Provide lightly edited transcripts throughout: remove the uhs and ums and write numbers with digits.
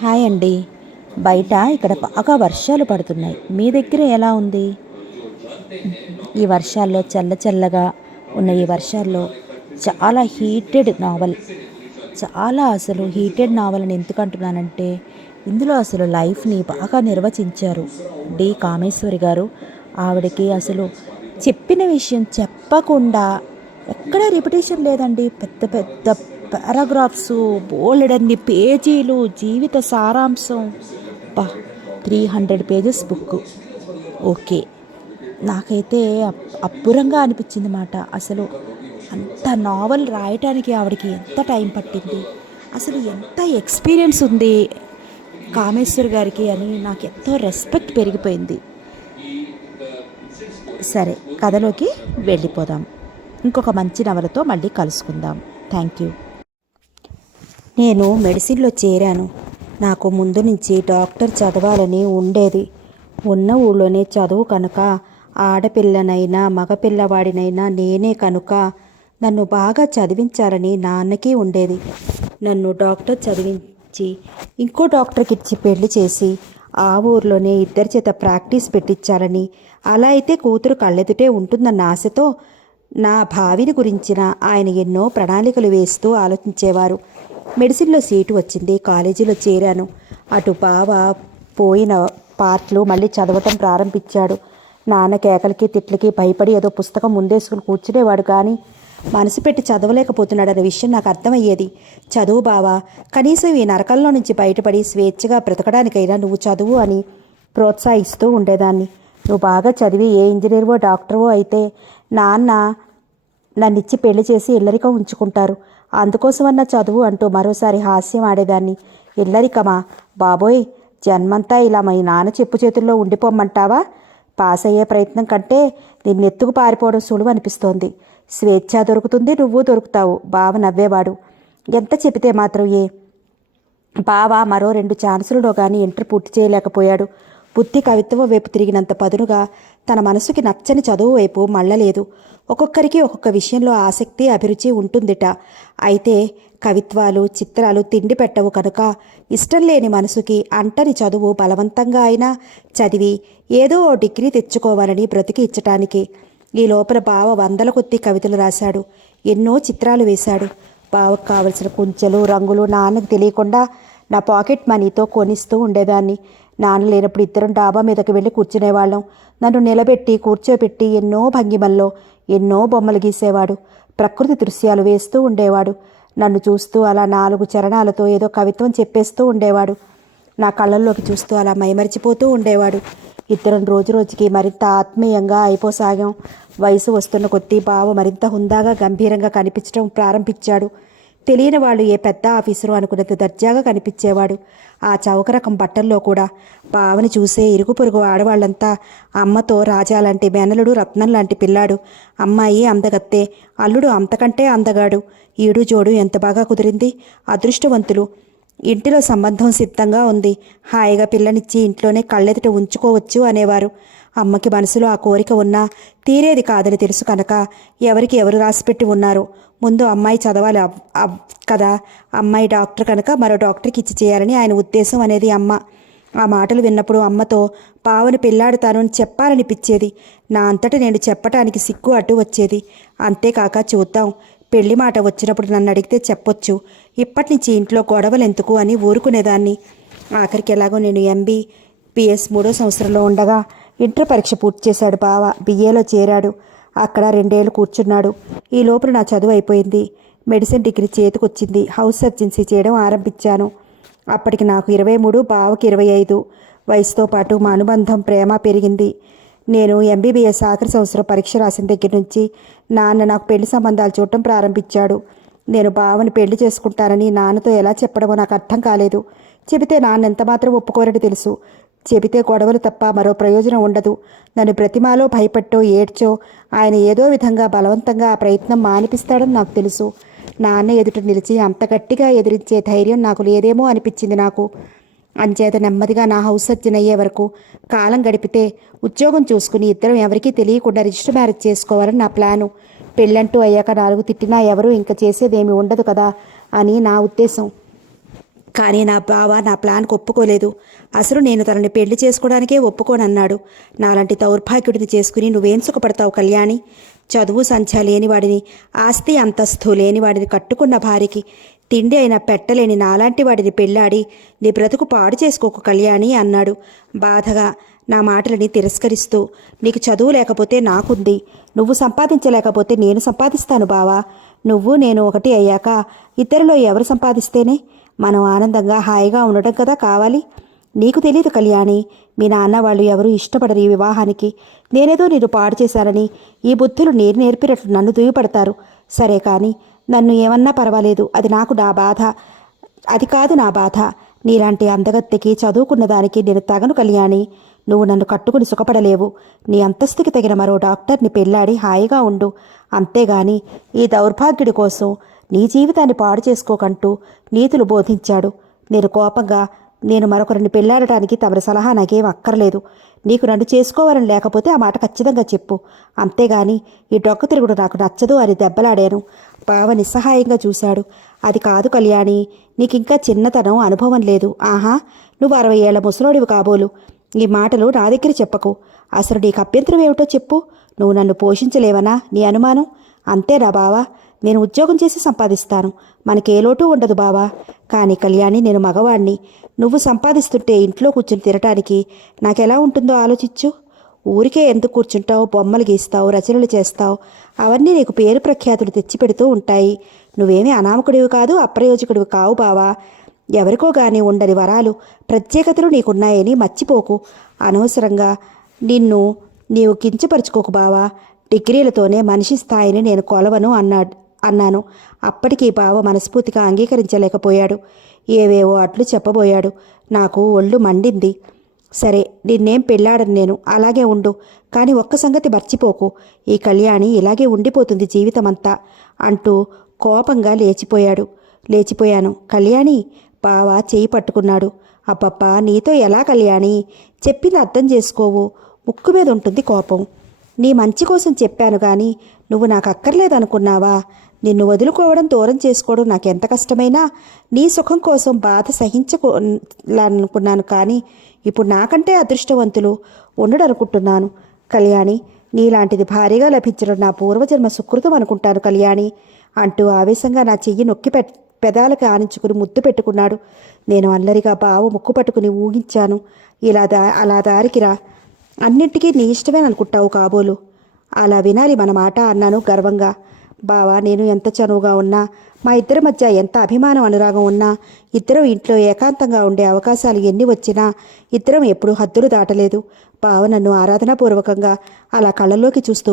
Hi అండి. బయట ఇక్కడ బాగా వర్షాలు పడుతున్నాయి. మీ దగ్గర ఎలా ఉంది? ఈ వర్షాల్లో చల్ల చల్లగా ఉన్న ఈ వర్షాల్లో చాలా హీటెడ్ నావల్, చాలా అసలు హీటెడ్ నావల్ అని ఎందుకు అంటున్నానంటే ఇందులో అసలు లైఫ్ని బాగా నిర్వచించారు కామేశ్వరి గారు. ఆవిడకి అసలు చెప్పిన విషయం చెప్పకుండా ఎక్కడా రిపిటేషన్ లేదండి. పెద్ద పెద్ద పారాగ్రాఫ్స్, బోలెడన్ని పేజీలు, జీవిత సారాంశం. బా 300 పేజెస్ బుక్. ఓకే, నాకైతే అబ్బురంగా అనిపించింది మాట. అసలు అంత నావల్ రాయటానికి ఆవిడకి ఎంత టైం పట్టింది, అసలు ఎంత ఎక్స్పీరియన్స్ ఉంది కామేశ్వర్ గారికి అని నాకు ఎంతో రెస్పెక్ట్ పెరిగిపోయింది. సరే, కథలోకి వెళ్ళిపోదాం. ఇంకొక మంచి నవలతో మళ్ళీ కలుసుకుందాం. Thank you. నేను మెడిసిన్లో చేరాను. నాకు ముందు నుంచి డాక్టర్ చదవాలని ఉండేది. ఉన్న ఊళ్ళోనే చదువు కనుక, ఆడపిల్లనైనా మగపిల్లవాడినైనా నేనే కనుక నన్ను బాగా చదివించాలని నాన్నకి ఉండేది. నన్ను డాక్టర్ చదివించి ఇంకో డాక్టర్కి ఇచ్చి పెళ్లి చేసి ఆ ఊర్లోనే ఇద్దరి చేత ప్రాక్టీస్ పెట్టించాలని, అలా అయితే కూతురు కళ్ళెదుటే ఉంటుందన్న ఆశతో నా భావిని గురించిన ఆయన ఎన్నో ప్రణాళికలు వేస్తూ ఆలోచించేవారు. మెడిసిన్లో సీటు వచ్చింది. కాలేజీలో చేరాను. అటు బావ పోయిన పార్ట్లు మళ్ళీ చదవటం ప్రారంభించాడు. నాన్న కేకలకి తిట్లకి భయపడి ఏదో పుస్తకం ముందేసుకుని కూర్చునేవాడు, కానీ మనసు పెట్టి చదవలేకపోతున్నాడనే విషయం నాకు అర్థమయ్యేది. చదువు బావా, కనీసం ఈ నరకంలో నుంచి బయటపడి స్వేచ్ఛగా బ్రతకడానికైనా నువ్వు చదువు అని ప్రోత్సహిస్తూ ఉండేదాన్ని. నువ్వు బాగా చదివి ఏ ఇంజనీర్వో డాక్టర్వో అయితే నాన్న నన్నిచ్చి పెళ్లి చేసి ఇల్లరికం ఉంచుకుంటారు. అందుకోసమన్నా చదువు అంటూ మరోసారి హాస్యం ఆడేదాన్ని. ఇల్లరికమా బాబోయ్, జన్మంతా ఇలా మీ నాన్న చెప్పు చేతుల్లో ఉండిపోమ్మంటావా? పాస్ అయ్యే ప్రయత్నం కంటే నిన్నెత్తుకు పారిపోవడం సులువు అనిపిస్తోంది. స్వేచ్ఛ దొరుకుతుంది, నువ్వు దొరుకుతావు. బావ నవ్వేవాడు. ఎంత చెబితే మాత్రం బావ మరో 2 ఛాన్సులలో కానీ ఇంటర్ పూర్తి చేయలేకపోయాడు. బుద్ధి కవిత్వం వైపు తిరిగినంత పదునుగా తన మనసుకి నచ్చని చదువు వైపు మళ్ళలేదు. ఒక్కొక్కరికి ఒక్కొక్క విషయంలో ఆసక్తి, అభిరుచి ఉంటుందిట. అయితే కవిత్వాలు, చిత్రాలు తిండి పెట్టవు కనుక ఇష్టం లేని మనసుకి అంటని చదువు బలవంతంగా అయినా చదివి ఏదో ఓ డిగ్రీ తెచ్చుకోవాలని బ్రతికి ఇచ్చటానికి. ఈ లోపల బావ 100ల కొద్దీ కవితలు రాశాడు. ఎన్నో చిత్రాలు వేశాడు. బావకు కావలసిన కుంచెలు, రంగులు నాన్నకు తెలియకుండా నా పాకెట్ మనీతో కొనిస్తూ ఉండేదాన్ని. నాన్న లేనప్పుడు ఇద్దరం డాబా మీదకి వెళ్ళి కూర్చునేవాళ్ళం. నన్ను నిలబెట్టి కూర్చోబెట్టి ఎన్నో భంగిమల్లో ఎన్నో బొమ్మలు గీసేవాడు. ప్రకృతి దృశ్యాలు వేస్తూ ఉండేవాడు. నన్ను చూస్తూ అలా 4 చరణాలతో ఏదో కవిత్వం చెప్పేస్తూ ఉండేవాడు. నా కళ్ళల్లోకి చూస్తూ అలా మైమరిచిపోతూ ఉండేవాడు. ఇద్దరం రోజు రోజుకి మరింత ఆత్మీయంగా అయిపోసాగాం. వయసు వస్తున్న కొద్దీ బావ మరింత హుందాగా, గంభీరంగా కనిపించడం ప్రారంభించాడు. తెలియని వాళ్ళు ఏ పెద్ద ఆఫీసరు అనుకున్నది దర్జాగా కనిపించేవాడు. ఆ చౌక రకం బట్టల్లో కూడా బావని చూసే ఇరుగు పొరుగు ఆడవాళ్లంతా అమ్మతో రాజా లాంటి మేనలుడు, రత్నం లాంటి పిల్లాడు, అమ్మాయి అందగత్తే, అల్లుడు అంతకంటే అందగాడు, ఈడు జోడు ఎంత బాగా కుదిరింది, అదృష్టవంతులు, ఇంటిలో సంబంధం సిద్ధంగా ఉంది, హాయిగా పిల్లనిచ్చి ఇంట్లోనే కళ్ళెదుట ఉంచుకోవచ్చు అనేవారు. అమ్మకి మనసులో ఆ కోరిక ఉన్నా తీరేది కాదని తెలుసు కనుక ఎవరికి ఎవరు రాసిపెట్టి ఉన్నారో ముందు అమ్మాయి చదవాలి కదా, అమ్మాయి డాక్టర్ కనుక మరో డాక్టర్కి ఇచ్చి చేయాలని ఆయన ఉద్దేశం అనేది అమ్మ. ఆ మాటలు విన్నప్పుడు అమ్మతో పావని పెళ్ళాడుతాను అని చెప్పాలనిపించేది. నా అంతటా నేను చెప్పటానికి సిగ్గు అడ్డు వచ్చేది. అంతేకాక చూద్దాం, పెళ్లి మాట వచ్చినప్పుడు నన్ను అడిగితే చెప్పొచ్చు, ఇప్పటి నుంచి ఇంట్లో గొడవలు ఎందుకు అని ఊరుకునేదాన్ని. ఆఖరికి ఎలాగో నేను MBBS 3వ సంవత్సరంలో ఉండగా ఇంటర్ పరీక్ష పూర్తి చేశాడు బావ. BAలో చేరాడు. అక్కడ 2 ఏళ్ళు కూర్చున్నాడు. ఈ లోపల నా చదువు అయిపోయింది. మెడిసిన్ డిగ్రీ చేతికొచ్చింది. హౌస్ సర్జెన్సీ చేయడం ఆరంభించాను. అప్పటికి నాకు 23, బావకి 25. వయసుతో పాటు మా అనుబంధం, ప్రేమ పెరిగింది. నేను MBBS ఆఖరి సంవత్సరం పరీక్ష రాసిన దగ్గర నుంచి నాన్న నాకు పెళ్లి సంబంధాలు చూడటం ప్రారంభించాడు. నేను బావని పెళ్లి చేసుకుంటానని నాన్నతో ఎలా చెప్పడమో నాకు అర్థం కాలేదు. చెబితే నాన్న ఎంతమాత్రం ఒప్పుకోరని తెలుసు. చెబితే గొడవలు తప్ప మరో ప్రయోజనం ఉండదు. నన్ను ప్రతిమాలో భయపట్టో ఏడ్చో ఆయన ఏదో విధంగా బలవంతంగా ఆ ప్రయత్నం మానిపిస్తాడని నాకు తెలుసు. నాన్న ఎదుట నిలిచి అంత గట్టిగా ఎదిరించే ధైర్యం నాకు లేదేమో అనిపించింది నాకు. అంచేత నెమ్మదిగా నా హౌస్ సర్జన్ అయ్యే వరకు కాలం గడిపితే ఉద్యోగం చూసుకుని ఇద్దరం ఎవరికీ తెలియకుండా రిజిస్టర్ మ్యారేజ్ చేసుకోవాలని నా ప్లాను. పెళ్ళంటూ అయ్యాక 4 తిట్టినా ఎవరూ ఇంకా చేసేదేమీ ఉండదు కదా అని నా ఉద్దేశం. కానీ నా బావ నా ప్లాన్కి ఒప్పుకోలేదు. అసలు నేను తనని పెళ్లి చేసుకోవడానికే ఒప్పుకోనన్నాడు. నాలాంటి దౌర్భాగ్యుడిని చేసుకుని నువ్వేం సుఖపడతావు కళ్యాణి? చదువు సంధ్య లేనివాడిని, ఆస్తి అంతస్తు లేనివాడిని కట్టుకున్న భార్యకి తిండి అయినా పెట్టలేని నాలాంటి వాడిని పెళ్ళాడి నీ బ్రతుకు పాడు చేసుకోకు కళ్యాణి అన్నాడు బాధగా, నా మాటలని తిరస్కరిస్తూ. నీకు చదువు లేకపోతే నాకుంది, నువ్వు సంపాదించలేకపోతే నేను సంపాదిస్తాను బావా. నువ్వు నేను ఒకటి అయ్యాక ఇద్దరిలో ఎవరు సంపాదిస్తేనే మనం ఆనందంగా హాయిగా ఉండటం కదా కావాలి. నీకు తెలియదు కళ్యాణి, మీ నాన్న వాళ్ళు ఎవరూ ఇష్టపడరు ఈ వివాహానికి. నేనేదో నేను పాడు చేశానని ఈ బుద్ధులు నేను నేర్పినట్లు నన్ను దుయ్యపడతారు. సరే కానీ నన్ను ఏమన్నా పర్వాలేదు, అది నాకు నా బాధ, అది కాదు నా బాధ. నీలాంటి అందగత్తెకి చదువుకున్న దానికి నేను తగను కళ్యాణి. నువ్వు నన్ను కట్టుకుని సుఖపడలేవు. నీ అంతస్తుకి తగిన మరో డాక్టర్ని పెళ్ళాడి హాయిగా ఉండు. అంతేగాని ఈ దౌర్భాగ్యుడి కోసం నీ జీవితాన్ని పాడు చేసుకోకంటూ నీతులు బోధించాడు. నేను కోపంగా, నేను మరొకరిని పెళ్ళాడటానికి తమరి సలహా నాకేం అక్కర్లేదు. నీకు నన్ను చేసుకోవాలని లేకపోతే ఆ మాట ఖచ్చితంగా చెప్పు. అంతేగాని ఈ డొక్క తిరుగుడు నాకు నచ్చదు అని దెబ్బలాడాను. బావ నిస్సహాయంగా చూశాడు. అది కాదు కళ్యాణి, నీకింకా చిన్నతనం, అనుభవం లేదు. ఆహా, నువ్వు 60 ఏళ్ల ముసలోడివి కాబోలు. ఈ మాటలు నా దగ్గర చెప్పకు. అసలు నీకు అభ్యంతరం ఏమిటో చెప్పు. నువ్వు నన్ను పోషించలేవనా నీ అనుమానం? అంతేనా బావా? నేను ఉద్యోగం చేసి సంపాదిస్తాను, మనకే లోటు ఉండదు బావా. కానీ కళ్యాణి, నేను మగవాణ్ణి. నువ్వు సంపాదిస్తుంటే ఇంట్లో కూర్చుని తినటానికి నాకెలా ఉంటుందో ఆలోచించు. ఊరికే ఎందుకు కూర్చుంటావు? బొమ్మలు గీస్తావు, రచనలు చేస్తావు. అవన్నీ నీకు పేరు ప్రఖ్యాతులు తెచ్చిపెడుతూ ఉంటాయి. నువ్వేమీ అనామకుడివి కాదు, అప్రయోజకుడివి కావు బావా. ఎవరికో గాని ఉండని వరాలు, ప్రత్యేకతలు నీకున్నాయని మర్చిపోకు. అనవసరంగా నీవు కించపరుచుకోకు బావా. డిగ్రీలతోనే మనిషి స్థాయిని నేను కొలవను అన్నాను. అప్పటికీ బావ మనస్ఫూర్తిగా అంగీకరించలేకపోయాడు. ఏవేవో అట్లు చెప్పబోయాడు. నాకు ఒళ్ళు మండింది. సరే, నిన్నేం పెళ్ళాడను నేను, అలాగే ఉండు. కానీ ఒక్క సంగతి మర్చిపోకు, ఈ కళ్యాణి ఇలాగే ఉండిపోతుంది జీవితమంతా అంటూ కోపంగా లేచిపోయాను. కళ్యాణి, బావ చేయి పట్టుకున్నాడు. అబ్బబ్బా, నీతో ఎలా కళ్యాణి? చెప్పింది అర్థం చేసుకోవు. ముక్కు మీద ఉంటుంది కోపం. నీ మంచి కోసం చెప్పాను కానీ నువ్వు నాకు అక్కర్లేదనుకున్నావా? నిన్ను వదులుకోవడం, దూరం చేసుకోవడం నాకెంత కష్టమైనా నీ సుఖం కోసం బాధ సహించాలనుకున్నాను. కానీ ఇప్పుడు నాకంటే అదృష్టవంతులు ఉండడనుకుంటున్నాను కళ్యాణి. నీలాంటిది భారీగా లభించడం నా పూర్వజన్మ సుకృతం అనుకుంటాను కళ్యాణి అంటూ ఆవేశంగా నా చెయ్యి నొక్కి పెదాలకు ఆనించుకుని ముద్దు పెట్టుకున్నాడు. నేను అల్లరిగా బావ ముక్కు పట్టుకుని ఊగించాను. అలా దారికి రా, అన్నింటికీ నీ ఇష్టమే అనుకుంటావు కాబోలు. అలా వినాలి మన మాట అన్నాను గర్వంగా. బావా, నేను ఎంత చనువుగా ఉన్నా, మా ఇద్దరి మధ్య ఎంత అభిమానం అనురాగం ఉన్నా, ఇద్దరం ఇంట్లో ఏకాంతంగా ఉండే అవకాశాలు ఎన్ని వచ్చినా ఇద్దరం ఎప్పుడూ హద్దులు దాటలేదు. బావ నన్ను ఆరాధనాపూర్వకంగా అలా కళ్ళల్లోకి చూస్తూ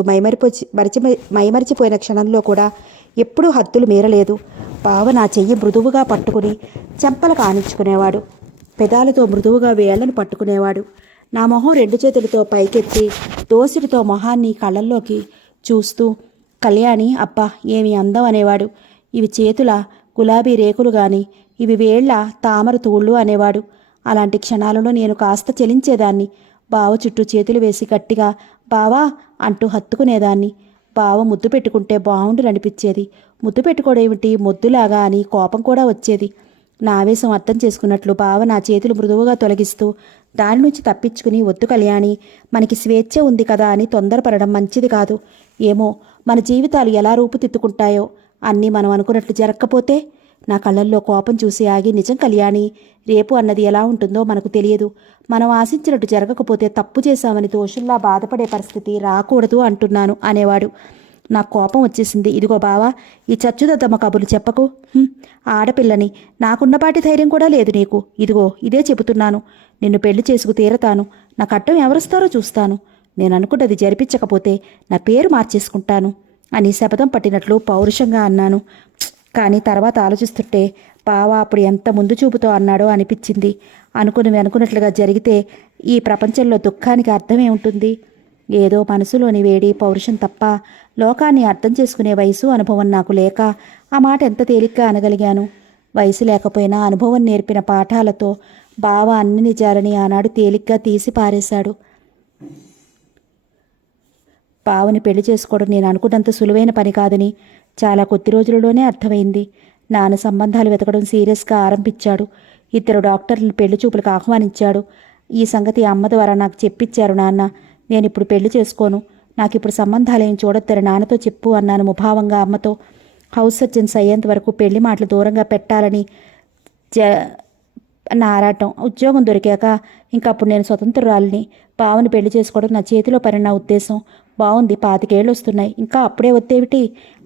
మైమరిచిపోయిన క్షణంలో కూడా ఎప్పుడూ హద్దులు మీరలేదు. బావ నా చెయ్యి మృదువుగా పట్టుకుని చెంపలకు ఆనించుకునేవాడు. పెదాలతో మృదువుగా వేళ్లను పట్టుకునేవాడు. నా మొహం 2 చేతులతో పైకెత్తి దోసిడితో మొహాన్ని కళ్ళల్లోకి చూస్తూ, కళ్యాణి, అబ్బా ఏమి అందం అనేవాడు. ఇవి చేతుల గులాబీ రేకులు గాని, ఇవి వేళ్ల తామర తూళ్ళు అనేవాడు. అలాంటి క్షణాలలో నేను కాస్త చెలించేదాన్ని. బావ చుట్టూ చేతులు వేసి గట్టిగా బావా అంటూ హత్తుకునేదాన్ని. బావ ముద్దు పెట్టుకుంటే బాగుండుననిపించేది. ముద్దు పెట్టుకోడేమిటి మొద్దులాగా అని కోపం కూడా వచ్చేది. నా ఆవేశం అర్థం చేసుకున్నట్లు బావ నా చేతులు మృదువుగా తొలగిస్తూ దాని నుంచి తప్పించుకుని, వద్దు కళ్యాణి, మనకి స్వేచ్ఛ ఉంది కదా అని తొందరపడడం మంచిది కాదు. ఏమో మన జీవితాలు ఎలా రూపుదిద్దుకుంటాయో, అన్నీ మనం అనుకున్నట్లు జరగకపోతే. నా కళ్ళల్లో కోపం చూసి ఆగి, నిజం కళ్యాణి, రేపు అన్నది ఎలా ఉంటుందో మనకు తెలియదు. మనం ఆశించినట్టు జరగకపోతే తప్పు చేశామని దోషుల్లా బాధపడే పరిస్థితి రాకూడదు అంటున్నాను అనేవాడు. నాకు కోపం వచ్చేసింది. ఇదిగో బావా, ఈ చచ్చుదద్దమ్మ కబుర్లు చెప్పకు. ఆడపిల్లని, నాకున్నపాటి ధైర్యం కూడా లేదు నీకు. ఇదిగో ఇదే చెబుతున్నాను, నిన్ను పెళ్లి చేసుకు తీరతాను. నా కట్టం ఎవరిస్తారో చూస్తాను. నేను అనుకున్నది జరిపించకపోతే నా పేరు మార్చేసుకుంటాను అని శపథం పట్టినట్లు పౌరుషంగా అన్నాను. కానీ తర్వాత ఆలోచిస్తుంటే బావ అప్పుడు ఎంత ముందు చూపుతో అన్నాడో అనిపించింది. అనుకున్నట్లుగా జరిగితే ఈ ప్రపంచంలో దుఃఖానికి అర్థమే ఉంటుంది. ఏదో మనసులోని వేడి, పౌరుషం తప్ప లోకాన్ని అర్థం చేసుకునే వయసు, అనుభవం నాకు లేక ఆ మాట ఎంత తేలిగ్గా అనగలిగాను. వయసు లేకపోయినా అనుభవం నేర్పిన పాఠాలతో బావ అన్ని నిజాలని ఆనాడు తేలిగ్గా తీసి పారేశాడు. బావని పెళ్లి చేసుకోవడం నేను అనుకున్నంత సులువైన పని కాదని చాలా కొద్ది రోజులలోనే అర్థమైంది. నాన్న సంబంధాలు వెతకడం సీరియస్గా ఆరంభించాడు. 2 డాక్టర్లను పెళ్లి చూపులకు ఆహ్వానించాడు. ఈ సంగతి అమ్మ ద్వారా నాకు చెప్పించారు నాన్న. నేనిప్పుడు పెళ్లి చేసుకోను. నాకిప్పుడు సంబంధాలేం చూడొద్దని నాన్నతో చెప్పు అన్నాను ముభావంగా అమ్మతో. హౌస్ సర్జన్స్ అయ్యేంత వరకు పెళ్లి మాటలు దూరంగా పెట్టాలని నా ఆరాటం. ఉద్యోగం దొరికాక ఇంకప్పుడు నేను స్వతంత్రురాలిని. బావని పెళ్లి చేసుకోవడం నా చేతిలో పని నా ఉద్దేశం. బాగుంది, 25 ఏళ్ళు వస్తున్నాయి, ఇంకా అప్పుడే వద్దేమిటి?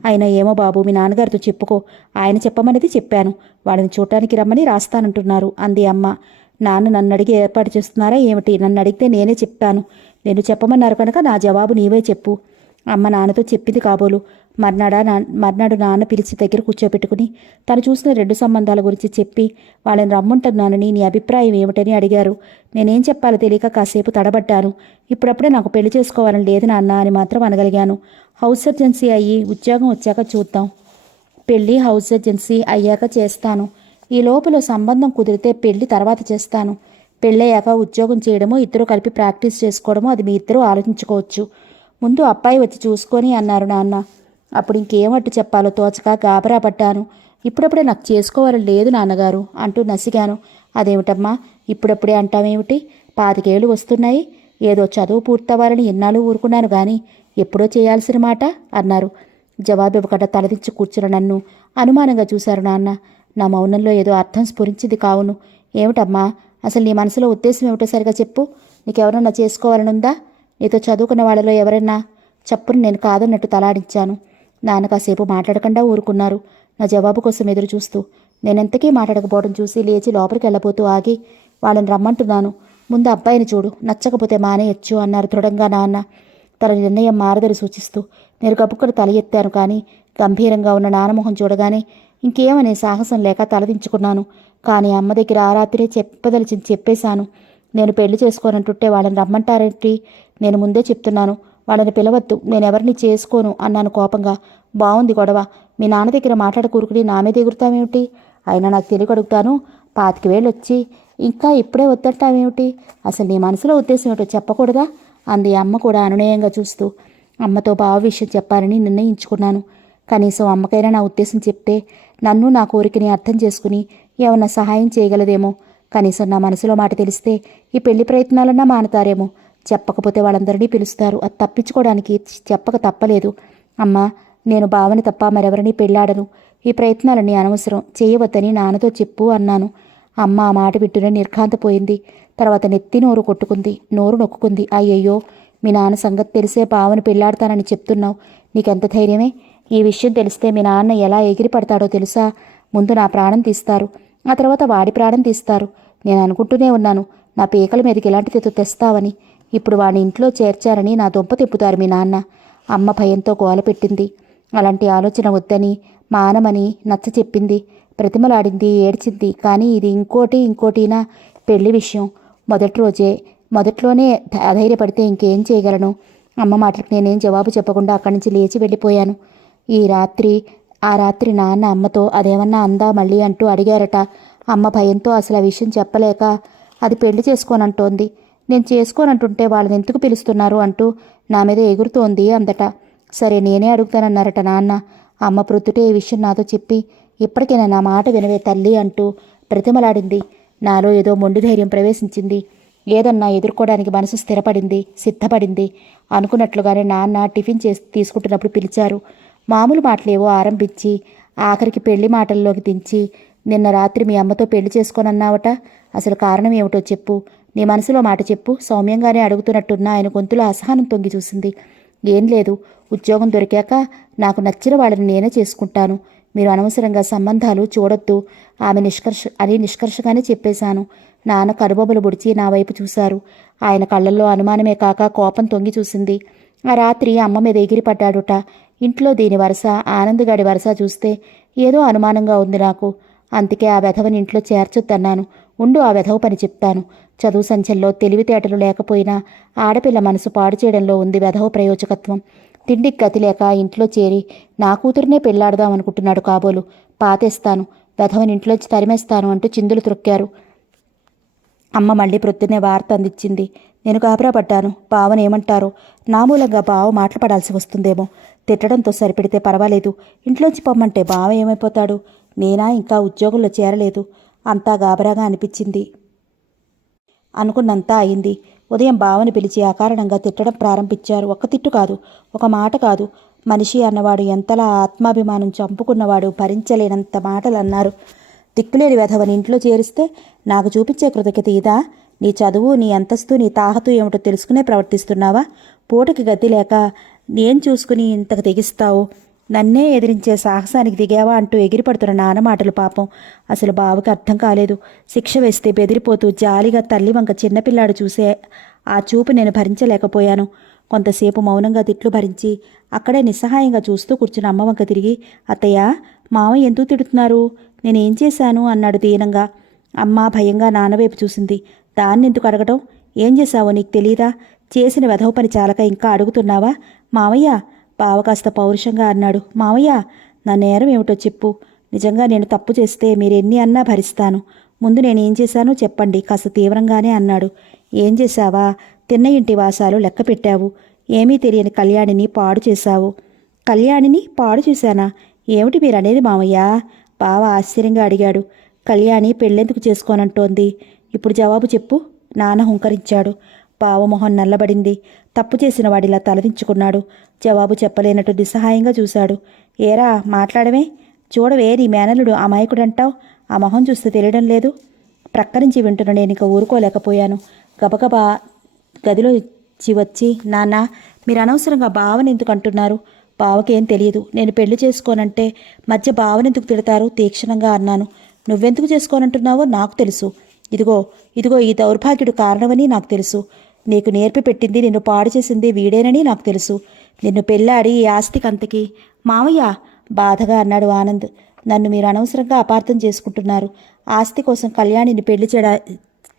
అయినా ఏమో బాబు, మీ నాన్నగారితో చెప్పుకో. ఆయన చెప్పమనేది చెప్పాను. వాళ్ళని చూడటానికి రమ్మని రాస్తానంటున్నారు అంది అమ్మ. నాన్న నన్ను అడిగి ఏర్పాటు చేస్తున్నారా ఏమిటి? నన్ను అడిగితే నేనే చెప్పాను. నేను చెప్పమన్నారు కనుక నా జవాబు నీవే చెప్పు. అమ్మ నాన్నతో చెప్పింది కాబోలు. మర్నాడు నాన్న పిలిచి దగ్గర కూర్చోబెట్టుకుని తను చూసిన 2 సంబంధాల గురించి చెప్పి వాళ్ళని రమ్మంటున్నానని నీ అభిప్రాయం ఏమిటని అడిగారు. నేనేం చెప్పాలో తెలియక కాసేపు తడబడ్డాను. ఇప్పుడప్పుడే నాకు పెళ్లి చేసుకోవాలని లేదు నాన్న అని మాత్రం అనగలిగాను. హౌస్ సర్జెన్సీ అయ్యి ఉద్యోగం వచ్చాక చూద్దాం. పెళ్ళి హౌస్ సర్జెన్సీ అయ్యాక చేస్తాను. ఈ లోపల సంబంధం కుదిరితే పెళ్లి తర్వాత చేస్తాను. పెళ్ళయ్యాక ఉద్యోగం చేయడమో ఇద్దరు కలిపి ప్రాక్టీస్ చేసుకోవడమో అది మీ ఇద్దరూ ఆలోచించుకోవచ్చు. ముందు అబ్బాయి వచ్చి చూసుకొని అన్నారు నాన్న. అప్పుడు ఇంకేమట్టు చెప్పాలో తోచక గాబరా పడ్డాను. ఇప్పుడప్పుడే నాకు చేసుకోవాలని లేదు నాన్నగారు అంటూ నసిగాను. అదేమిటమ్మా ఇప్పుడప్పుడే అంటావేమిటి? 25 ఏళ్ళు వస్తున్నాయి. ఏదో చదువు పూర్తవ్వాలని ఎన్నాళ్ళు ఊరుకున్నాను గాని ఎప్పుడో చేయాల్సిన మాట అన్నారు. జవాబు ఇవ్వకుండా తలదించి కూర్చున్న నన్ను అనుమానంగా చూశారు నాన్న. నా మౌనంలో ఏదో అర్థం స్ఫురించింది కావును. ఏమిటమ్మా అసలు నీ మనసులో ఉద్దేశం ఏమిటో సరిగా చెప్పు. నీకెవరన్నా చేసుకోవాలనుందా? నీతో చదువుకున్న వాళ్ళలో ఎవరన్నా? చప్పును నేను కాదన్నట్టు తలాడించాను. నాన్న కాసేపు మాట్లాడకుండా ఊరుకున్నారు, నా జవాబు కోసం ఎదురు చూస్తూ. నేనెంతకీ మాట్లాడకపోవడం చూసి లేచి లోపలికి వెళ్ళబోతూ ఆగి, వాళ్ళని రమ్మంటున్నాను, ముందు అబ్బాయిని చూడు, నచ్చకపోతే మానేయచ్చు అన్నారు దృఢంగా నాన్న. తన నిర్ణయం మారదని సూచిస్తూ నేను గబుక్కున తల ఎత్తాను. కానీ గంభీరంగా ఉన్న నాన్నమోహం చూడగానే ఇంకేమనే సాహసం లేక తలదించుకున్నాను. కానీ అమ్మ దగ్గర ఆ రాత్రే చెప్పదలిచింది చెప్పేశాను. నేను పెళ్లి చేసుకోనంటుంటే వాళ్ళని రమ్మంటారేంటి? నేను ముందే చెప్తున్నాను, వాళ్ళని పిలవద్దు, నేనెవరిని చేసుకోను అన్నాను కోపంగా. బాగుంది గొడవ. మీ నాన్న దగ్గర మాట్లాడకూరుకుని నా మీద ఎగురుతామేమిటి? అయినా నాకు తెలియగడుగుతాను, 25 ఏళ్ళు వచ్చి ఇంకా ఇప్పుడే వద్దంటావేమిటి? అసలు నీ మనసులో ఉద్దేశం ఏమిటో చెప్పకూడదా అంది అమ్మ కూడా అనునయంగా చూస్తూ. అమ్మతో బావ విషయం చెప్పాలని నిర్ణయించుకున్నాను. కనీసం అమ్మకైనా నా ఉద్దేశం చెప్తే నన్ను నా కోరికని అర్థం చేసుకుని ఏమన్నా సహాయం చేయగలదేమో. కనీసం నా మనసులో మాట తెలిస్తే ఈ పెళ్లి ప్రయత్నాలన్నా మానతారేమో. చెప్పకపోతే వాళ్ళందరినీ పిలుస్తారు. అది తప్పించుకోవడానికి చెప్పక తప్పలేదు. అమ్మా, నేను బావని తప్ప మరెవరినీ పెళ్ళాడను. ఈ ప్రయత్నాలన్నీ అనవసరం, చేయవద్దని నాన్నతో చెప్పు అన్నాను. అమ్మ ఆ మాట వింటూనే నిర్ఘాంతపోయింది. తర్వాత నెత్తి నోరు కొట్టుకుంది, నోరు నొక్కుంది. అయ్యయ్యో, మీ నాన్న సంగతి తెలిసే బావని పెళ్ళాడతానని చెప్తున్నావు. నీకెంత ధైర్యమే? ఈ విషయం తెలిస్తే మీ నాన్న ఎలా ఎగిరి పడతాడో తెలుసా? ముందు నా ప్రాణం తీస్తారు, ఆ తర్వాత వాడి ప్రాణం తీస్తారు. నేను అనుకుంటూనే ఉన్నాను నా పీకల మీదకి ఎలాంటి తెత్తు తెస్తావని. ఇప్పుడు వాడిని ఇంట్లో చేర్చారని నా దొంప తిప్పుతారు మీ నాన్న. అమ్మ భయంతో గోల పెట్టింది. అలాంటి ఆలోచన వద్దని మానమని నచ్చ చెప్పింది. ప్రతిమలాడింది, ఏడ్చింది. కానీ ఇది ఇంకోటినా పెళ్లి విషయం. మొదట్లోనే అధైర్యపడితే ఇంకేం చేయగలను? అమ్మ మాటలకు నేనేం జవాబు చెప్పకుండా అక్కడి నుంచి లేచి వెళ్ళిపోయాను. ఆ రాత్రి నాన్న అమ్మతో అదేమన్నా అందా మళ్ళీ అంటూ అడిగారట. అమ్మ భయంతో అసలు ఆ విషయం చెప్పలేక అది పెళ్లి చేసుకోనంటోంది. నేను చేసుకోనంటుంటే వాళ్ళని ఎందుకు పిలుస్తున్నారు అంటూ నా మీద ఎగురుతోంది అందట. సరే నేనే అడుగుతానన్నారట నాన్న. అమ్మ ప్రొద్దుటే ఈ విషయం నాతో చెప్పి ఇప్పటికైనా నా మాట వినవే తల్లి అంటూ ప్రతిమలాడింది. నాలో ఏదో మొండి ధైర్యం ప్రవేశించింది. ఏదన్నా ఎదుర్కోవడానికి మనసు స్థిరపడింది, సిద్ధపడింది. అనుకున్నట్లుగానే నాన్న టిఫిన్ చేసి తీసుకుంటున్నప్పుడు పిలిచారు. మామూలు మాటలేవో ఆరంభించి ఆఖరికి పెళ్లి మాటల్లోకి దించి, నిన్న రాత్రి మీ అమ్మతో పెళ్లి చేసుకోనన్నావట, అసలు కారణం ఏమిటో చెప్పు, నీ మనసులో మాట చెప్పు సౌమ్యంగానే అడుగుతున్నట్టున్న ఆయన గొంతులో అసహనం తొంగి చూసింది. ఏం లేదు, ఉద్యోగం దొరికాక నాకు నచ్చిన వాళ్ళని నేనే చేసుకుంటాను. మీరు అనవసరంగా సంబంధాలు చూడొద్దు ఆమె నిష్కర్షగానే చెప్పేశాను. నాన్న కనుబొమ్మలు బుడిచి నా వైపు చూశారు. ఆయన కళ్ళల్లో అనుమానమే కాక కోపం తొంగి చూసింది. ఆ రాత్రి అమ్మ మీద ఎగిరిపడ్డాడుట. ఇంట్లో దీని వరస, ఆనందగాడి వరస చూస్తే ఏదో అనుమానంగా ఉంది నాకు. అందుకే ఆ వెధవని ఇంట్లో చేర్చొద్దన్నాను. ఉండు, ఆ వెధవ పని చెప్తాను. చదువు సంచల్లో తెలివితేటలు లేకపోయినా ఆడపిల్ల మనసు పాడు చేయడంలో ఉంది వెధవ ప్రయోజకత్వం. తిండికి గతి లేక ఇంట్లో చేరి నా కూతురునే పెళ్లాడదాం అనుకుంటున్నాడు కాబోలు. పాతేస్తాను, వెధవని ఇంట్లోంచి తరిమేస్తాను అంటూ చిందులు త్రొక్కారు. అమ్మ మళ్ళీ ప్రొద్దునే వార్త అందించింది. నేను గాబరా పడ్డాను. బావను ఏమంటారో, నా మూలంగా బావ మాటలు పడాల్సి వస్తుందేమో. తిట్టడంతో సరిపెడితే పర్వాలేదు, ఇంట్లోంచి పొమ్మంటే బావ ఏమైపోతాడు? నేనా ఇంకా ఉద్యోగంలో చేరలేదు. అంతా గాబరాగా అనిపించింది. అనుకున్నంతా అయింది. ఉదయం బావని పిలిచి అకారణంగా తిట్టడం ప్రారంభించారు. ఒక్క తిట్టు కాదు, ఒక మాట కాదు. మనిషి అన్నవాడు ఎంతలా ఆత్మాభిమానం చంపుకున్నవాడు భరించలేనంత మాటలు అన్నారు. దిక్కులేని వెధవని ఇంట్లో చేరిస్తే నాకు చూపించే కృతజ్ఞత ఇదా? నీ చదువు, నీ అంతస్తు, నీ తాహతు ఏమిటో తెలుసుకునే ప్రవర్తిస్తున్నావా? పూటకి గతి లేక నేను చూసుకుని ఇంతకు తెగిస్తావు. నన్నే ఎదిరించే సాహసానికి దిగావా అంటూ ఎగిరిపడుతున్న నాన్న మాటలు పాపం అసలు బావకి అర్థం కాలేదు. శిక్ష వేస్తే బెదిరిపోతూ జాలిగా తల్లి వంక చిన్నపిల్లాడు చూసే ఆ చూపు నేను భరించలేకపోయాను. కొంతసేపు మౌనంగా తిట్లు భరించి అక్కడే నిస్సహాయంగా చూస్తూ కూర్చున్న అమ్మ వంక తిరిగి, అత్తయ్య, మావయ్య ఎందుకు తిడుతున్నారు? నేనేం చేశాను అన్నాడు దీనంగా. అమ్మ భయంగా నాన్నవైపు చూసింది. దాన్ని ఎందుకు అడగటం? ఏం చేశావో నీకు తెలీదా? చేసిన వెధవ పని చాలక ఇంకా అడుగుతున్నావా? మావయ్య, బావ కాస్త పౌరుషంగా అన్నాడు. మావయ్య, నా నేరం ఏమిటో చెప్పు. నిజంగా నేను తప్పు చేస్తే మీరెన్ని అన్నా భరిస్తాను. ముందు నేనేం చేశానో చెప్పండి కాస్త తీవ్రంగానే అన్నాడు. ఏం చేశావా? తిన్న ఇంటి వాసాలు లెక్క పెట్టావు. ఏమీ తెలియని కళ్యాణిని పాడు చేశావు. కళ్యాణిని పాడు చేశానా? ఏమిటి మీరనేది మావయ్య? బావ ఆశ్చర్యంగా అడిగాడు. కళ్యాణి పెళ్ళెందుకు చేసుకోనంటోంది? ఇప్పుడు జవాబు చెప్పు. నాన్న హుంకరించాడు. బావమొహం నల్లబడింది. తప్పు చేసిన వాడిలా తలదించుకున్నాడు. జవాబు చెప్పలేనట్టు నిస్సహాయంగా చూశాడు. ఏరా మాట్లాడమే? చూడవే, నీ మేనలుడు అమాయకుడంటావు. ఆ మొహం చూస్తే తెలియడం లేదు. ప్రక్క నుంచి వింటున్న నేను ఇక ఊరుకోలేకపోయాను. గబగబా గదిలో వచ్చి, నాన్న, మీరు అనవసరంగా బావని ఎందుకు అంటున్నారు? బావకేం తెలియదు. నేను పెళ్లి చేసుకోనంటే మధ్య బావనెందుకు తిడతారు? తీక్షణంగా అన్నాను. నువ్వెందుకు చేసుకోనంటున్నావో నాకు తెలుసు. ఇదిగో ఇదిగో ఈ దౌర్భాగ్యుడు కారణమని నాకు తెలుసు. నీకు నేర్పి పెట్టింది, నిన్ను పాడు చేసింది వీడేనని నాకు తెలుసు. నిన్ను పెళ్ళాడి ఈ ఆస్తికంతకి. మావయ్య, బాధగా అన్నాడు ఆనంద్. నన్ను మీరు అనవసరంగా అపార్థం చేసుకుంటున్నారు. ఆస్తి కోసం కళ్యాణిని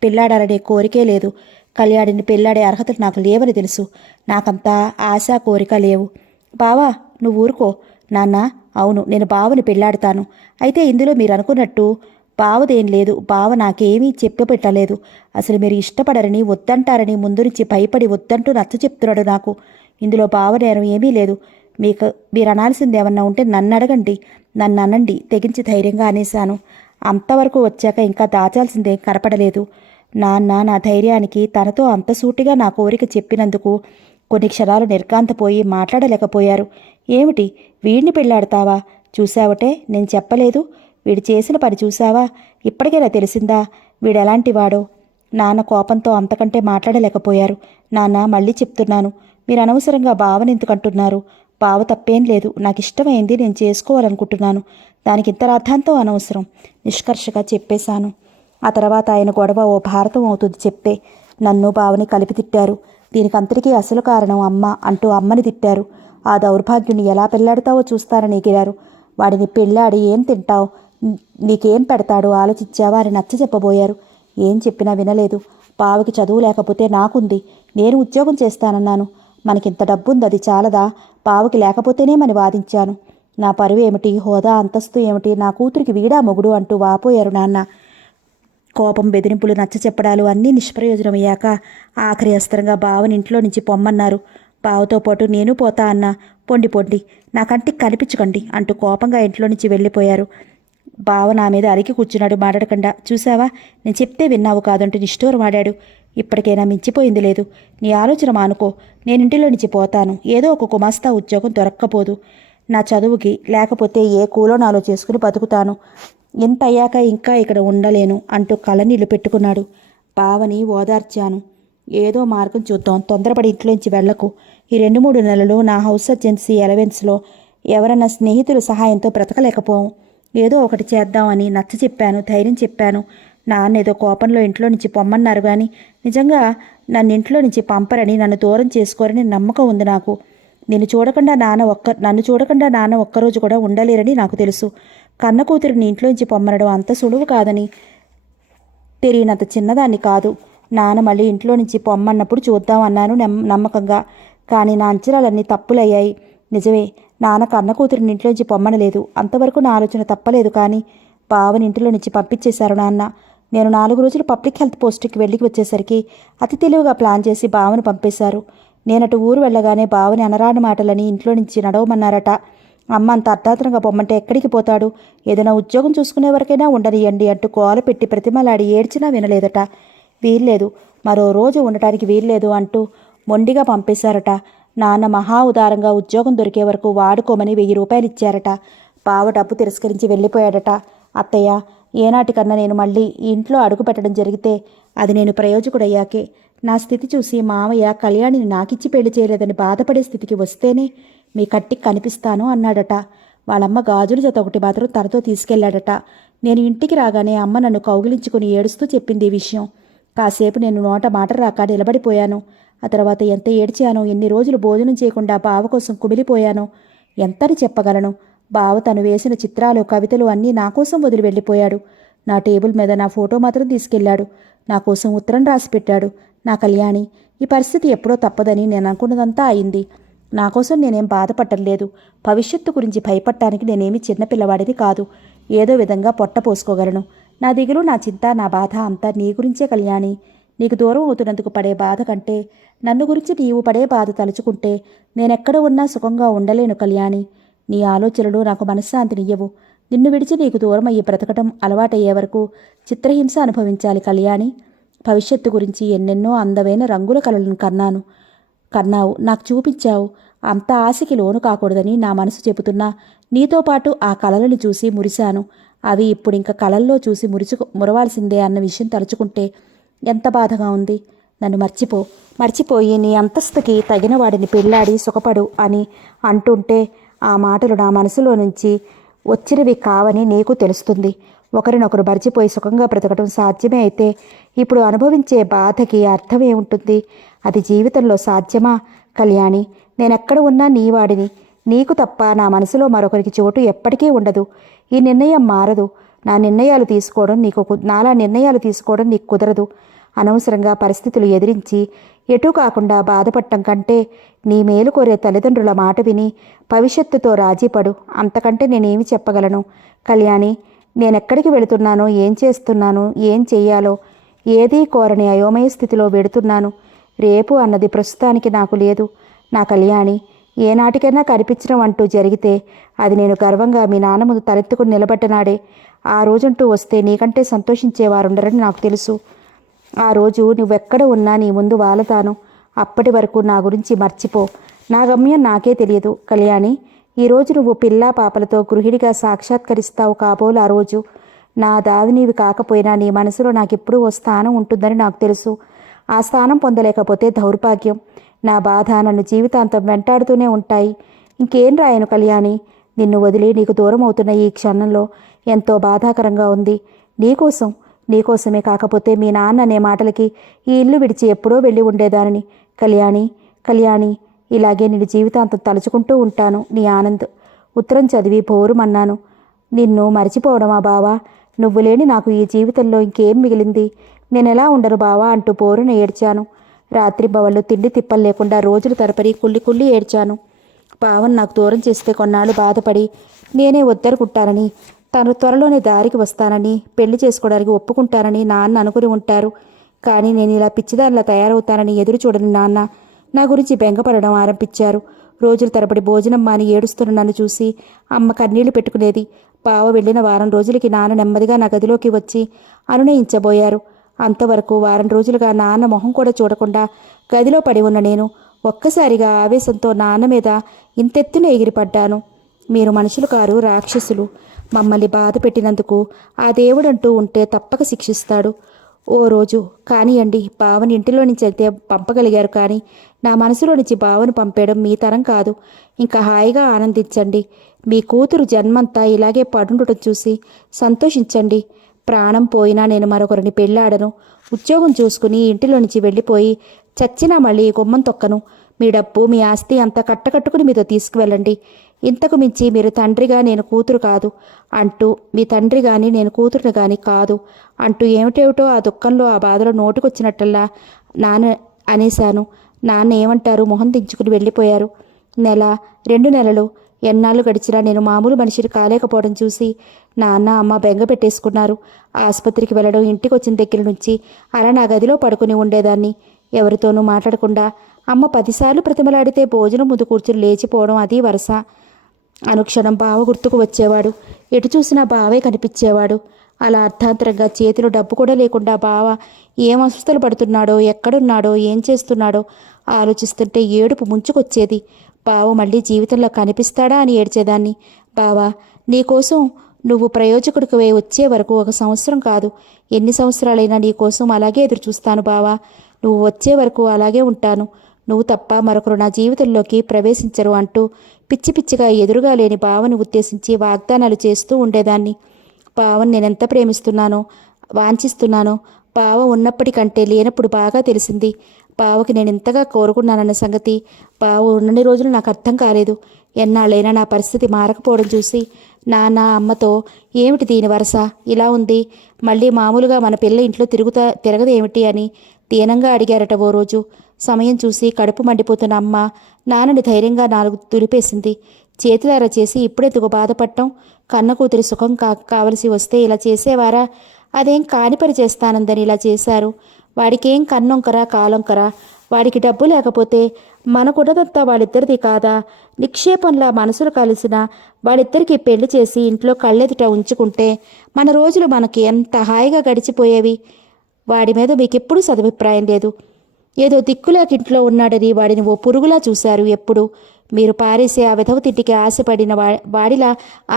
పెళ్ళాడాలనే కోరికే లేదు. కళ్యాణిని పెళ్ళాడే అర్హతలు నాకు లేవని తెలుసు. నాకంతా ఆశ కోరిక లేవు. బావా, నువ్వు ఊరుకో. నాన్న, అవును, నేను బావని పెళ్ళాడతాను. అయితే ఇందులో మీరు అనుకున్నట్టు బావదేం లేదు. బావ నాకేమీ చెప్పపెట్టలేదు. అసలు మీరు ఇష్టపడరని, వద్దంటారని ముందు నుంచి భయపడి వద్దంటూ నచ్చ చెప్తున్నాడు నాకు. ఇందులో బావ నేరం ఏమీ లేదు. మీరు అనాల్సింది ఏమన్నా ఉంటే నన్ను అడగండి, నన్ను అనండి, తెగించి ధైర్యంగా అనేశాను. అంతవరకు వచ్చాక ఇంకా దాచాల్సిందేం కనపడలేదు. నాన్న నా ధైర్యానికి తనతో అంత సూటిగా నా కోరిక చెప్పినందుకు కొన్ని క్షణాలు నిర్ఘాంతపోయి మాట్లాడలేకపోయారు. ఏమిటి, వీడిని పెళ్ళాడతావా? చూశావటే, నేను చెప్పలేదు. వీడు చేసిన పని చూశావా? ఇప్పటికైనా తెలిసిందా వీడెలాంటివాడో? నాన్న కోపంతో అంతకంటే మాట్లాడలేకపోయారు. నాన్న, మళ్ళీ చెప్తున్నాను, మీరు అనవసరంగా బావని ఎందుకంటున్నారు? బావ తప్పేం లేదు. నాకు ఇష్టమైంది నేను చేసుకోవాలనుకుంటున్నాను. దానికి ఇంత రాద్ధాంతం అనవసరం. నిష్కర్షగా చెప్పేశాను. ఆ తర్వాత ఆయన గొడవ ఓ భారతం అవుతుంది చెప్తే. నన్ను బావని కలిపి తిట్టారు. దీనికంతటికీ అసలు కారణం అమ్మ అంటూ అమ్మని తిట్టారు. ఆ దౌర్భాగ్యుని ఎలా పెళ్లాడతావో చూస్తారని ఎగిరారు. వాడిని పెళ్ళాడి ఏం తింటావు, నీకేం పెడతాడు ఆలోచించావా అని నచ్చ చెప్పబోయారు. ఏం చెప్పినా వినలేదు. బావకి చదువు లేకపోతే నాకుంది. నేను ఉద్యోగం చేస్తానన్నాను. మనకింత డబ్బుంది, అది చాలదా? బావకి లేకపోతేనే మని వాదించాను. నా పరువు ఏమిటి, హోదా అంతస్తు ఏమిటి, నా కూతురికి వీడా మొగుడు అంటూ వాపోయారు నాన్న. కోపం, బెదిరింపులు, నచ్చ చెప్పడాలు అన్నీ నిష్ప్రయోజనమయ్యాక ఆఖరి అస్త్రంగా బావని ఇంట్లో నుంచి పొమ్మన్నారు. బావతో పాటు నేను పోతా అన్నా. పొండి పొండి, నా కంటికి కనిపించకండి అంటూ కోపంగా ఇంట్లో నుంచి వెళ్ళిపోయారు. బావ నా మీద అలికి కూర్చున్నాడు మాట్లాడకుండా. చూసావా, నేను చెప్తే విన్నావు కాదంటూ నిష్ఠూరమాడాడు. ఇప్పటికైనా మించిపోయింది లేదు. నీ ఆలోచన మానుకో. నేను ఇంటిలో నుంచి పోతాను. ఏదో ఒక గుమాస్తా ఉద్యోగం దొరక్కపోదు నా చదువుకి. లేకపోతే ఏ కూలోనాలో చేసుకుని బతుకుతాను. ఎంత అయ్యాక ఇంకా ఇక్కడ ఉండలేను అంటూ కళ్ళనీళ్లు పెట్టుకున్నాడు. బావని ఓదార్చాను. ఏదో మార్గం చూద్దాం, తొందరపడి ఇంట్లోంచి వెళ్లకు. ఈ 2-3 నెలలు నా హౌస్ సర్జెన్సీ ఎలవెన్స్లో ఎవరన్నా స్నేహితుల సహాయంతో బ్రతకలేకపోం. ఏదో ఒకటి చేద్దామని నచ్చ చెప్పాను, ధైర్యం చెప్పాను. నాన్న ఏదో కోపంలో ఇంట్లో నుంచి పొమ్మన్నారు కానీ నిజంగా నన్ను ఇంట్లో నుంచి పంపరని, నన్ను దూరం చేసుకోరని నమ్మకం ఉంది నాకు. నన్ను చూడకుండా నాన్న ఒక్కరోజు కూడా ఉండలేరని నాకు తెలుసు. కన్న కూతురిని ఇంట్లోంచి పొమ్మనడం అంత సులువు కాదని, తెలియనంత చిన్నదాన్ని కాదు. నాన్న మళ్ళీ ఇంట్లో నుంచి పొమ్మన్నప్పుడు చూద్దామన్నాను నమ్మకంగా. కానీ నా అంచనాలన్నీ తప్పులయ్యాయి. నిజమే, నాన్న కన్న కూతురిని ఇంట్లోంచి పొమ్మనలేదు. అంతవరకు నా ఆలోచన తప్పలేదు. కానీ బావని ఇంటిలో నుంచి పంపించేశారు నాన్న. నేను 4 రోజులు పబ్లిక్ హెల్త్ పోస్టుకి వెళ్ళి వచ్చేసరికి అతి తెలివిగా ప్లాన్ చేసి బావని పంపేశారు. నేనటు ఊరు వెళ్ళగానే బావని అనరాని మాటలని ఇంట్లో నుంచి నడవమన్నారట. అమ్మ అంత అర్ధాంతరంగా పొమ్మంటే ఎక్కడికి పోతాడు? ఏదైనా ఉద్యోగం చూసుకునే వరకైనా ఉండనియండి అంటూ గోల పెట్టి ప్రతిమలాడి ఏడ్చినా వినలేదట. వీల్లేదు, మరో రోజు ఉండటానికి వీల్లేదు అంటూ మొండిగా పంపేశారట. నాన్న మహా ఉదారంగా ఉద్యోగం దొరికే వరకు వాడుకోమని 1000 రూపాయలు ఇచ్చారట. బావ డబ్బు తిరస్కరించి వెళ్ళిపోయాడట. అత్తయ్య, ఏనాటికన్నా నేను మళ్ళీ ఈ ఇంట్లో అడుగు పెట్టడం జరిగితే అది నేను ప్రయోజకుడయ్యాకే. నా స్థితి చూసి మామయ్య కళ్యాణిని నాకిచ్చి పెళ్లి చేయలేదని బాధపడే స్థితికి వస్తేనే మీ కట్టికి కనిపిస్తాను అన్నాడట. వాళ్ళమ్మ గాజుల జత ఒకటి మాత్రం తనతో తీసుకెళ్లాడట. నేను ఇంటికి రాగానే అమ్మ నన్ను కౌగిలించుకుని ఏడుస్తూ చెప్పింది ఈ విషయం. కాసేపు నేను నోట మాట రాక నిలబడిపోయాను. ఆ తర్వాత ఎంత ఏడ్చానో, ఎన్ని రోజులు భోజనం చేయకుండా బావ కోసం కుమిలిపోయానో ఎంతని చెప్పగలను. బావ తను వేసిన చిత్రాలు, కవితలు అన్నీ నా కోసం వదిలి వెళ్ళిపోయాడు. నా టేబుల్ మీద నా ఫోటో మాత్రం తీసుకెళ్లాడు. నా కోసం ఉత్తరం రాసి పెట్టాడు. నా కళ్యాణి, ఈ పరిస్థితి ఎప్పుడో తప్పదని నేను అనుకున్నదంతా అయింది. నా కోసం నేనేం బాధపట్టలేదు. భవిష్యత్తు గురించి భయపడటానికి నేనేమి చిన్నపిల్లవాడిని కాదు. ఏదో విధంగా పొట్ట పోసుకోగలను. నా దిగులు, నా చింత, నా బాధ అంతా నీ గురించే కళ్యాణి. నీకు దూరం అవుతున్నందుకు పడే బాధ కంటే నన్ను గురించి నీవు పడే బాధ తలుచుకుంటే నేనెక్కడ ఉన్నా సుఖంగా ఉండలేను కళ్యాణి. నీ ఆలోచనలు నాకు మనశ్శాంతినియ్యవు. నిన్ను విడిచి నీకు దూరం అయ్యి బ్రతకటం అలవాటయ్యే వరకు చిత్రహింస అనుభవించాలి కళ్యాణి. భవిష్యత్తు గురించి ఎన్నెన్నో అందమైన రంగుల కలలను కన్నావు, నాకు చూపించావు. అంత ఆశకి లోను కాకూడదని నా మనసు చెబుతున్నా నీతో పాటు ఆ కలలను చూసి మురిశాను. అవి ఇప్పుడింక కలల్లో చూసి మురవాల్సిందే అన్న విషయం తలుచుకుంటే ఎంత బాధగా ఉంది. నన్ను మర్చిపోయి నీ అంతస్తుకి తగిన వాడిని పెళ్ళాడి సుఖపడు అని అంటుంటే ఆ మాటలు నా మనసులో నుంచి వచ్చినవి కావని నీకు తెలుస్తుంది. ఒకరినొకరు మర్చిపోయి సుఖంగా బ్రతకడం సాధ్యమే అయితే ఇప్పుడు అనుభవించే బాధకి అర్థమేముంటుంది? అది జీవితంలో సాధ్యమా కళ్యాణి? నేనెక్కడ ఉన్నా నీ వాడిని. నీకు తప్ప నా మనసులో మరొకరికి చోటు ఎప్పటికీ ఉండదు. ఈ నిర్ణయం మారదు. నాలా నిర్ణయాలు తీసుకోవడం నీకు కుదరదు. అనవసరంగా పరిస్థితులు ఎదిరించి ఎటూ కాకుండా బాధపడటం కంటే నీ మేలు కోరే తల్లిదండ్రుల మాట విని భవిష్యత్తుతో రాజీపడు. అంతకంటే నేనేమి చెప్పగలను కళ్యాణి? నేనెక్కడికి వెళుతున్నానో, ఏం చేస్తున్నానో, ఏం చెయ్యాలో ఏదీ కోరని అయోమయ స్థితిలో వెడుతున్నాను. రేపు అన్నది ప్రస్తుతానికి నాకు లేదు నా కళ్యాణి. ఏనాటికైనా కనిపించడం అంటూ జరిగితే అది నేను గర్వంగా మీ నాన్న ముందు తలెత్తుకుని నిలబడ్డనాడే. ఆ రోజంటూ వస్తే నీకంటే సంతోషించేవారుండరని నాకు తెలుసు. ఆ రోజు నువ్వెక్కడ ఉన్నా నీ ముందు వాలతాను. అప్పటి వరకు నా గురించి మర్చిపో. నా గమ్యం నాకే తెలియదు కళ్యాణి. ఈరోజు నువ్వు పిల్లా పాపలతో గృహిణిగా సాక్షాత్కరిస్తావు కాబోలు ఆ రోజు. నా దావి నీవి కాకపోయినా నీ మనసులో నాకెప్పుడూ ఓ స్థానం ఉంటుందని నాకు తెలుసు. ఆ స్థానం పొందలేకపోతే దౌర్భాగ్యం. నా బాధ నన్ను జీవితాంతం వెంటాడుతూనే ఉంటాయి. ఇంకేం రాయను కళ్యాణి. నిన్ను వదిలి నీకు దూరం అవుతున్న ఈ క్షణంలో ఎంతో బాధాకరంగా ఉంది. నీకోసమే కాకపోతే మీ నాన్న అనే మాటలకి ఈ ఇల్లు విడిచి ఎప్పుడో వెళ్ళి ఉండేదానిని కళ్యాణి. ఇలాగే నేను జీవితాంతం తలుచుకుంటూ ఉంటాను. నీ ఆనంద్. ఉత్తరం చదివి బోరుమన్నాను. నిన్ను మర్చిపోవడమా బావా? నువ్వు లేని నాకు ఈ జీవితంలో ఇంకేం మిగిలింది? నేనెలా ఉండను బావా అంటూ బోరున ఏడ్చాను. రాత్రి బవళ్ళు తిండి తిప్పలు లేకుండా రోజులు తరపరి కుళ్ళి ఏడ్చాను. బావన్ నాకు దూరం చేస్తే కొన్నాళ్ళు బాధపడి నేనే వద్దనుకుంటానని, తను త్వరలోనే దారికి వస్తానని, పెళ్లి చేసుకోవడానికి ఒప్పుకుంటానని నాన్న అనుకుని ఉంటారు. కానీ నేను ఇలా పిచ్చిదానిలా తయారవుతానని ఎదురు చూడని నాన్న నా గురించి బెంగపడడం ఆరంభించారు. రోజుల తరబడి భోజనం మాని ఏడుస్తున్న నన్ను చూసి అమ్మ కన్నీళ్లు పెట్టుకునేది. బావ వెళ్ళిన వారం రోజులకి నాన్న నెమ్మదిగా నా గదిలోకి వచ్చి అనునయించబోయారు. అంతవరకు వారం రోజులుగా నాన్న మొహం కూడా చూడకుండా గదిలో పడి ఉన్న నేను ఒక్కసారిగా ఆవేశంతో నాన్న మీద ఇంతెత్తున ఎగిరిపడ్డాను. మీరు మనుషులు కారు, రాక్షసులు. మమ్మల్ని బాధ పెట్టినందుకు ఆ దేవుడంటూ ఉంటే తప్పక శిక్షిస్తాడు. ఓ రోజు కానియండి, బావని ఇంటిలో నుంచి వెళ్తే పంపగలిగారు. కానీ నా మనసులో నుంచి బావను పంపేయడం మీ తరం కాదు. ఇంకా హాయిగా ఆనందించండి. మీ కూతురు జన్మంతా ఇలాగే పడుండటం చూసి సంతోషించండి. ప్రాణం పోయినా నేను మరొకరిని పెళ్ళాడను. ఉద్యోగం చూసుకుని ఇంటిలో నుంచి వెళ్ళిపోయి చచ్చినా మళ్ళీ గుమ్మం తొక్కను. మీ డబ్బు, మీ ఆస్తి అంతా కట్టకట్టుకుని మీతో తీసుకువెళ్ళండి. ఇంతకు మించి మీరు తండ్రిగా నేను కూతురు కాదు అంటూ, మీ తండ్రి కానీ నేను కూతురుని కానీ కాదు అంటూ ఏమిటేమిటో ఆ దుఃఖంలో, ఆ బాధలో నోటికొచ్చినట్టల్లా నాన్న అనేశాను. నాన్న ఏమంటారు మొహం దించుకుని వెళ్ళిపోయారు. 2 నెలలు ఎన్నాళ్ళు గడిచినా నేను మామూలు మనిషిని కాలేకపోవడం చూసి నాన్న, అమ్మ బెంగ పెట్టేసుకున్నారు. ఆసుపత్రికి వెళ్ళడం, ఇంటికి వచ్చిన దగ్గర నుంచి అలా నా గదిలో పడుకుని ఉండేదాన్ని. ఎవరితోనూ మాట్లాడకుండా. అమ్మ 10 సార్లు ప్రతిమలాడితే భోజనం ముందు కూర్చుని లేచిపోవడం అది వరుస. అనుక్షణం బావ గుర్తుకు వచ్చేవాడు. ఎటు చూసినా బావే కనిపించేవాడు. అలా అర్థాంతరంగా చేతిలో డబ్బు కూడా లేకుండా బావ ఏం అస్వస్థలు పడుతున్నాడో, ఎక్కడున్నాడో, ఏం చేస్తున్నాడో ఆలోచిస్తుంటే ఏడుపు ముంచుకొచ్చేది. బావ మళ్ళీ జీవితంలో కనిపిస్తాడా అని ఏడ్చేదాన్ని. బావా, నీకోసం నువ్వు ప్రయోజకుడికి వచ్చే వరకు 1 సంవత్సరం కాదు, ఎన్ని సంవత్సరాలైనా నీకోసం అలాగే ఎదురు చూస్తాను బావా. నువ్వు వచ్చే వరకు అలాగే ఉంటాను. నువ్వు తప్ప మరొకరు నా జీవితంలోకి ప్రవేశించరు అంటూ పిచ్చి పిచ్చిగా ఎదురుగా లేని బావను ఉద్దేశించి వాగ్దానాలు చేస్తూ ఉండేదాన్ని. బావను నేనెంత ప్రేమిస్తున్నానో, వాంఛిస్తున్నానో బావ ఉన్నప్పటికంటే లేనప్పుడు బాగా తెలిసింది. బావకి నేను ఎంతగా కోరుకున్నానన్న సంగతి బావ ఉన్నన్ని రోజులు నాకు అర్థం కాలేదు. ఎన్నాళ్ళైనా నా పరిస్థితి మారకపోవడం చూసి నాన్న అమ్మతో ఏమిటి దీని వరస ఇలా ఉంది, మళ్ళీ మామూలుగా మన పిల్ల ఇంట్లో తిరగదేమిటి అని దీనంగా అడిగారట ఓ రోజు. సమయం చూసి కడుపు మండిపోతున్న అమ్మ నాన్నని ధైర్యంగా 4 తులిపేసింది. చేతులారా చేసి ఇప్పుడెందుకు బాధపడటం, కన్న కూతురి సుఖం కావలసి వస్తే ఇలా చేసేవారా, అదేం కాని పని చేస్తానందని ఇలా చేశారు. వాడికేం కన్నొంకరా కాలొంకరా, వాడికి డబ్బు లేకపోతే మన కుటదంతా వాళ్ళిద్దరిది కాదా, నిక్షేపంలా మనసులు కలిసిన వాళ్ళిద్దరికీ పెళ్లి చేసి ఇంట్లో కళ్ళెదుట ఉంచుకుంటే మన రోజులు మనకి ఎంత హాయిగా గడిచిపోయేవి. వాడి మీద మీకెప్పుడూ సదభిప్రాయం లేదు. ఏదో దిక్కులేక ఇంట్లో ఉన్నాడని వాడిని ఓ పురుగులా చూశారు. ఎప్పుడు మీరు పారేసే ఆ విధవ తింటికి ఆశపడిన వాడిలా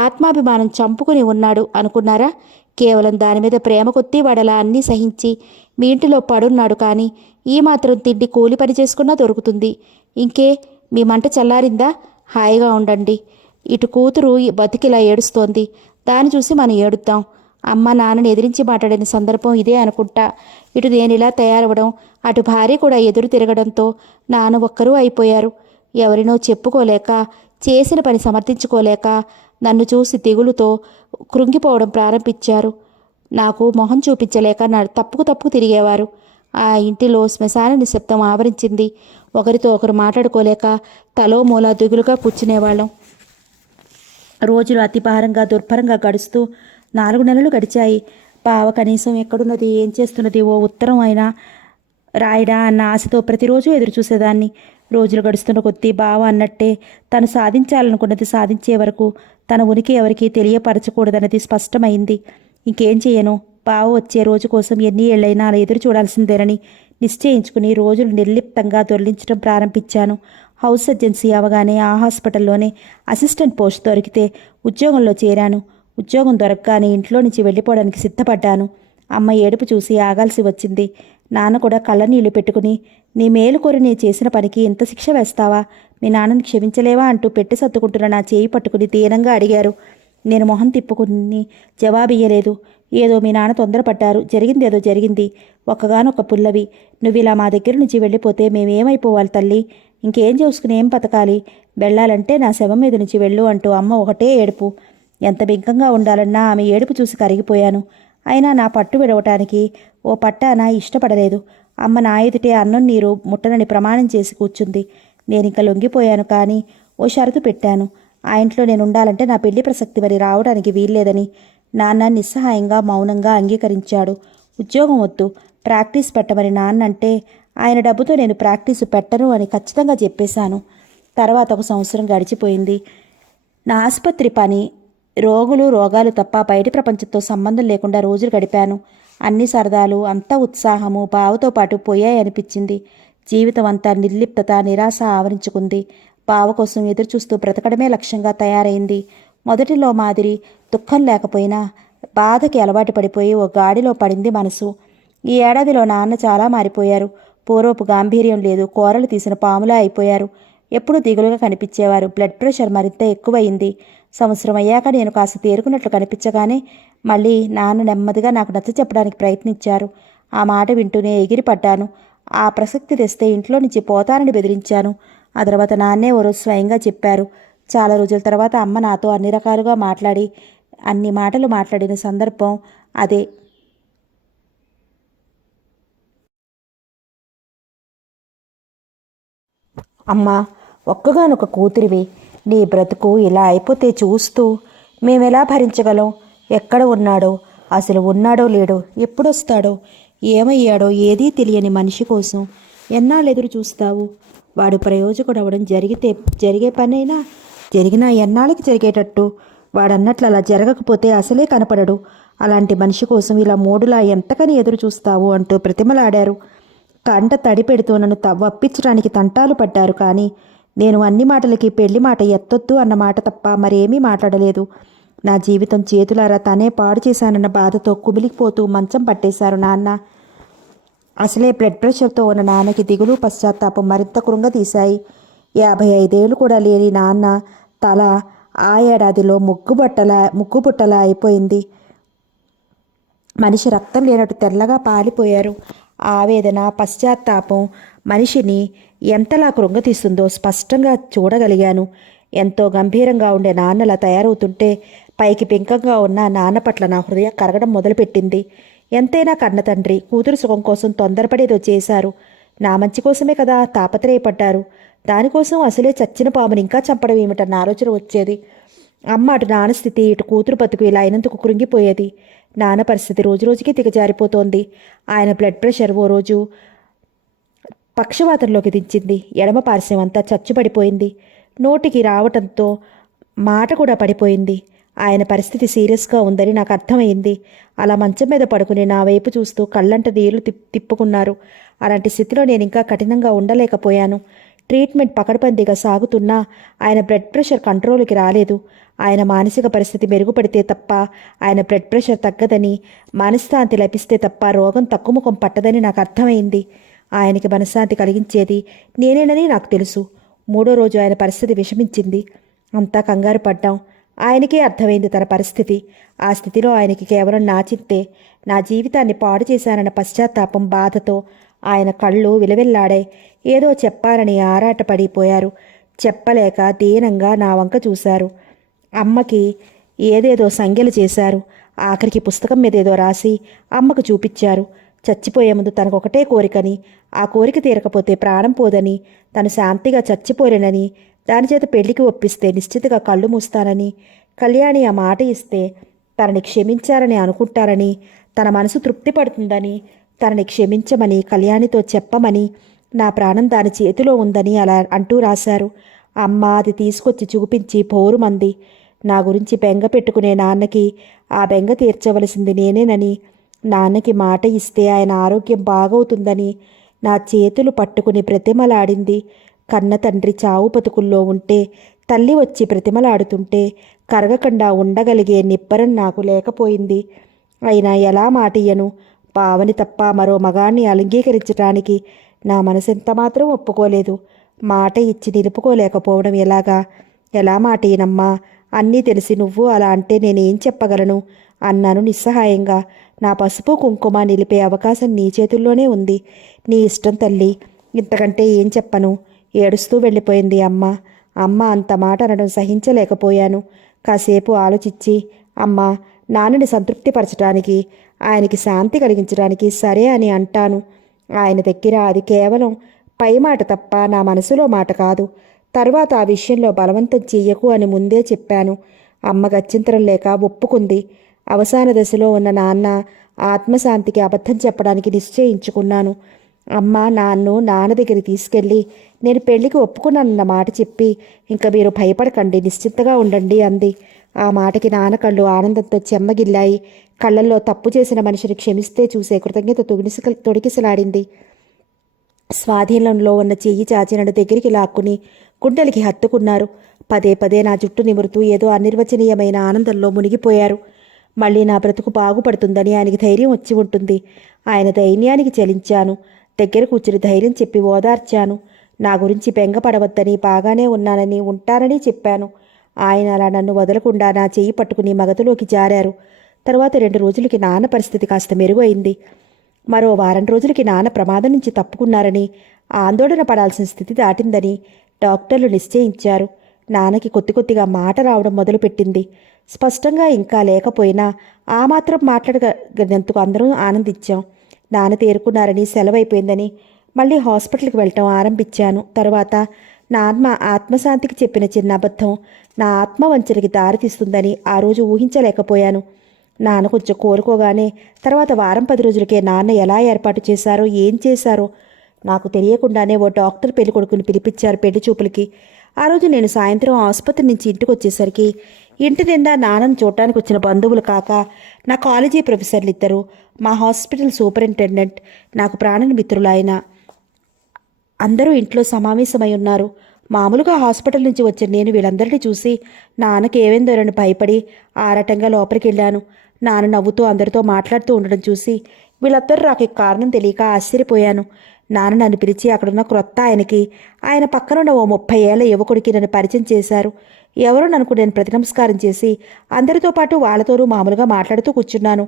ఆత్మాభిమానం చంపుకుని ఉన్నాడు అనుకున్నారా? కేవలం దాని మీద ప్రేమ కొద్దీ వాడలా అన్నీ సహించి మీ ఇంటిలో పడున్నాడు. కానీ ఈ మాత్రం తిండి కూలి పని చేసుకున్నా దొరుకుతుంది. ఇంకే మీ మంట చల్లారిందా? హాయిగా ఉండండి. ఇటు కూతురు బతికిలా ఏడుస్తోంది, దాన్ని చూసి మనం ఏడుద్దాం. అమ్మ నాన్నని ఎదిరించి మాట్లాడిన సందర్భం ఇదే అనుకుంటా. ఇటు నేనిలా తయారవడం, అటు భార్య కూడా ఎదురు తిరగడంతో నాన్న ఒక్కరూ అయిపోయారు. ఎవరినో చెప్పుకోలేక, చేసిన పని సమర్థించుకోలేక నన్ను చూసి దిగులుతో కృంగిపోవడం ప్రారంభించారు. నాకు మొహం చూపించలేక తప్పుకు తిరిగేవారు. ఆ ఇంటిలో శ్మశాన నిశ్శబ్దం ఆవరించింది. ఒకరితో ఒకరు మాట్లాడుకోలేక తలో మూల దిగులుగా కూర్చునేవాళ్ళం. రోజులు అతి భారంగా దుర్భరంగా గడుస్తూ 4 నెలలు గడిచాయి. బావ కనీసం ఎక్కడున్నది, ఏం చేస్తున్నది, ఓ ఉత్తరం అయినా రాయడా అన్న ఆశతో ప్రతిరోజు ఎదురు చూసేదాన్ని. రోజులు గడుస్తున్న కొద్దీ బావ అన్నట్టే తను సాధించాలనుకున్నది సాధించే వరకు తన ఉనికి ఎవరికీ తెలియపరచకూడదన్నది స్పష్టమైంది. ఇంకేం చేయను, బావ వచ్చే రోజు కోసం ఎన్ని ఏళ్లైనా అలా ఎదురు చూడాల్సిందేనని నిశ్చయించుకుని రోజులు నిర్లిప్తంగా దొర్లించడం ప్రారంభించాను. హౌస్ సర్జెన్సీ అవగానే ఆ హాస్పిటల్లోనే అసిస్టెంట్ పోస్ట్ దొరికితే ఉద్యోగంలో చేరాను. ఉద్యోగం దొరకగానే ఇంట్లో నుంచి వెళ్ళిపోవడానికి సిద్ధపడ్డాను. అమ్మ ఏడుపు చూసి ఆగాల్సి వచ్చింది. నాన్న కూడా కళ్ళనీళ్లు పెట్టుకుని, నీ మేలు కోరి నీ చేసిన పనికి ఇంత శిక్ష వేస్తావా, మీ నాన్నని క్షమించలేవా అంటూ పెట్టి సర్దుకుంటున్న నా చేయి పట్టుకుని దీనంగా అడిగారు. నేను మొహం తిప్పుకుని జవాబియ్యలేదు. ఏదో మీ నాన్న తొందరపడ్డారు, జరిగిందేదో జరిగింది, ఒక్కగానొక్క పుల్లవి, నువ్విలా మా దగ్గర నుంచి వెళ్ళిపోతే మేమేమైపోవాలి తల్లి, ఇంకేం చూసుకుని ఏం బతకాలి, వెళ్ళాలంటే నా శవం మీద నుంచి వెళ్ళు అంటూ అమ్మ ఒకటే ఏడుపు. ఎంత బింకంగా ఉండాలన్నా ఆమె ఏడుపు చూసి కరిగిపోయాను. అయినా నా పట్టు విడవటానికి ఓ పట్టాన ఇష్టపడలేదు. అమ్మ నా ఎదుటే అన్నం నీరు ముట్టనని ప్రమాణం చేసి కూర్చుంది. నేనింక లొంగిపోయాను. కానీ ఓ షరతు పెట్టాను. ఆ ఇంట్లో నేను ఉండాలంటే నా పెళ్లి ప్రసక్తి మరి రావడానికి వీల్లేదని. నాన్న నిస్సహాయంగా మౌనంగా అంగీకరించాడు. ఉద్యోగం వద్దు, ప్రాక్టీస్ పెట్టమని నాన్నంటే ఆయన డబ్బుతో నేను ప్రాక్టీసు పెట్టను అని ఖచ్చితంగా చెప్పేశాను. తర్వాత 1 సంవత్సరం గడిచిపోయింది. నా ఆసుపత్రి పని, రోగాలు తప్ప బయటి ప్రపంచంతో సంబంధం లేకుండా రోజులు గడిపాను. అన్ని సరదాలు, అంతా ఉత్సాహము బావతో పాటు పోయాయనిపించింది. జీవితం అంతా నిర్లిప్తత, నిరాశ ఆవరించుకుంది. బావ కోసం ఎదురుచూస్తూ బ్రతకడమే లక్ష్యంగా తయారైంది. మొదటిలో మాదిరి దుఃఖం లేకపోయినా బాధకి అలవాటు పడిపోయి ఓ గాడిలో పడింది మనసు. ఈ ఏడాదిలో నాన్న చాలా మారిపోయారు. పూర్వపు గాంభీర్యం లేదు, కూరలు తీసిన పాములా అయిపోయారు. ఎప్పుడూ దిగులుగా కనిపించేవారు. బ్లడ్ ప్రెషర్ మరింత ఎక్కువయింది. సంవత్సరం అయ్యాక నేను కాస్త తేరుకున్నట్లు కనిపించగానే మళ్ళీ నాన్న నెమ్మదిగా నాకు నచ్చ చెప్పడానికి ప్రయత్నించారు. ఆ మాట వింటూనే ఎగిరిపడ్డాను. ఆ ప్రసక్తి తెస్తే ఇంట్లో నుంచి పోతానని బెదిరించాను. ఆ తర్వాత నాన్నే ఓ రోజు స్వయంగా చెప్పారు. చాలా రోజుల తర్వాత అమ్మ నాతో అన్ని రకాలుగా అన్ని మాటలు మాట్లాడిన సందర్భం అదే. అమ్మా, ఒక్కగానొక కూతురివి, నీ బ్రతుకు ఇలా అయిపోతే చూస్తూ మేమెలా భరించగలం? ఎక్కడ ఉన్నాడో, అసలు ఉన్నాడో లేడో, ఎప్పుడొస్తాడో, ఏమయ్యాడో ఏదీ తెలియని మనిషి కోసం ఎన్నాళ్ళు ఎదురు చూస్తావు? వాడు ప్రయోజకుడు అవడం జరిగే పనైనా జరిగినా ఎన్నాళ్ళకి జరిగేటట్టు. వాడన్నట్లు అలా జరగకపోతే అసలే కనపడడు. అలాంటి మనిషి కోసం ఇలా మూడులా ఎంతకని ఎదురు చూస్తావు అంటూ ప్రతిమలాడారు. కంట తడి పెడుతూ నన్ను వప్పించడానికి తంటాలు పడ్డారు. కానీ నేను అన్ని మాటలకి పెళ్లి మాట ఎత్తొద్దు అన్న మాట తప్ప మరేమీ మాట్లాడలేదు. నా జీవితం చేతులారా తనే పాడు చేశానన్న బాధతో కుమిలిపోతూ మంచం పట్టేశారు నాన్న. అసలే బ్లడ్ ప్రెషర్తో ఉన్న నాన్నకి దిగులు పశ్చాత్తాపం మరింత కృంగతీశాయి. 55 ఏళ్ళు కూడా లేని నాన్న తల ఆ ఏడాదిలో ముగ్గుబుట్టలా అయిపోయింది. మనిషి రక్తం లేనట్టు తెల్లగా పాలిపోయారు. ఆవేదన పశ్చాత్తాపం మనిషిని ఎంతలా కృంగతీస్తుందో స్పష్టంగా చూడగలిగాను. ఎంతో గంభీరంగా ఉండే నాన్నలా తయారవుతుంటే పైకి పెంకంగా ఉన్న నాన్న పట్ల నా హృదయం కరగడం మొదలుపెట్టింది. ఎంతైనా కన్న తండ్రి కూతురు సుఖం కోసం తొందరపడేదో చేశారు. నా మంచి కోసమే కదా తాపత్రయపడ్డారు. దానికోసం అసలే చచ్చిన పాముని ఇంకా చంపడం ఏమిటన్న ఆలోచన వచ్చేది. అమ్మ అటు నాన్న స్థితి ఇటు కూతురు బతుకు ఇలా అయినందుకు కృంగిపోయేది. నాన్న పరిస్థితి రోజురోజుకి దిగజారిపోతోంది. ఆయన బ్లడ్ ప్రెషర్ ఓ రోజు పక్షవాతంలోకి దించింది. ఎడమ పార్శ్వం అంతా చచ్చుపడిపోయింది. నోటికి రావటంతో మాట కూడా పడిపోయింది. ఆయన పరిస్థితి సీరియస్గా ఉందని నాకు అర్థమైంది. అలా మంచం మీద పడుకుని నా వైపు చూస్తూ కళ్ళంట నీళ్లు తిప్పుకున్నారు. అలాంటి స్థితిలో నేను ఇంకా కఠినంగా ఉండలేకపోయాను. ట్రీట్మెంట్ పకడ్బందీగా సాగుతున్నా ఆయన బ్లడ్ ప్రెషర్ కంట్రోల్కి రాలేదు. ఆయన మానసిక పరిస్థితి మెరుగుపడితే తప్ప ఆయన బ్లడ్ ప్రెషర్ తగ్గదని, మనశ్శాంతి లభిస్తే తప్ప రోగం తక్కుముఖం పట్టదని నాకు అర్థమైంది. ఆయనకి మనశ్శాంతి కలిగించేది నేనేనని నాకు తెలుసు. 3వ రోజు ఆయన పరిస్థితి విషమించింది. అంతా కంగారు పడ్డాం. ఆయనకే అర్థమైంది తన పరిస్థితి. ఆ స్థితిలో ఆయనకి కేవలం నా చింతే, నా జీవితాన్ని పాడు చేశానన్న పశ్చాత్తాపం బాధతో ఆయన కళ్ళు విలవిల్లాడాయి. ఏదో చెప్పాలని ఆరాటపడిపోయారు. చెప్పలేక దీనంగా నా వంక చూశారు. అమ్మకి ఏదేదో సంజ్ఞలు చేశారు. ఆఖరికి పుస్తకం మీద ఏదో రాసి అమ్మకు చూపించారు. చచ్చిపోయే ముందు తనకొకటే కోరికని, ఆ కోరిక తీరకపోతే ప్రాణం పోదని, తను శాంతిగా చచ్చిపోలేనని, దానిచేత పెళ్లికి ఒప్పిస్తే నిశ్చితగా కళ్ళు మూస్తానని, కళ్యాణి ఆ మాట ఇస్తే తనని క్షమించారని అనుకుంటారని, తన మనసు తృప్తి పడుతుందని, తనని క్షమించమని కళ్యాణితో చెప్పమని, నా ప్రాణం దాని చేతిలో ఉందని అలా అంటూ రాశారు. అమ్మ అది తీసుకొచ్చి చూపించి పోరుమంది. నా గురించి బెంగ పెట్టుకునే నాన్నకి ఆ బెంగ తీర్చవలసింది నేనేనని, నాన్నకి మాట ఇస్తే ఆయన ఆరోగ్యం బాగవుతుందని నా చేతులు పట్టుకుని ప్రతిమలాడింది. కన్న తండ్రి చావు బతుకుల్లో ఉంటే, తల్లి వచ్చి ప్రతిమలాడుతుంటే కరగకుండా ఉండగలిగే నిబ్బరం నాకు లేకపోయింది. అయినా ఎలా మాటియ్యను? పావని తప్ప మరో మగాన్ని అంగీకరించటానికి నా మనసెంత మాత్రం ఒప్పుకోలేదు. మాట ఇచ్చి నిలుపుకోలేకపోవడం ఎలాగా? ఎలా మాటియనమ్మా? అన్నీ తెలిసి నువ్వు అలా అంటే నేనేం చెప్పగలను అన్నాను నిస్సహాయంగా. నా పసుపు కుంకుమ నిలిపే అవకాశం నీ చేతుల్లోనే ఉంది. నీ ఇష్టం తల్లి, ఇంతకంటే ఏం చెప్పను. ఏడుస్తూ వెళ్ళిపోయింది అమ్మ. అమ్మ అంత మాట అనడం సహించలేకపోయాను. కాసేపు ఆలోచించి, అమ్మ నాన్నని సంతృప్తిపరచడానికి, ఆయనకి శాంతి కలిగించడానికి సరే అని అంటాను. ఆయన దగ్గర అది కేవలం పై మాట తప్ప నా మనసులో మాట కాదు. తర్వాత ఆ విషయంలో బలవంతం చెయ్యకు అని ముందే చెప్పాను. అమ్మ గత్యంతరం లేక ఒప్పుకుంది. అవసాన దశలో ఉన్న నాన్న ఆత్మశాంతికి అబద్ధం చెప్పడానికి నిశ్చయించుకున్నాను. అమ్మ నాన్న దగ్గరికి తీసుకెళ్ళి నేను పెళ్లికి ఒప్పుకున్నానన్న మాట చెప్పి, ఇంకా మీరు భయపడకండి, నిశ్చింతగా ఉండండి అంది. ఆ మాటకి నాన్న కళ్ళు ఆనందంతో చెమ్మగిల్లాయి. కళ్ళల్లో తప్పు చేసిన మనిషిని క్షమిస్తే చూసే కృతజ్ఞత తొడికిసలాడింది. స్వాధీనంలో ఉన్న చెయ్యి చాచి నన్ను దగ్గరికి లాక్కుని గుండెలకి హత్తుకున్నారు. పదే పదే నా జుట్టు నిమురుతూ ఏదో అనిర్వచనీయమైన ఆనందంలో మునిగిపోయారు. మళ్ళీ నా బ్రతుకు బాగుపడుతుందని ఆయనకి ధైర్యం వచ్చి ఉంటుంది. ఆయన ధైర్యానికి చలించాను. దగ్గర కూర్చుని ధైర్యం చెప్పి ఓదార్చాను. నా గురించి బెంగపడవద్దని, బాగానే ఉన్నానని, ఉంటానని చెప్పాను. ఆయన అలా నన్ను వదలకుండా నా చెయ్యి పట్టుకుని మగతలోకి జారారు. తర్వాత 2 రోజులకి నాన్న పరిస్థితి కాస్త మెరుగైంది. మరో వారం రోజులకి నాన్న ప్రమాదం నుంచి తప్పుకున్నారని, ఆందోళన పడాల్సిన స్థితి దాటిందని డాక్టర్లు నిశ్చయించారు. నాన్నకి కొద్దిగా మాట రావడం మొదలుపెట్టింది. స్పష్టంగా ఇంకా లేకపోయినా ఆ మాత్రం మాట్లాడగలిగినందుకు అందరం ఆనందించాం. నాన్న తేరుకున్నారని, సెలవైపోయిందని మళ్ళీ హాస్పిటల్కి వెళ్ళటం ఆరంభించాను. తర్వాత నా ఆత్మశాంతికి చెప్పిన చిన్న అబద్ధం నా ఆత్మవంచనకి దారితీస్తుందని ఆ రోజు ఊహించలేకపోయాను. నాన్న కొంచెం కోరుకోగానే తర్వాత వారం 10 రోజులకే నాన్న ఎలా ఏర్పాటు చేశారో, ఏం చేశారో నాకు తెలియకుండానే ఓ డాక్టర్ పెళ్లి కొడుకుని పిలిపించారు పెళ్లి చూపులకి. ఆ రోజు నేను సాయంత్రం ఆసుపత్రి నుంచి ఇంటికి వచ్చేసరికి ఇంటి నిండా నాన్నను చూడటానికి వచ్చిన బంధువులు కాక నా కాలేజీ ప్రొఫెసర్లు ఇద్దరు, మా హాస్పిటల్ సూపరింటెండెంట్, నాకు ప్రాణ మిత్రులైన అందరూ ఇంట్లో సమావేశమై ఉన్నారు. మామూలుగా హాస్పిటల్ నుంచి వచ్చిన నేను వీళ్ళందరినీ చూసి నాన్నకి ఏమైందోనని భయపడి ఆరాటంగా లోపలికి వెళ్ళాను. నాన్న నవ్వుతూ అందరితో మాట్లాడుతూ ఉండడం చూసి వీళ్ళందరూ నాకు కారణం తెలియక ఆశ్చర్యపోయాను. నాన్న నన్ను పిలిచి అక్కడున్న క్రొత్త ఆయనకి ఆయన పక్కనున్న ఓ 30 ఏళ్ల యువకుడికి నన్ను పరిచయం చేశారు. ఎవరో నన్ను నేను ప్రతి నమస్కారం చేసి అందరితో పాటు వాళ్ళతోనూ మామూలుగా మాట్లాడుతూ కూర్చున్నాను.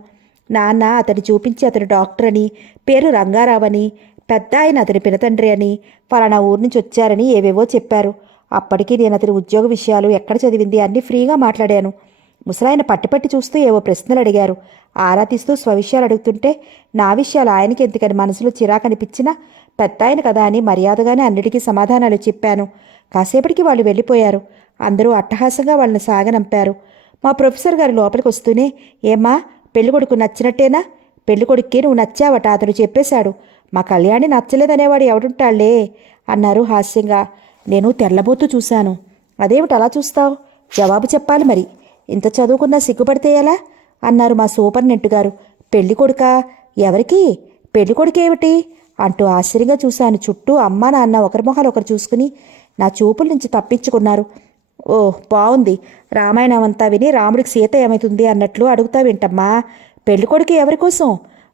నాన్న అతన్ని చూపించి అతని డాక్టర్ అని, పేరు రంగారావని, పెద్ద ఆయన అతని పినతండ్రి అని, ఫలానా ఊరు నుంచి వచ్చారని ఏవేవో చెప్పారు. అప్పటికి నేను అతని ఉద్యోగ విషయాలు, ఎక్కడ చదివింది అన్నీ ఫ్రీగా మాట్లాడాను. ముసలాయన పట్టి చూస్తూ ఏవో ప్రశ్నలు అడిగారు. ఆరా తీస్తూ స్వవిషయాలు అడుగుతుంటే నా విషయాలు ఆయనకి ఎందుకని మనసులో చిరాకనిపించినా పెద్ద ఆయన కదా అని మర్యాదగానే అన్నిటికీ సమాధానాలు చెప్పాను. కాసేపటికి వాళ్ళు వెళ్ళిపోయారు. అందరూ అట్టహాసంగా వాళ్ళని సాగనంపారు. మా ప్రొఫెసర్ గారు లోపలికి వస్తూనే, ఏమ్మా పెళ్ళికొడుకు నచ్చినట్టేనా? పెళ్ళికొడుక్కి నువ్వు నచ్చావట, అతను చెప్పేశాడు. మా కళ్యాణి నచ్చలేదనేవాడు ఎవడుంటాళ్లే అన్నారు హాస్యంగా. నేను తెల్లబోతూ చూశాను. అదేమిటి అలా చూస్తావు? జవాబు చెప్పాలి మరి. ఇంత చదువుకున్నా సిగ్గుపడితే ఎలా అన్నారు మా సూపరింటెండెంట్ గారు. పెళ్ళికొడుకా? ఎవరికి? పెళ్ళికొడుకేమిటి అంటూ ఆశ్చర్యంగా చూశాను. చుట్టూ అమ్మా నాన్న ఒకరి మొహాలు ఒకరు చూసుకుని నా చూపుల నుంచి తప్పించుకున్నారు. ఓ బాగుంది, రామాయణం అంతా విని రాముడికి సీత ఏమవుతుంది అన్నట్లు అడుగుతా వింటమ్మా. పెళ్ళికొడుకు ఎవరి కోసం?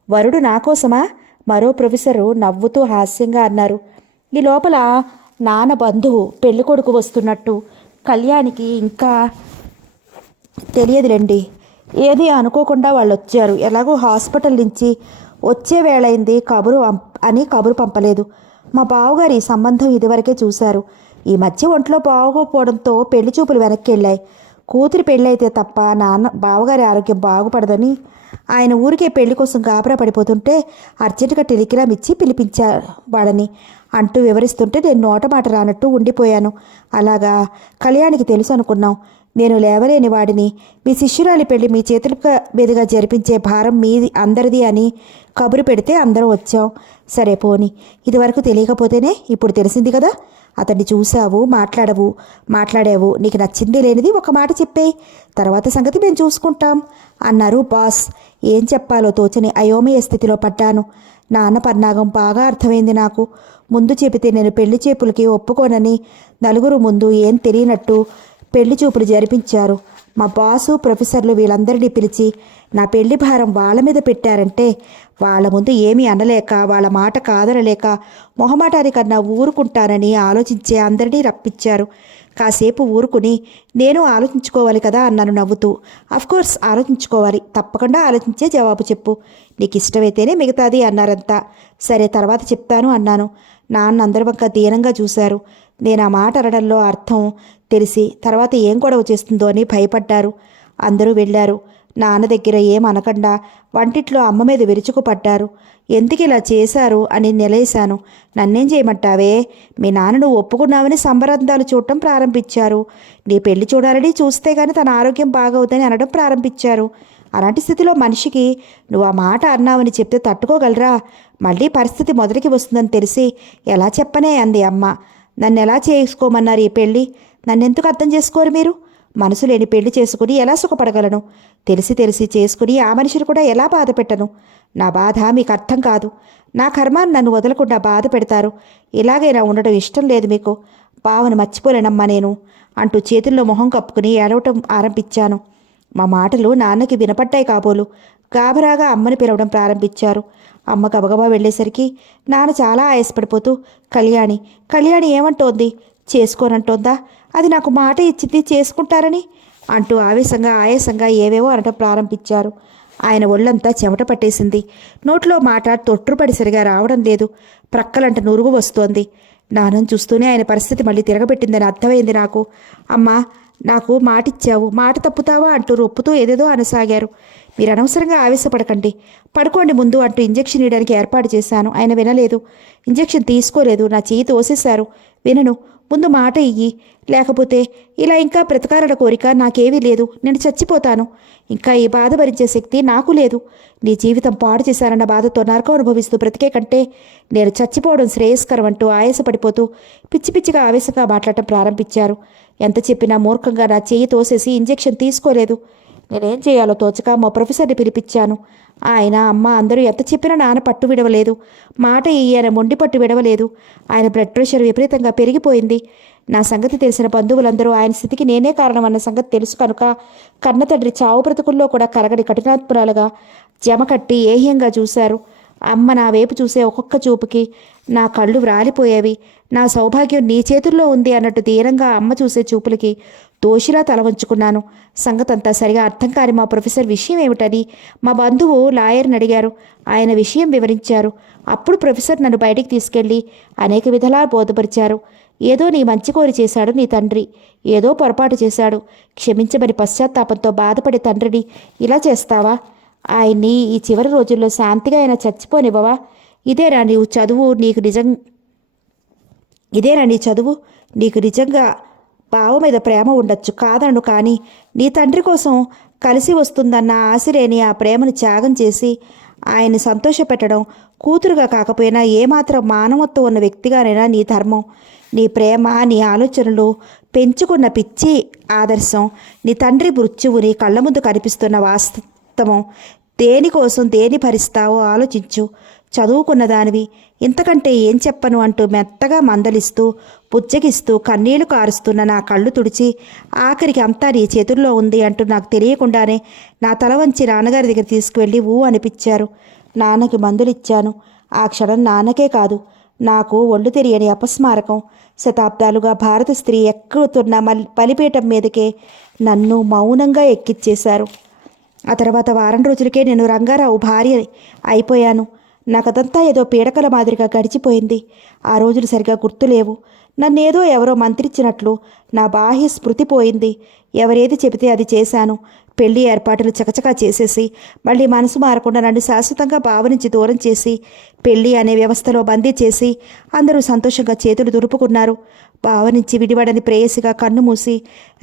వరుడు నా కోసమా? మరో ప్రొఫెసరు నవ్వుతూ హాస్యంగా అన్నారు. ఈ లోపల నాన్న బంధువు పెళ్ళికొడుకు వస్తున్నట్టు కళ్యాణికి ఇంకా తెలియదులేండి. ఏది అనుకోకుండా వాళ్ళు వచ్చారు. ఎలాగో హాస్పిటల్ నుంచి వచ్చే వేళైంది, కబురు పంపలేదు. మా బావగారి సంబంధం ఇదివరకే చూశారు. ఈ మధ్య ఒంట్లో బాగోపోవడంతో పెళ్లి చూపులు వెనక్కి వెళ్ళాయి. కూతురి పెళ్ళైతే తప్ప బావగారి ఆరోగ్యం బాగుపడదని ఆయన ఊరికే పెళ్లి కోసం గాబరా పడిపోతుంటే అర్జెంటుగా టెలిగ్రామ్ ఇచ్చి పిలిపించావాడని అంటూ వివరిస్తుంటే నేను నోట మాట రానట్టు ఉండిపోయాను. అలాగా, కళ్యాణికి తెలుసు అనుకున్నాం. నేను లేవలేని వాడిని. మీ శిష్యురాలి పెళ్లి మీ చేతుల మీదుగా జరిపించే భారం మీది అందరిది అని కబురు పెడితే అందరం వచ్చాం. సరే పోని, ఇదివరకు తెలియకపోతేనే ఇప్పుడు తెలిసింది కదా. అతన్ని చూసావు, మాట్లాడావు. నీకు నచ్చింది లేనిది ఒక మాట చెప్పేయి, తర్వాత సంగతి మేము చూసుకుంటాం అన్నారు బాస్. ఏం చెప్పాలో తోచని అయోమయ స్థితిలో పడ్డాను. నాన్న పన్నాగం బాగా అర్థమైంది నాకు. ముందు చెబితే నేను పెళ్లి చేపులకి ఒప్పుకోనని నలుగురు ముందు ఏం తెలియనట్టు పెళ్లి చూపులు జరిపించారు. మా బాసు, ప్రొఫెసర్లు వీళ్ళందరినీ పిలిచి నా పెళ్లి భారం వాళ్ళ మీద పెట్టారంటే వాళ్ళ ముందు ఏమీ అనలేక, వాళ్ళ మాట కాదనలేక మొహమాటానికన్నా ఊరుకుంటానని ఆలోచించే అందరినీ రప్పించారు. కాసేపు ఊరుకుని నేను ఆలోచించుకోవాలి కదా అన్నాను నవ్వుతూ. అఫ్కోర్స్ ఆలోచించుకోవాలి, తప్పకుండా ఆలోచించే జవాబు చెప్పు. నీకు ఇష్టమైతేనే మిగతాది అన్నారంతా. సరే తర్వాత చెప్తాను అన్నాను. నాన్న అందరి వంక దీనంగా చూశారు. నేను ఆ మాట అనడంలో అర్థం తెలిసి తర్వాత ఏం గొడవ చేస్తుందో అని భయపడ్డారు. అందరూ వెళ్ళారు. నాన్న దగ్గర ఏం అనకుండా వంటిట్లో అమ్మ మీద విరుచుకుపడ్డారు. ఎందుకు ఇలా చేశారు అని నిలయేశాను. నన్నేం చేయమంటావే? మీ నాన్న నువ్వు ఒప్పుకున్నావని సంబరంధాలు చూడటం ప్రారంభించారు. నీ పెళ్లి చూడాలని చూస్తే గానీ తన ఆరోగ్యం బాగవుదని అనడం ప్రారంభించారు. అలాంటి స్థితిలో మనిషికి నువ్వు ఆ మాట అన్నావని చెప్తే తట్టుకోగలరా? మళ్ళీ పరిస్థితి మొదటికి వస్తుందని తెలిసి ఎలా చెప్పనే అంది అమ్మ. నన్ను ఎలా చేసుకోమన్నారు ఈ పెళ్ళి? నన్నెందుకు అర్థం చేసుకోరు మీరు? మనసు లేని పెళ్లి చేసుకుని ఎలా సుఖపడగలను? తెలిసి చేసుకుని ఆ మనిషిని కూడా ఎలా బాధ పెట్టను? నా బాధ మీకు అర్థం కాదు. నా కర్మాన్ని నన్ను వదలకుండా బాధ పెడతారు. ఇలాగైనా ఉండడం ఇష్టం లేదు మీకు. బావను మర్చిపోలేనమ్మా నేను అంటూ చేతుల్లో మొహం కప్పుకుని ఏడవటం ఆరంభించాను. మా మాటలు నాన్నకి వినపడ్డాయి కాబోలు. గాబరాగా అమ్మని పిలవడం ప్రారంభించారు. అమ్మ గబగబా వెళ్ళేసరికి నాన్న చాలా ఆయాసపడిపోతూ, కళ్యాణి ఏమంటోంది? చేసుకోనంటోందా? అది నాకు మాట ఇచ్చింది చేసుకుంటారని అంటూ ఆయాసంగా ఏవేవో అనటం ప్రారంభించారు. ఆయన ఒళ్ళంతా చెమట పట్టేసింది. నోట్లో మాట తొట్టుపడి సరిగా రావడం లేదు. ప్రక్కలంట నురుగు వస్తోంది. నాన్నను చూస్తూనే ఆయన పరిస్థితి మళ్ళీ తిరగబెట్టిందని అర్థమైంది నాకు. అమ్మా, నాకు మాటిచ్చావు, మాట తప్పుతావా అంటూ రొప్పుతూ ఏదేదో అనసాగారు. మీరు అనవసరంగా ఆవేశపడకండి, పడుకోండి ముందు అంటూ ఇంజెక్షన్ ఇవ్వడానికి ఏర్పాటు చేశాను. ఆయన వినలేదు, ఇంజెక్షన్ తీసుకోలేదు. నా చేయి తోసేశారు. వినను, ముందు మాట ఇయ్యి, లేకపోతే ఇలా ఇంకా బ్రతకాలన్న కోరిక నాకేమీ లేదు. నేను చచ్చిపోతాను. ఇంకా ఈ బాధ భరించే శక్తి నాకు లేదు. నీ జీవితం పాడు చేశానన్న బాధతో నరకం అనుభవిస్తూ బ్రతికే కంటే నేను చచ్చిపోవడం శ్రేయస్కరం అంటూ ఆయాసపడిపోతూ పిచ్చి పిచ్చిగా ఆవేశంగా మాట్లాడటం ప్రారంభించారు. ఎంత చెప్పినా మూర్ఖంగా నా చెయ్యి తోసేసి ఇంజెక్షన్ తీసుకోలేదు. నేనేం చేయాలో తోచక మా ప్రొఫెసర్ని పిలిపించాను. ఆయన అమ్మ అందరూ ఎంత చెప్పినా నాన్న పట్టు విడవలేదు. మాట ఈయన మొండి పట్టు విడవలేదు. ఆయన బ్లడ్ ప్రెషర్ విపరీతంగా పెరిగిపోయింది. నా సంగతి తెలిసిన బంధువులందరూ ఆయన స్థితికి నేనే కారణమన్న సంగతి తెలుసు కనుక కన్న తండ్రి చావు బ్రతుకుల్లో కూడా కరగడి కఠినాత్మురాలుగా జమకట్టి ఏహ్యంగా చూశారు. అమ్మ నా వైపు చూసే ఒక్కొక్క చూపుకి నా కళ్ళు వ్రాలిపోయేవి. నా సౌభాగ్యం నీ చేతుల్లో ఉంది అన్నట్టు దీనంగా అమ్మ చూసే చూపులకి దోషిలా తల వంచుకున్నాను. సంగతంతా సరిగా అర్థం కాని మా ప్రొఫెసర్ విషయం ఏమిటని మా బంధువు లాయర్ని అడిగారు. ఆయన విషయం వివరించారు. అప్పుడు ప్రొఫెసర్ నన్ను బయటికి తీసుకెళ్లి అనేక విధాలా బోధపరిచారు. ఏదో నీ మంచి కోరి చేశాడు నీ తండ్రి, ఏదో పొరపాటు చేశాడు, క్షమించమని పశ్చాత్తాపంతో బాధపడే తండ్రిని ఇలా చేస్తావా? ఆయన్ని ఈ చివరి రోజుల్లో శాంతిగా అయినా చచ్చిపోనివ్వవా? ఇదేనా నీ చదువు నీకు నిజంగా బావ మీద ప్రేమ ఉండొచ్చు, కాదను. కానీ నీ తండ్రి కోసం కలిసి వస్తుందన్న ఆశలేని ఆ ప్రేమను త్యాగం చేసి ఆయన్ని సంతోషపెట్టడం కూతురుగా కాకపోయినా ఏమాత్రం మానవత్వం ఉన్న వ్యక్తిగానైనా నీ ధర్మం. నీ ప్రేమ, నీ ఆలోచనలు, పెంచుకున్న పిచ్చి ఆదర్శం, నీ తండ్రి మృత్యువు నీ కళ్ళ ముందు కనిపిస్తున్న వాస్తవం, దేనికోసం దేని భరిస్తావో ఆలోచించు. చదువుకున్న దానివి, ఇంతకంటే ఏం చెప్పను అంటూ మెత్తగా మందలిస్తూ పుచ్చగిస్తూ కన్నీళ్లు కారుస్తున్న నా కళ్ళు తుడిచి ఆఖరికి అంతా నీ చేతుల్లో ఉంది అంటూ నాకు తెలియకుండానే నా తల వంచి నాన్నగారి దగ్గర తీసుకువెళ్ళి అనిపించారు. నాన్నకి మందులిచ్చాను. ఆ క్షణం నాన్నకే కాదు, నాకు ఒళ్ళు తెలియని అపస్మారకం. శతాబ్దాలుగా భారత స్త్రీ ఎక్కుతున్న బలిపీఠం మీదకే నన్ను మౌనంగా ఎక్కిచ్చేశారు. ఆ తర్వాత వారం రోజులకే నేను రంగారావు భార్య అయిపోయాను. నాకదంతా ఏదో పీడకల మాదిరిగా గడిచిపోయింది. ఆ రోజులు సరిగా గుర్తులేవు. నన్నేదో ఎవరో మంత్రించినట్లు నా బాహ్య స్మృతి పోయింది. ఎవరేది చెబితే అది చేశాను. పెళ్లి ఏర్పాట్లు చకచకా చేసేసి మళ్ళీ మనసు మారకుండా నన్ను శాశ్వతంగా బావ నుంచి దూరం చేసి పెళ్లి అనే వ్యవస్థలో బందీ చేసి అందరూ సంతోషంగా చేతులు దులుపుకున్నారు. బావ నుంచి విడివడని ప్రేయసిగా కన్ను మూసి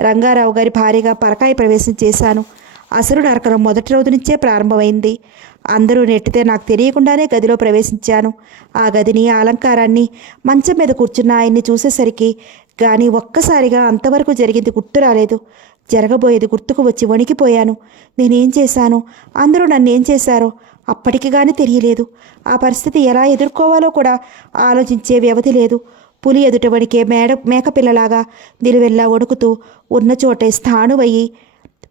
రంగారావు గారి భార్యగా పరకాయ ప్రవేశం చేశాను. అసలు నరకడం మొదటి రోజు నుంచే ప్రారంభమైంది. అందరూ నెట్టితే నాకు తెలియకుండానే గదిలో ప్రవేశించాను. ఆ గదిని, ఆ అలంకారాన్ని, మంచం మీద కూర్చున్న ఆయన్ని చూసేసరికి కానీ ఒక్కసారిగా అంతవరకు జరిగింది గుర్తు రాలేదు. జరగబోయేది గుర్తుకు వచ్చి వణికిపోయాను. నేనేం చేశాను, అందరూ నన్నేం చేశారో అప్పటికి కానీ తెలియలేదు. ఆ పరిస్థితి ఎలా ఎదుర్కోవాలో కూడా ఆలోచించే వ్యవధి లేదు. పులి ఎదుట వణికే మేకపిల్లలాగా నిలువెల్లా వణుకుతూ ఉన్న చోటే స్థాణువయ్యి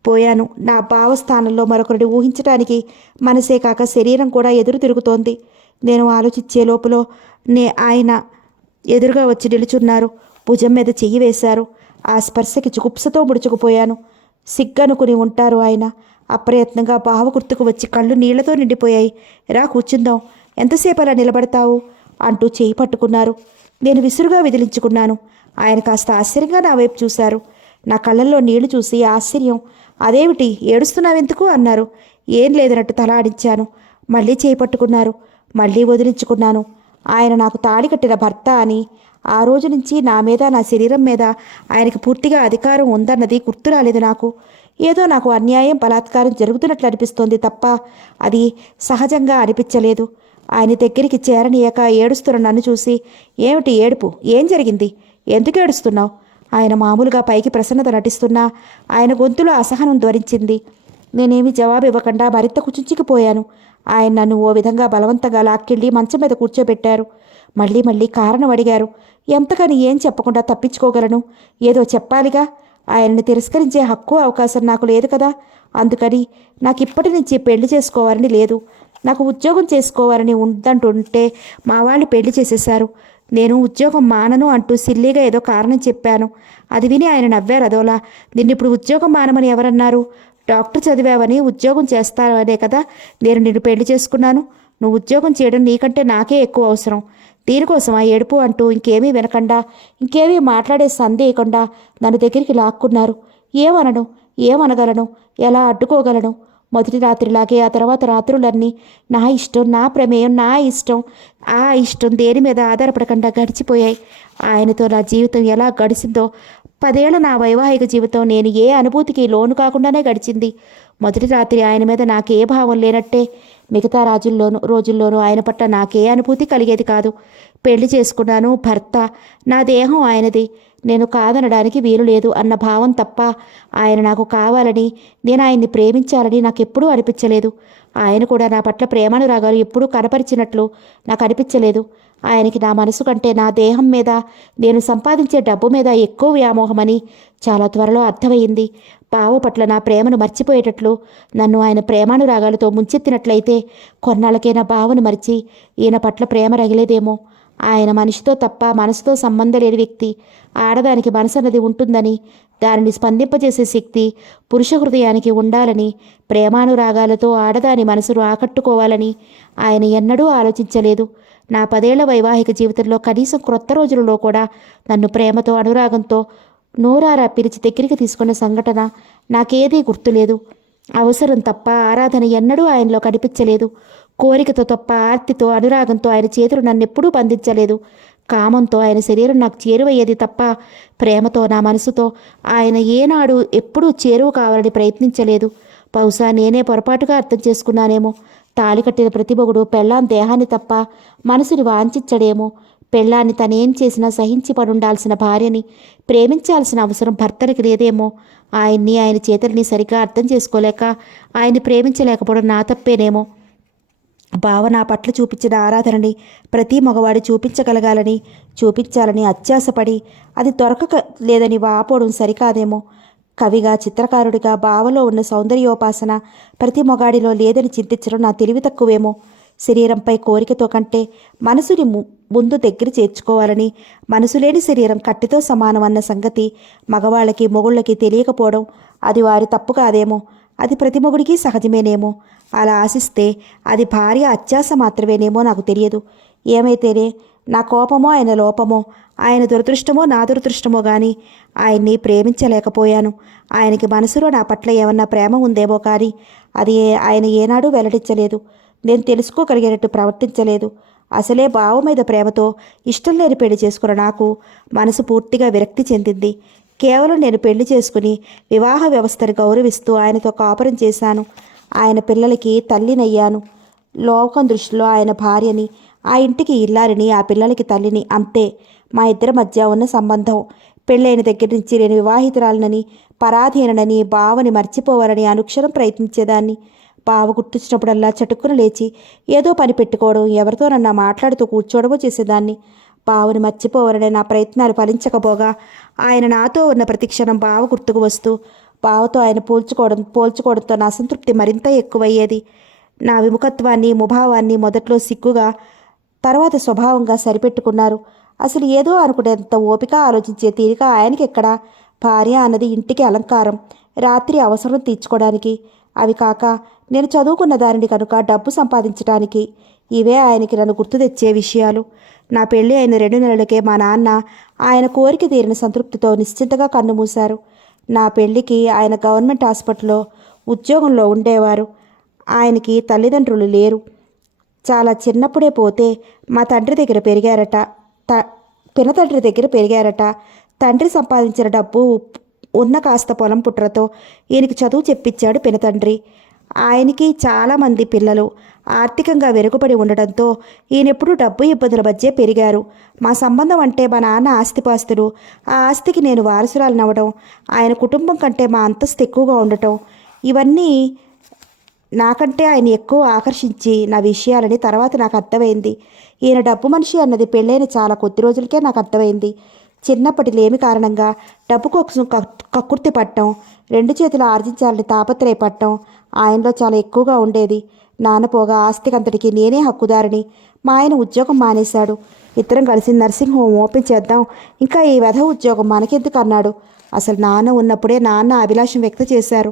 పోయాను. నా భావస్థానంలో మరొకరిని ఊహించడానికి మనసే కాక శరీరం కూడా ఎదురు తిరుగుతోంది. నేను ఆలోచించే లోపల ఆయన ఎదురుగా వచ్చి నిలుచున్నారు. భుజం మీద చెయ్యి వేశారు. ఆ స్పర్శకి చుకుప్సతో ముడుచుకుపోయాను. సిగ్గనుకుని ఉంటారు ఆయన. అప్రయత్నంగా బావ గుర్తుకు వచ్చి కళ్ళు నీళ్లతో నిండిపోయాయి. రా కూర్చుందాం, ఎంతసేపు అలా నిలబడతావు అంటూ చేయి పట్టుకున్నారు. నేను విసురుగా విదిలించుకున్నాను. ఆయన కాస్త ఆశ్చర్యంగా నా వైపు చూశారు. నా కళ్ళల్లో నీళ్లు చూసి ఆశ్చర్యం, అదేమిటి ఏడుస్తున్నావెందుకు అన్నారు. ఏం లేదన్నట్టు తలాడించాను. మళ్ళీ చేయి పట్టుకున్నారు. మళ్ళీ వదిలించుకున్నాను. ఆయన నాకు తాళి కట్టిన భర్త అని, ఆ రోజు నుంచి నా మీద, నా శరీరం మీద ఆయనకి పూర్తిగా అధికారం ఉందన్నది గుర్తు రాలేదు నాకు. ఏదో నాకు అన్యాయం, బలాత్కారం జరుగుతున్నట్లు అనిపిస్తోంది తప్ప అది సహజంగా అనిపించలేదు. ఆయన దగ్గరికి చేరనీయక ఏడుస్తున్న నన్ను చూసి, ఏమిటి ఏడుపు, ఏం జరిగింది, ఎందుకు ఏడుస్తున్నావు? ఆయన మామూలుగా పైకి ప్రసన్నత నటిస్తున్నా ఆయన గొంతులో అసహనం ధ్వనించింది. నేనేమి జవాబు ఇవ్వకుండా మరింత కుచించుకుపోయాను. ఆయన నన్ను ఓ విధంగా బలవంతంగా లాక్కెళ్ళి మంచం మీద కూర్చోబెట్టారు. మళ్ళీ మళ్ళీ కారణం అడిగారు. ఎంతకని ఏం చెప్పకుండా తప్పించుకోగలను? ఏదో చెప్పాలిగా. ఆయనని తిరస్కరించే హక్కు, అవకాశం నాకు లేదు కదా. అందుకని నాకు ఇప్పటి నుంచి పెళ్లి చేసుకోవాలని లేదు. నాకు ఉద్యోగం చేసుకోవాలని ఉందంటుంటే మా వాళ్ళు పెళ్లి చేసేశారు. నేను ఉద్యోగం మానను అంటూ సిల్లీగా ఏదో కారణం చెప్పాను. అది విని ఆయన నవ్వారు అదోలా. నిన్నిప్పుడు ఉద్యోగం మానమని ఎవరన్నారు? డాక్టర్ చదివావని ఉద్యోగం చేస్తావనే కదా నేను నిన్ను పెళ్లి చేసుకున్నాను. నువ్వు ఉద్యోగం చేయడం నీకంటే నాకే ఎక్కువ అవసరం. దీనికోసం ఆ ఏడుపు అంటూ ఇంకేమీ వినకుండా, ఇంకేమీ మాట్లాడే సందేయకుండా నన్ను దగ్గరికి లాక్కున్నారు. ఏమనగలను, ఎలా అడ్డుకోగలను? మొదటి రాత్రిలాగే ఆ తర్వాత రాత్రులన్నీ నా ఇష్టం, నా ప్రమేయం, నా ఇష్టం, ఆ ఇష్టం దేని మీద ఆధారపడకుండా గడిచిపోయాయి. ఆయనతో నా జీవితం ఎలా గడిచిందో, 10 ఏళ్ల నా వైవాహిక జీవితం నేను ఏ అనుభూతికి లోను కాకుండానే గడిచింది. మొదటి రాత్రి ఆయన మీద నాకే భావం లేనట్టే. మిగతా రోజుల్లోనూ ఆయన పట్ల నాకే అనుభూతి కలిగేది కాదు. పెళ్లి చేసుకున్నాను, భర్త, నా దేహం ఆయనది, నేను కాదనడానికి వీలు లేదు అన్న భావం తప్ప ఆయన నాకు కావాలని, నేను ఆయన్ని ప్రేమించాలని నాకెప్పుడూ అనిపించలేదు. ఆయన కూడా నా పట్ల ప్రేమానురాగాలు ఎప్పుడూ కనపరిచినట్లు నాకు అనిపించలేదు. ఆయనకి నా మనసు కంటే నా దేహం మీద, నేను సంపాదించే డబ్బు మీద ఎక్కువ వ్యామోహమని చాలా త్వరలో అర్థమయ్యింది. బావ పట్ల నా ప్రేమను మర్చిపోయేటట్లు నన్ను ఆయన ప్రేమానురాగాలతో ముంచెత్తినట్లయితే కొన్నాళ్ళకే నా బావను మరిచి ఈయన పట్ల ప్రేమ రగిలేదేమో. ఆయన మనిషితో తప్ప మనసుతో సంబంధం లేని వ్యక్తి. ఆడదానికి మనసు అన్నది ఉంటుందని, దానిని స్పందింపజేసే శక్తి పురుష హృదయానికి ఉండాలని, ప్రేమానురాగాలతో ఆడదాని మనసును ఆకట్టుకోవాలని ఆయన ఎన్నడూ ఆలోచించలేదు. నా 10 ఏళ్ల వైవాహిక జీవితంలో కనీసం క్రొత్త రోజులలో కూడా నన్ను ప్రేమతో, అనురాగంతో నోరారా పిలిచి దగ్గరికి తీసుకున్న సంఘటన నాకేదీ గుర్తులేదు. అవసరం తప్ప ఆరాధన ఎన్నడూ ఆయనలో కనిపించలేదు. కోరికతో తప్ప ఆర్తితో, అనురాగంతో ఆయన చేతులు నన్నెప్పుడూ బంధించలేదు. కామంతో ఆయన శరీరం నాకు చేరువయ్యేది తప్ప ప్రేమతో, నా మనసుతో ఆయన ఏనాడు ఎప్పుడూ చేరువ కావాలని ప్రయత్నించలేదు. బహుశా నేనే పొరపాటుగా అర్థం చేసుకున్నానేమో. తాళి కట్టిన ప్రతి మొగుడు పెళ్ళాం దేహాన్ని తప్ప మనసుని వాంఛించడేమో. పెళ్ళాన్ని తనేం చేసినా సహించి పడుండాల్సిన భార్యని ప్రేమించాల్సిన అవసరం భర్తనికి లేదేమో. ఆయన్ని, ఆయన చేతుల్ని సరిగ్గా అర్థం చేసుకోలేక ఆయన్ని ప్రేమించలేకపోవడం నా తప్పేనేమో. బావ నా పట్ల చూపించిన ఆరాధనని ప్రతి మగవాడు చూపించాలని అత్యాసపడి అది దొరకక లేదని వాపోవడం సరికాదేమో. కవిగా, చిత్రకారుడిగా బావలో ఉన్న సౌందర్యోపాసన ప్రతి మొగాడిలో లేదని చింతించడం నా తెలివి తక్కువేమో. శరీరంపై కోరికతో కంటే మనసుని ముందు దగ్గర చేర్చుకోవాలని, మనసు లేని శరీరం కట్టితో సమానం అన్న సంగతి మగవాళ్ళకి, మొగుళ్ళకి తెలియకపోవడం అది వారి తప్పు కాదేమో. అది ప్రతి మొగుడికి సహజమేనేమో. అలా ఆశిస్తే అది భార్య అత్యాస మాత్రమేనేమో నాకు తెలియదు. ఏమైతేనే నా కోపమో ఆయన లోపమో, ఆయన దురదృష్టమో నా దురదృష్టమో కానీ ఆయన్ని ప్రేమించలేకపోయాను. ఆయనకి మనసులో నా పట్ల ఏమన్నా ప్రేమ ఉందేమో కానీ అది ఆయన ఏనాడూ వెల్లడించలేదు. నేను తెలుసుకోగలిగేటట్టు ప్రవర్తించలేదు. అసలే బావ మీద ప్రేమతో ఇష్టం లేని పెళ్లి చేసుకున్న నాకు మనసు పూర్తిగా విరక్తి చెందింది. కేవలం నేను పెళ్లి చేసుకుని వివాహ వ్యవస్థను గౌరవిస్తూ ఆయనతో కాపురం చేశాను. ఆయన పిల్లలకి తల్లినయ్యాను. లోకం దృష్టిలో ఆయన భార్యని, ఆ ఇంటికి ఇల్లారిని, ఆ పిల్లలకి తల్లిని, అంతే. మా ఇద్దరి మధ్య ఉన్న సంబంధం. పెళ్ళైన దగ్గర నుంచి నేను వివాహితురాలనని, పరాధీనని, బావని మర్చిపోవాలని అనుక్షణం ప్రయత్నించేదాన్ని. బావ గుర్తొచ్చినప్పుడల్లా చటుక్కున లేచి ఏదో పని పెట్టుకోవడం, ఎవరితోనన్నా మాట్లాడుతూ కూర్చోవడమో చేసేదాన్ని. బావని మర్చిపోవాలనే నా ప్రయత్నాలు ఫలించకపోగా ఆయన నాతో ఉన్న ప్రతిక్షణం బావ గుర్తుకు వస్తూ బావతో ఆయన పోల్చుకోవడంతో నా అసంతృప్తి మరింత ఎక్కువయ్యేది. నా విముఖత్వాన్ని, ముభావాన్ని మొదట్లో సిగ్గుగా, తర్వాత స్వభావంగా సరిపెట్టుకున్నారు. అసలు ఏదో అనుకునేంత ఓపిక, ఆలోచించే తీరిక ఆయనకి ఎక్కడా? భార్య అన్నది ఇంటికి అలంకారం, రాత్రి అవసరం తీర్చుకోవడానికి. అవి కాక నేను చదువుకున్న దానిని కనుక డబ్బు సంపాదించడానికి. ఇవే ఆయనకి నన్ను గుర్తు తెచ్చే విషయాలు. నా పెళ్ళి అయిన 2 నెలలకే మా నాన్న ఆయన కోరిక తీరిన సంతృప్తితో నిశ్చింతగా కన్నుమూశారు. నా పెళ్లికి ఆయన గవర్నమెంట్ హాస్పిటల్లో ఉద్యోగంలో ఉండేవారు. ఆయనకి తల్లిదండ్రులు లేరు. చాలా చిన్నప్పుడే పోతే మా తండ్రి దగ్గర పెరిగారట. పినతండ్రి దగ్గర పెరిగారట. తండ్రి సంపాదించిన డబ్బు ఉన్న కాస్త పొలం పుట్రతో ఈయనకి చదువు చెప్పించాడు పినతండ్రి. ఆయనకి చాలామంది పిల్లలు. ఆర్థికంగా వెనుకబడి ఉండడంతో ఈయనెప్పుడు డబ్బు ఇబ్బందుల మధ్య పెరిగారు. మా సంబంధం అంటే మా నాన్న ఆస్తిపాస్తులు, ఆ ఆస్తికి నేను వారసురాలనవ్వడం, ఆయన కుటుంబం కంటే మా అంతస్తు ఎక్కువగా ఉండటం, ఇవన్నీ నాకంటే ఆయన ఎక్కువ ఆకర్షించి నా విషయాలని తర్వాత నాకు అర్థమైంది. ఈయన డబ్బు మనిషి అన్నది పెళ్ళైన చాలా కొద్ది రోజులకే నాకు అర్థమైంది. చిన్నప్పటి లేమి కారణంగా డబ్బు కోసం కక్కుర్తి పట్టడం, 2 చేతులు ఆర్జించాలని తాపత్రయపడటం ఆయనలో చాలా ఎక్కువగా ఉండేది. నాన్నపోగా ఆస్తికంతటికి నేనే హక్కుదారిని. మా ఆయన ఉద్యోగం మానేశాడు. ఇద్దరం కలిసి నర్సింగ్ హోమ్ ఓపెన్ చేద్దాం, ఇంకా ఈ వెధ ఉద్యోగం మనకెందుకు అన్నాడు. అసలు నాన్న ఉన్నప్పుడే నాన్న అభిలాషం వ్యక్తం చేశారు.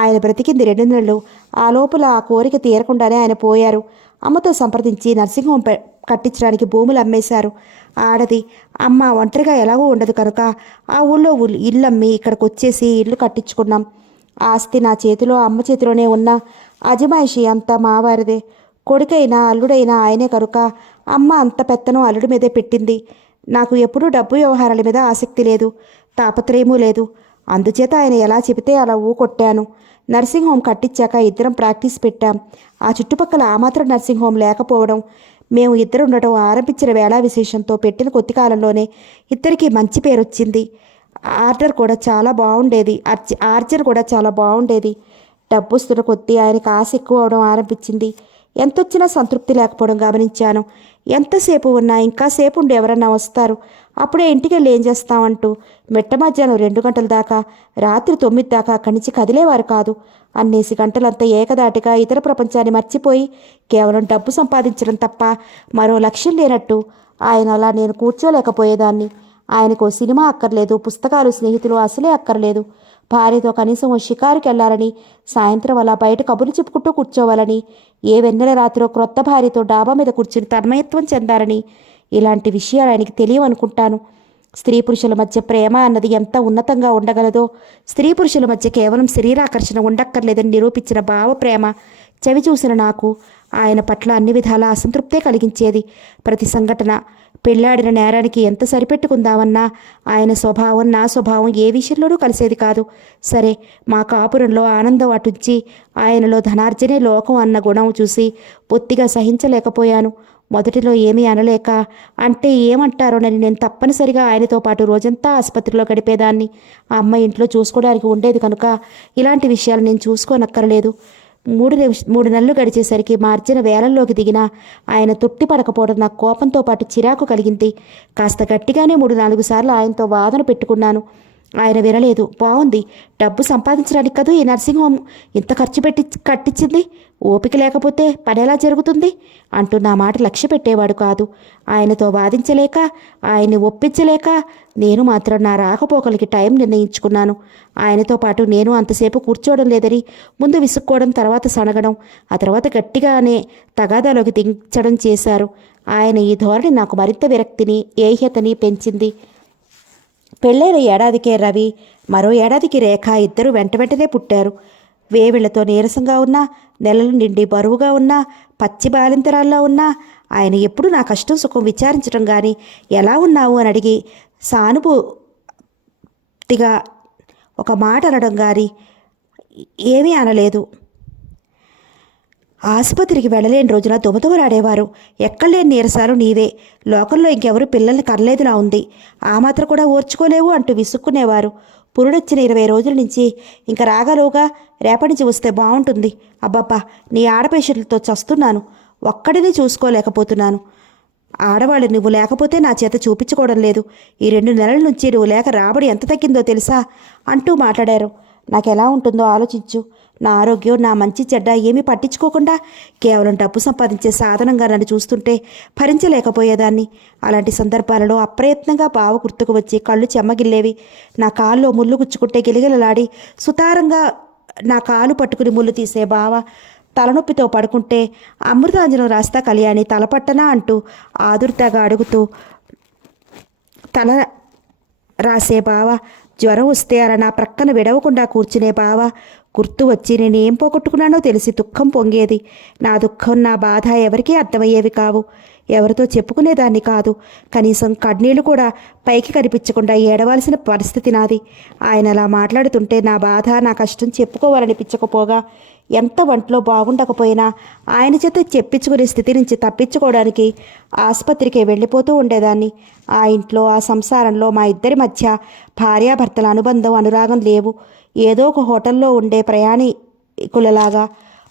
ఆయన బ్రతికింది 2 నెలలు. ఆ లోపల ఆ కోరిక తీరకుండానే ఆయన పోయారు. అమ్మతో సంప్రదించి నర్సింగ్ హోమ్ కట్టించడానికి భూములు అమ్మేశారు. ఆడది అమ్మ ఒంటరిగా ఎలాగో ఉండదు కనుక ఆ ఊళ్ళో ఇల్లు అమ్మి ఇక్కడికి వచ్చేసి ఇల్లు కట్టించుకున్నాం. ఆస్తి నా చేతిలో, అమ్మ చేతిలోనే ఉన్న అజమాయిషి అంతా మావారిదే. కొడుకైనా అల్లుడైనా ఆయనే కనుక అమ్మ అంత పెత్తనం అల్లుడి మీదే పెట్టింది. నాకు ఎప్పుడూ డబ్బు వ్యవహారాల మీద ఆసక్తి లేదు, తాపత్రయమూ లేదు. అందుచేత ఆయన ఎలా చెబితే అలా కొట్టాను. నర్సింగ్ హోమ్ కట్టించాక ఇద్దరం ప్రాక్టీస్ పెట్టాం. ఆ చుట్టుపక్కల ఆ మాత్రం నర్సింగ్ హోమ్ లేకపోవడం, మేము ఇద్దరు ఉండటం ఆరంభించిన వేళా విశేషంతో పెట్టిన కొద్ది కాలంలోనే ఇద్దరికీ మంచి పేరు వచ్చింది. ఆర్డర్ కూడా చాలా బాగుండేది. ఆర్జర్ కూడా చాలా బాగుండేది. డబ్బు వస్తున్న కొద్దీ ఆయనకు ఆశ ఎక్కువ అవడం ఆరంభించింది. ఎంతొచ్చినా సంతృప్తి లేకపోవడం గమనించాను. ఎంతసేపు ఉన్నా ఇంకా సేపు ఉండి ఎవరన్నా వస్తారు, అప్పుడే ఇంటికి వెళ్ళి ఏం చేస్తామంటూ మెట్ట మధ్యాహ్నం 2 గంటల దాకా, రాత్రి 9 దాకా అక్కడి నుంచి కదిలేవారు కాదు. అన్నేసి గంటలంతా ఏకదాటిగా ఇతర ప్రపంచాన్ని మర్చిపోయి కేవలం డబ్బు సంపాదించడం తప్ప మరో లక్ష్యం లేనట్టు ఆయన అలా నేను కూర్చోలేకపోయేదాన్ని. ఆయనకు సినిమా అక్కర్లేదు, పుస్తకాలు, స్నేహితులు అసలే అక్కర్లేదు. భార్యతో కనీసం ఓ షికారుకి వెళ్లాలని, సాయంత్రం అలా బయట కబుర్లు చెప్పుకుంటూ కూర్చోవాలని, ఏ వెన్నెల రాత్రో క్రొత్త భార్యతో డాబా మీద కూర్చుని తన్మయత్వం చెందాలని, ఇలాంటి విషయాలు ఆయనకి తెలియవనుకుంటాను. స్త్రీ పురుషుల మధ్య ప్రేమ అన్నది ఎంత ఉన్నతంగా ఉండగలదో, స్త్రీ పురుషుల మధ్య కేవలం శరీరాకర్షణ ఉండక్కర్లేదని నిరూపించిన భావ ప్రేమ చెవి చూసిన నాకు ఆయన పట్ల అన్ని విధాలా అసంతృప్తే కలిగించేది. ప్రతి సంఘటన, పెళ్లాడిన నేరానికి ఎంత సరిపెట్టుకుందామన్నా ఆయన స్వభావం నా స్వభావం ఏ విషయంలోనూ కలిసేది కాదు. సరే, మా కాపురంలో ఆనందం అటుంచి ఆయనలో ధనార్జనే లోకం అన్న గుణం చూసి బొత్తిగా సహించలేకపోయాను. మొదటిలో ఏమీ అనలేక, అంటే ఏమంటారోనని నేను తప్పనిసరిగా ఆయనతో పాటు రోజంతా ఆసుపత్రిలో గడిపేదాన్ని. ఆ అమ్మాయి ఇంట్లో చూసుకోవడానికి ఉండేది కనుక ఇలాంటి విషయాలు నేను చూసుకోనక్కర్లేదు. 3 నెలలు గడిచేసరికి మా అర్జన వేలల్లోకి దిగినా ఆయన తృప్తి పడకపోవడం నాకు కోపంతో పాటు చిరాకు కలిగింది. కాస్త గట్టిగానే 3-4 సార్లు ఆయనతో వాదన పెట్టుకున్నాను. ఆయన వినలేదు. బాగుంది, డబ్బు సంపాదించడానికి కదూ ఈ నర్సింగ్ హోమ్ ఇంత ఖర్చు పెట్టి కట్టించింది, ఓపిక లేకపోతే పని ఎలా జరుగుతుంది అంటూ నా మాట లక్ష్య పెట్టేవాడు కాదు. ఆయనతో వాదించలేక, ఆయన్ని ఒప్పించలేక నేను మాత్రం నా రాకపోకలకి టైం నిర్ణయించుకున్నాను. ఆయనతో పాటు నేను అంతసేపు కూర్చోవడం లేదని ముందు విసుక్కోవడం, తర్వాత సనగడం, ఆ తర్వాత గట్టిగానే తగాదాలోకి దించడం చేశారు. ఆయన ఈ ధోరణి నాకు మరింత విరక్తిని, ఏహ్యతని పెంచింది. పెళ్ళైన ఏడాదికే రవి, మరో ఏడాదికి రేఖ ఇద్దరు వెంట వెంటనే పుట్టారు. వేవిళ్లతో నీరసంగా ఉన్నా, నెలలు నిండి బరువుగా ఉన్నా, పచ్చి బాలింతరాల్లో ఉన్నా ఆయన ఎప్పుడూ నా కష్టం సుఖం విచారించడం కానీ, ఎలా ఉన్నావు అని అడిగి సానుభూతిగా ఒక మాట అనడం కానీ ఏమీ అనలేదు. ఆసుపత్రికి వెళ్ళలేని రోజున దుమదుమలాడేవారు. ఎక్కడలేని నీరసాలు నీవే, లోకంలో ఇంకెవరు పిల్లల్ని కనలేదులా ఉంది, ఆ మాత్రం కూడా ఓర్చుకోలేవు అంటూ విసుక్కునేవారు. పురుడొచ్చిన 20 రోజుల నుంచి ఇంకా రాగలుగా, రేపటి నుంచి వస్తే బాగుంటుంది. అబ్బబ్బా, నీ ఆడపేషెంట్లతో చస్తున్నాను, ఒక్కడిని చూసుకోలేకపోతున్నాను. ఆడవాళ్ళు నువ్వు లేకపోతే నా చేత చూపించుకోవడం లేదు. ఈ 2 నెలల నుంచి నువ్వు లేక రాబడి ఎంత తగ్గిందో తెలుసా అంటూ మాట్లాడారు. నాకెలా ఉంటుందో ఆలోచించు. నా ఆరోగ్యం, నా మంచి చెడ్డ ఏమీ పట్టించుకోకుండా కేవలం డబ్బు సంపాదించే సాధనంగా నన్ను చూస్తుంటే భరించలేకపోయేదాన్ని. అలాంటి సందర్భాలలో అప్రయత్నంగా బావ గుర్తుకు వచ్చి కళ్ళు చెమ్మగిల్లేవి. నా కాల్లో ముళ్ళు గుచ్చుకుంటే గిలిగిలలాడి సుతారంగా నా కాలు పట్టుకుని ముళ్ళు తీసే బావ, తలనొప్పితో పడుకుంటే అమృతాంజనం రాస్తా కళ్యాణి తలపట్టనా అంటూ ఆదుర్తగా అడుగుతూ తల రాసే బావ, జ్వరం వస్తే అలా నా ప్రక్కన విడవకుండా కూర్చునే బావ గుర్తు వచ్చి నేనేం పోగొట్టుకున్నానో తెలిసి దుఃఖం పొంగేది. నా దుఃఖం, నా బాధ ఎవరికీ అర్థమయ్యేవి కావు. ఎవరితో చెప్పుకునేదాన్ని కాదు. కనీసం కన్నీళ్లు కూడా పైకి కనిపించకుండా ఏడవలసిన పరిస్థితి నాది. ఆయన అలా మాట్లాడుతుంటే నా బాధ, నా కష్టం చెప్పుకోవాలనిపించకపోగా, ఎంత ఒంట్లో బాగుండకపోయినా ఆయన చేత చెప్పించుకునే స్థితి నుంచి తప్పించుకోవడానికి ఆసుపత్రికి వెళ్ళిపోతూ ఉండేదాన్ని. ఆ ఇంట్లో, ఆ సంసారంలో మా ఇద్దరి మధ్య భార్యాభర్తల అనుబంధం, అనురాగం లేవు. ఏదో ఒక హోటల్లో ఉండే ప్రయాణికులలాగా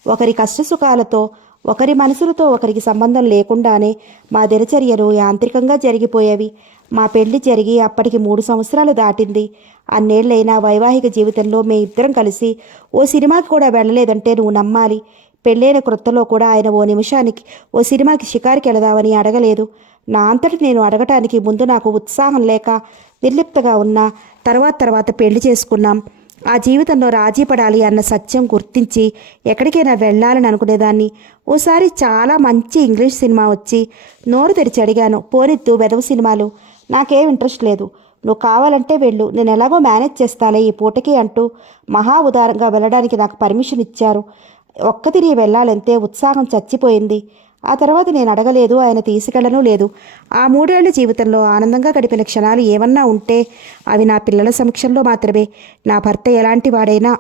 ఒకరి కష్టసుఖాలతో, ఒకరి మనసులతో ఒకరికి సంబంధం లేకుండానే మా దినచర్యలు యాంత్రికంగా జరిగిపోయేవి. మా పెళ్లి జరిగి అప్పటికి 3 సంవత్సరాలు దాటింది. అన్నేళ్లైనా వైవాహిక జీవితంలో ఇద్దరం కలిసి ఓ సినిమాకి కూడా వెళ్ళలేదంటే నువ్వు నమ్మాలి. పెళ్ళైన క్రొత్తలో కూడా ఆయన ఓ నిమిషానికి ఓ సినిమాకి షికారుకి వెళదామని అడగలేదు. నా అంతటి నేను అడగటానికి ముందు నాకు ఉత్సాహం లేక నిర్లిప్తగా ఉన్నా. తర్వాత పెళ్లి చేసుకున్నాం. ఆ జీవితంలో రాజీ పడాలి అన్న సత్యం గుర్తించి ఎక్కడికైనా వెళ్ళాలని అనుకునేదాన్ని. ఓసారి చాలా మంచి ఇంగ్లీష్ సినిమా వచ్చి నోరు తెరిచి అడిగాను, పోనిద్దు వెదవ సినిమాలు, నాకేం ఇంట్రెస్ట్ లేదు, నువ్వు కావాలంటే వెళ్ళు, నేను ఎలాగో మేనేజ్ చేస్తాలే ఈ పూటకి అంటూ మహా ఉదారంగా వెళ్ళడానికి నాకు పర్మిషన్ ఇచ్చారు. ఒక్కతిని వెళ్ళాలంటే ఉత్సాహం చచ్చిపోయింది. ఆ తర్వాత నేను అడగలేదు, ఆయన తీసుకెళ్లనూ లేదు. ఆ 3 ఏళ్ల జీవితంలో ఆనందంగా గడిపిన క్షణాలు ఏమన్నా ఉంటే అవి నా పిల్లల సమక్షంలో మాత్రమే. నా భర్త ఎలాంటి వాడైనా,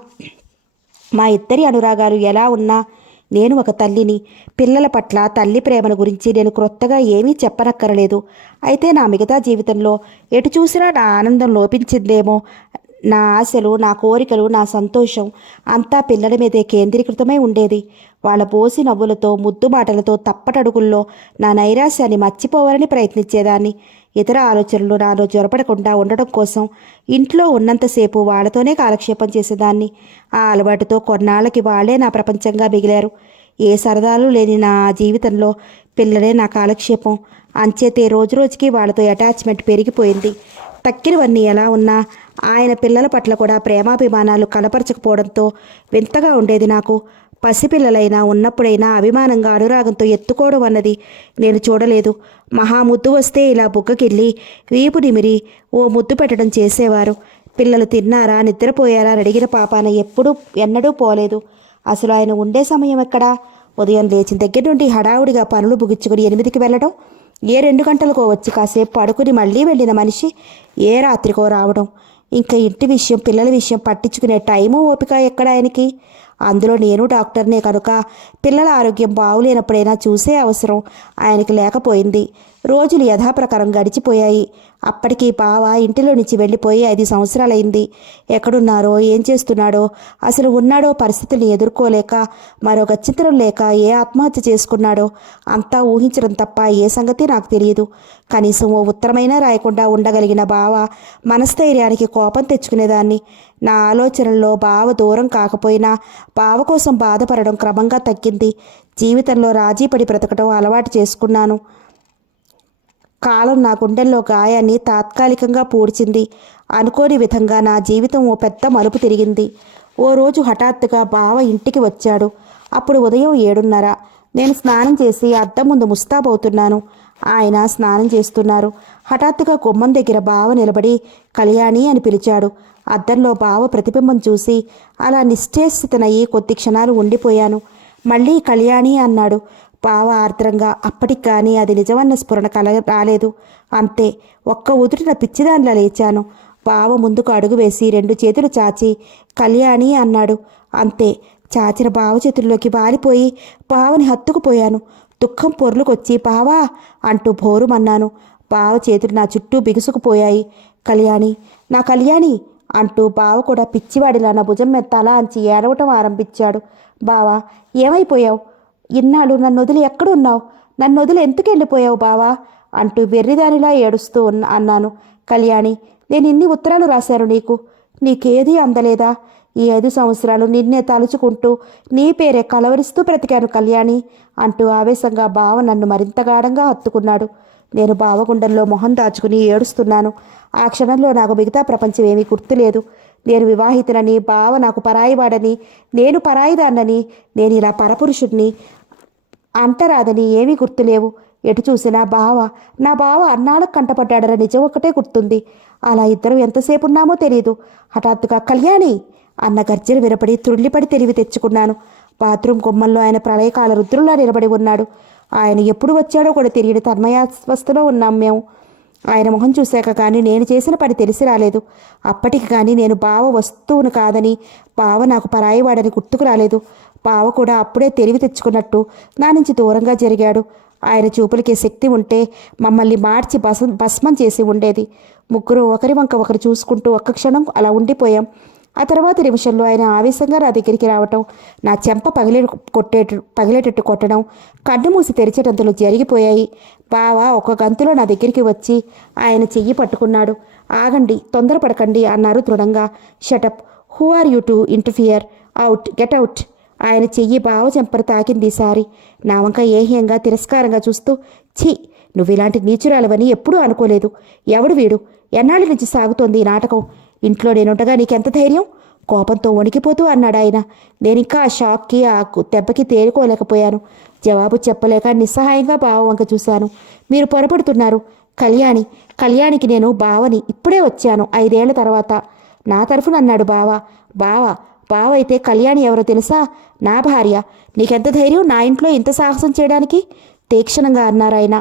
మా ఇద్దరి అనురాగాలు ఎలా ఉన్నా, నేను ఒక తల్లిని. పిల్లల పట్ల తల్లి ప్రేమను గురించి నేను క్రొత్తగా ఏమీ చెప్పనక్కరలేదు. అయితే నా మిగతా జీవితంలో ఎటు చూసినా నా ఆనందం లోపించిందేమో. నా ఆశలు, నా కోరికలు, నా సంతోషం అంతా పిల్లల మీదే కేంద్రీకృతమై ఉండేది. వాళ్ళ బోసి నవ్వులతో, ముద్దు మాటలతో, తప్పటడుగుల్లో నా నైరాశ్యాన్ని మర్చిపోవాలని ప్రయత్నించేదాన్ని. ఇతర ఆలోచనలు నాలో జొరపడకుండా ఉండడం కోసం ఇంట్లో ఉన్నంతసేపు వాళ్ళతోనే కాలక్షేపం చేసేదాన్ని. ఆ అలవాటుతో కొన్నాళ్ళకి వాళ్ళే నా ప్రపంచంగా మిగిలారు. ఏ సరదాలు లేని నా జీవితంలో పిల్లలే నా కాలక్షేపం. అంచేతే రోజురోజుకి వాళ్ళతో అటాచ్మెంట్ పెరిగిపోయింది. తక్కినవన్నీ ఎలా ఉన్నా ఆయన పిల్లల పట్ల కూడా ప్రేమాభిమానాలు కనపరచకపోవడంతో వింతగా ఉండేది నాకు. పసిపిల్లలైనా ఉన్నప్పుడైనా అభిమానంగా అనురాగంతో ఎత్తుకోవడం అన్నది నేను చూడలేదు. మహాముద్దు వస్తే ఇలా బుగ్గకిల్లి వీపు నిమిరి ఓ ముద్దు పెట్టడం చేసేవారు. పిల్లలు తిన్నారా, నిద్రపోయారా అని అడిగిన పాపాన ఎన్నడూ పోలేదు. అసలు ఆయన ఉండే సమయం ఎక్కడా? ఉదయం లేచిన దగ్గర నుండి హడావుడిగా పనులు ముగించుకుని 8కి వెళ్ళడం, ఏ 2 గంటలకో వచ్చి కాసేపు పడుకుని మళ్ళీ వెళ్ళిన మనిషి ఏ రాత్రికో రావడం. ఇంకా ఇంటి విషయం, పిల్లల విషయం పట్టించుకునే టైము, ఓపిక ఎక్కడ ఆయనకి? అందులో నేను డాక్టర్నే కనుక పిల్లల ఆరోగ్యం బాగులేనప్పుడైనా చూసే అవసరం ఆయనకి లేకపోయింది. రోజులు యథాప్రకారం గడిచిపోయాయి. అప్పటికి బావ ఇంటిలో నుంచి వెళ్ళిపోయి 5 సంవత్సరాలైంది. ఎక్కడున్నారో, ఏం చేస్తున్నాడో, అసలు ఉన్నాడో, పరిస్థితుల్ని ఎదుర్కోలేక, మరో గత్యంతరం లేక ఏ ఆత్మహత్య చేసుకున్నాడో అంతా ఊహించడం తప్ప ఏ సంగతి నాకు తెలియదు. కనీసం ఓ ఉత్తరమైనా రాయకుండా ఉండగలిగిన బావ మనస్థైర్యానికి కోపం తెచ్చుకునేదాన్ని. నా ఆలోచనల్లో బావ దూరం కాకపోయినా బావ కోసం బాధపడడం క్రమంగా తగ్గింది. జీవితంలో రాజీపడి బ్రతకడం అలవాటు చేసుకున్నాను. కాలం నా గుండెల్లో గాయాన్ని తాత్కాలికంగా పూడ్చింది. అనుకోని విధంగా నా జీవితం ఓ పెద్ద మలుపు తిరిగింది. ఓ రోజు హఠాత్తుగా బావ ఇంటికి వచ్చాడు. అప్పుడు ఉదయం 7:30. నేను స్నానం చేసి అద్దం ముందు ముస్తాబవుతున్నాను. ఆయన స్నానం చేస్తున్నారు. హఠాత్తుగా గుమ్మం దగ్గర బావ నిలబడి కళ్యాణి అని పిలిచాడు. అద్దంలో బావ ప్రతిబింబం చూసి అలా నిశ్చేష్టితనయ్యి కొద్ది క్షణాలు ఉండిపోయాను. మళ్ళీ కళ్యాణి అన్నాడు బావ ఆర్ద్రంగా. అప్పటికి కానీ అది నిజమన్న స్ఫురణ రాలేదు. అంతే, ఒక్క ఉదుటిన పిచ్చిదానిలా లేచాను. బావ ముందుకు అడుగు వేసి 2 చేతులు చాచి కళ్యాణి అన్నాడు. అంతే, చాచిన బావ చేతుల్లోకి వాలిపోయి బావని హత్తుకుపోయాను. దుఃఖం పొర్లుకొచ్చి బావా అంటూ భోరుమన్నాను. బావ చేతులు నా చుట్టూ బిగుసుకుపోయాయి. కళ్యాణి, నా కళ్యాణి అంటూ బావ కూడా పిచ్చివాడిలా నా భుజం మీద తల అంచి ఏడవటం ఆరంభించాడు. బావా, ఏమైపోయావు? ఇన్నాళ్ళు నన్ను వదిలి ఎక్కడున్నావు? నన్ను వదిలి ఎందుకు వెళ్ళిపోయావు బావా అంటూ వెర్రిదానిలా ఏడుస్తూ అన్నాను. కళ్యాణి, నేను ఇన్ని ఉత్తరాలు రాశాను నీకేదీ అందలేదా? ఈ 5 సంవత్సరాలు నిన్నే తలుచుకుంటూ నీ పేరే కలవరిస్తూ బ్రతికాను కళ్యాణి అంటూ ఆవేశంగా బావ నన్ను మరింత గాఢంగా హత్తుకున్నాడు. నేను బావగుండెల్లో మొహం దాచుకుని ఏడుస్తున్నాను. ఆ క్షణంలో నాకు మిగతా ప్రపంచం ఏమీ గుర్తులేదు. నేను వివాహితులని, బావ నాకు పరాయివాడని, నేను పరాయిదాన్నని, నేను ఇలా పరపురుషుడిని అంటరాదని ఏమీ గుర్తులేవు. ఎటు చూసినా నా బావ అన్నాళ్ళకు కంటపడ్డాడన్న నిజం ఒకటే గుర్తుంది. అలా ఇద్దరం ఎంతసేపు ఉన్నామో తెలియదు. హఠాత్తుగా కళ్యాణి అన్న గర్జన వినపడి త్రుళ్ళిపడి తెలివి తెచ్చుకున్నాను. బాత్రూమ్ గుమ్మంలో ఆయన ప్రళయకాల రుద్రులా నిలబడి ఉన్నాడు. ఆయన ఎప్పుడు వచ్చాడో కూడా తెలియని తన్మయావస్థలో ఉన్నాం మేము. ఆయన మొహం చూశాక కానీ నేను చేసిన పని తెలిసి రాలేదు. అప్పటికి కానీ నేను బావ వస్తువును కాదని, బావ నాకు పరాయివాడని గుర్తుకు రాలేదు. బావ కూడా అప్పుడే తెలివి తెచ్చుకున్నట్టు నా నుంచి దూరంగా జరిగాడు. ఆయన చూపులకి శక్తి ఉంటే మమ్మల్ని మార్చి భస్మం చేసి ఉండేది. ముగ్గురు ఒకరి వంక ఒకరు చూసుకుంటూ ఒక్క క్షణం అలా ఉండిపోయాం. ఆ తర్వాత నిమిషంలో ఆయన ఆవేశంగా నా దగ్గరికి రావటం, నా చెంప పగిలేటట్టు కొట్టడం, కన్ను మూసి తెరిచేటంతలో జరిగిపోయాయి. బావ ఒక గంతులో నా దగ్గరికి వచ్చి ఆయన చెయ్యి పట్టుకున్నాడు. ఆగండి, తొందరపడకండి అన్నారు దృఢంగా. Shut up, who are you to interfere? Out, get out. ఆయన చెయ్యి బావ చెంపను తాకింది ఈసారి. నా వంక ఏహ్యంగా తిరస్కారంగా చూస్తూ, ఛీ, నువ్వు ఇలాంటి నీచురాలవని ఎప్పుడూ అనుకోలేదు. ఎవడు వీడు? ఎన్నాళ్ళ నుంచి సాగుతోంది ఈ నాటకం? ఇంట్లో నేనుండగా నీకెంత ధైర్యం? కోపంతో వణికిపోతూ అన్నాడు ఆయన. నేనింకా ఆ షాక్కి, ఆ దెబ్బకి తేరుకోలేకపోయాను. జవాబు చెప్పలేక నిస్సహాయంగా బావ వంక చూశాను. మీరు పొరపడుతున్నారు. కళ్యాణికి నేను బావని. ఇప్పుడే వచ్చాను, 5 ఏళ్ల తర్వాత. నా తరఫున అన్నాడు బావ. బావ అయితే కళ్యాణి ఎవరో తెలుసా? నా భార్య. నీకెంత ధైర్యం నా ఇంట్లో ఇంత సాహసం చేయడానికి? తీక్షణంగా అన్నారాయన.